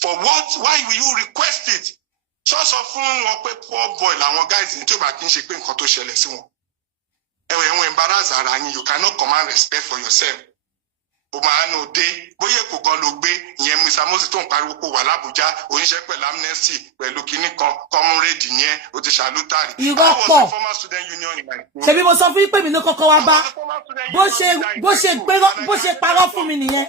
For what? Why will you request it? Just fún wọn pé poor boy làwọn guys ní tí ó bá kí n ṣe pé nǹkan tó ṣẹlẹ̀ sí wọn. Ẹ̀wọ̀n embarrass ara yín, you cannot command respect for yourself. O máa ń òde bóyá èkó gan ló gbé ìyẹn Mr. Moses tó ń pariwo kó wà l'Abuja oníṣẹ́ pẹ̀lú amnesty pẹ̀lú kinní kan comrade yẹn o ti ṣàlùtàrí. Irọ́ pọ̀ ṣebí mo sọ fún yín pé mi ló kọ́kọ́ wá bá bó ṣe parọ́ fún mi nìyẹn.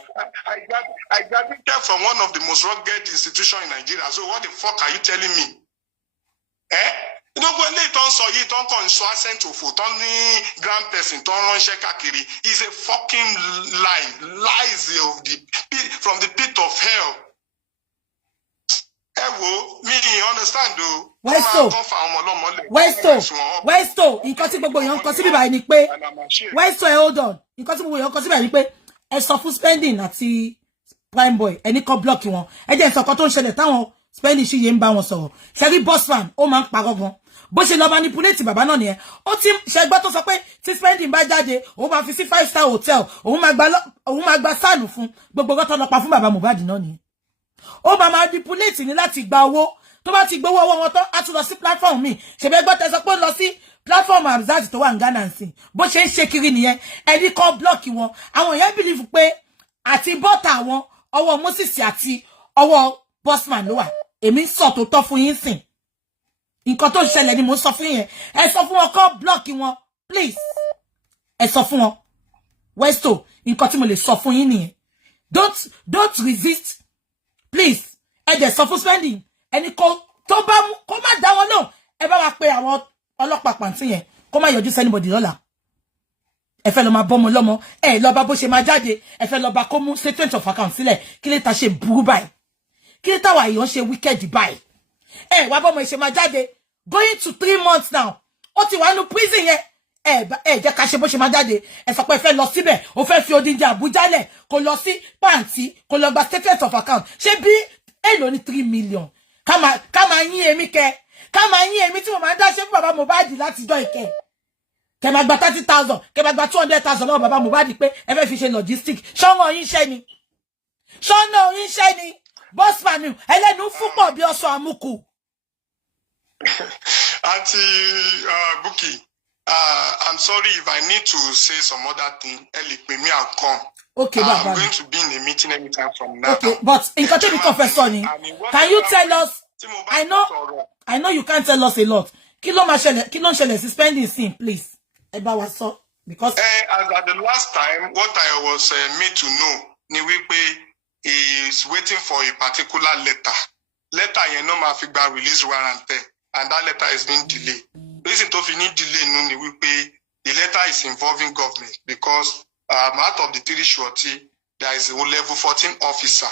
I graduated from one of the most rugged institutions in Nigeria, so what the fuck are you telling me? Gbogbo ilé ìtàn sọ yìí tán kàn sọ accent òfò tán ní grand person tán ránṣẹ́ káàkiri is a fucking lies from the pit of hell. Ẹ wo mi understand o. Westo nǹkan tí gbogbo èèyàn ń kọ síbí báyìí ni pé Westo hold on nǹkan tí gbogbo èèyàn ń kọ síbí báyìí ni pé ẹ sọ fún spending àti prime boy ẹni kan block wọn ẹ jẹ́ nǹkan tó ń ṣẹlẹ̀ táwọn spending ṣì yé ń bá wọn sọ̀rọ̀ ṣẹ́rí bossman ó máa ń parọ́ gan bó ṣe lọ manipulate bàbá náà nìyẹn ó ti ṣẹgbẹ́ tó sọ pé tí spending bá jáde òun máa fi sí 5-star hotel òun máa gba sáàlù fún gbogbo ọgọ́tọ̀ lọ pa fún bàbá Mohbad náà nìyẹn ó máa manipulate ní láti gba owó tó bá ti gbowó owó wọn tán á tún lọ sí platform mi ṣẹbẹ́ gbọ́ tẹ sọ pé ó lọ sí platform Hamzat tó wà ní Ghana sí bó ṣe ń ṣe kiri nìyẹn ẹni kan block wọn àwọn èèyàn believe pé àti bọ́tà wọn ọwọ́ Moses àti ọwọ́ bossman ló wà èmi sọ tó tọ́ fún yín sìn nǹkan tó ṣẹlẹ̀ ni mo sọ fún yín ẹ sọ fún wọn kó block wọn please ẹ sọ fún wọn Westo nǹkan tí mo lè sọ fún yín nìyẹn don't resist please ẹ dẹ̀ sọ fún spending ẹni tó bá mú kó má dá wọn náà ẹ bá wa pe àwọn ọlọ́pàá pàǹtí yẹn kó má yọjú sẹ́nibọ̀dì lọ́la ẹ fẹ́ lọ máa bọ́mọ lọ́mọ ẹ lọ bá bó ṣe máa jáde ẹ fẹ́ lọ bá kó mú statement of account sílẹ̀ kí lè ta ṣe burú báyìí kí lè táwa èèyàn ṣe wicked báyìí ẹ wá bọ́mọ ìṣe máa jáde going to 3 months now ó ti wà nínú prison yẹn ẹ jẹ́ ká ṣe bó ṣe máa jáde ẹ sọ pé ẹ fẹ́ lọ síbẹ̀ ó fẹ́ fi odindi Àbújá lẹ̀ kó lọ sí pàǹtí kó lọ gba statement of account ṣé bí èlò ní 3 million ká máa yín èmi ká máa yín èmi tí mo máa ń dá ṣe fún bàbá Mohbad láti jọ ìkẹ́ kẹ máa gba 30,000 kẹ máa gba 200,000 lọ́wọ́ bàbá Mohbad pé ẹ fẹ́ fi ṣe logistic ṣọ́nà yín ṣẹ́ ni bossman ẹlẹ́nu fúnpọ̀ bí ọsọ àmúkù. Aunty Bukky, I'm sorry if I need to say some other thing. Me, I'll come. Okay, I'm going to be in a meeting anytime from now. Okay, but in Katobi Confessor, can you tell us? I know you can't tell us a lot. Kí ló ń ṣẹlẹ̀ sí spending scene, please. Because as at the last time, what I was made to know, ni wípé is waiting for a particular letter. Letter yẹn no ma fi gba release warrant, and that letter is being delayed. Reason to fi need delay no ni wípé the letter is involving government because out of the 3 surety, there is a level 14 officer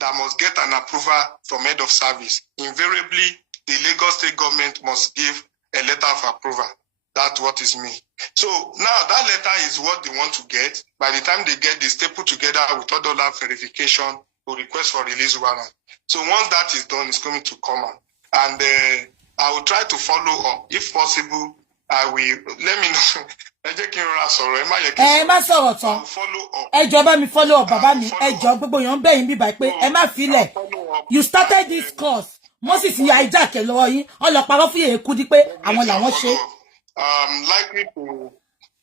that must get an approval from head of service. Invariably, the Lagos state government must give a letter of approval. That's what is me. So now that letter is what they want to get. By the time they get this, they put together with other verification to request for release warrant. So once that is done, it's going to come out. And I will try to follow up, if possible, I will let me know. Ẹ jẹ́ kí n rọra sọ̀rọ̀, ẹ má yẹ kí ẹ má sọ̀rọ̀ tán. Ẹ jọ̀ọ́ bá mi follow up bàbá mi. Ẹ jọ̀ọ́ gbogbo èèyàn bẹ̀ yín bí báyìí pé ẹ má filẹ̀. You started this course. Moses ní hijack lọ́wọ́ yín. Ó lọ parọ́ fún Yeye Kudi pé àwọn làwọn ṣe. Likely to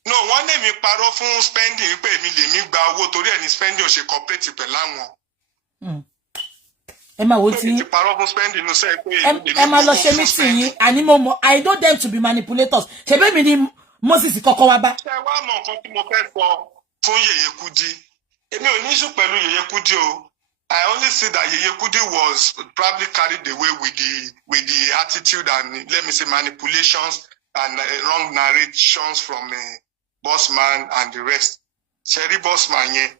no, wọ́n lè mi parọ́ fún spending pé èmi lè mi gba owó torí ẹ̀ ní spending ò ṣe cooperate pẹ̀lú àwọn. Ẹ máa wo tí ẹ máa lọ ṣe meeting yín àní mo mọ̀ I know them to be manipulators. Ṣé bẹ́ẹ̀ mi ni Moses kọ́kọ́ wá bá. Ṣé wá mọ̀ nǹkan tí mo fẹ́ sọ fún Yeye Kudi? Èmi ò ní issue pẹ̀lú Yeye Kudi o. I only see that Yeye Kudi was probably carried away with the attitude and let me say manipulations and wrong narrations from boss man and the rest. Sherry boss man yẹn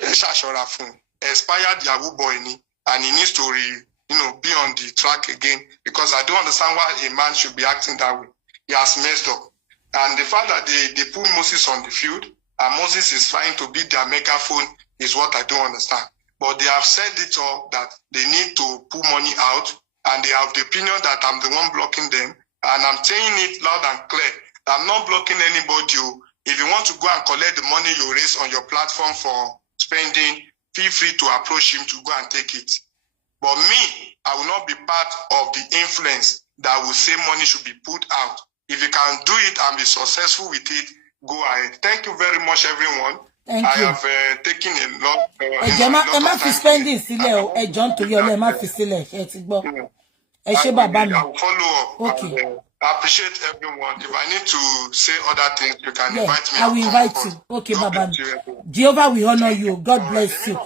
ṣàṣọra fún expired Yahoo boy ni and he needs to be on the track again because I don't understand why a man should be acting that way. He has messed up. And the fact that they put Moses on the field and Moses is trying to be their megaphone is what I don't understand. But they have said it all that they need to put money out and they have the opinion that I'm the one blocking them. And I'm saying it loud and clear. I'm not blocking anybody. If you want to go and collect the money you raise on your platform for spending, feel free to approach him to go and take it. But me, I will not be part of the influence that will say money should be put out. If you can do it and be successful with it, go ahead. Thank you very much, everyone. Thank you. I have taken a lot ẹ má fi spending sílẹ̀ o. Ẹ jọ̀ọ́ nítorí Ọlọ́run ẹ má fi sílẹ̀. Ẹ ti gbọ́. Ẹ ṣé bàbá mi. I will follow up. Okay. I appreciate everyone. If I need to say other things, you can invite me. I will invite you. Okay, bàbá mi. Jehovah will honor you. God bless you.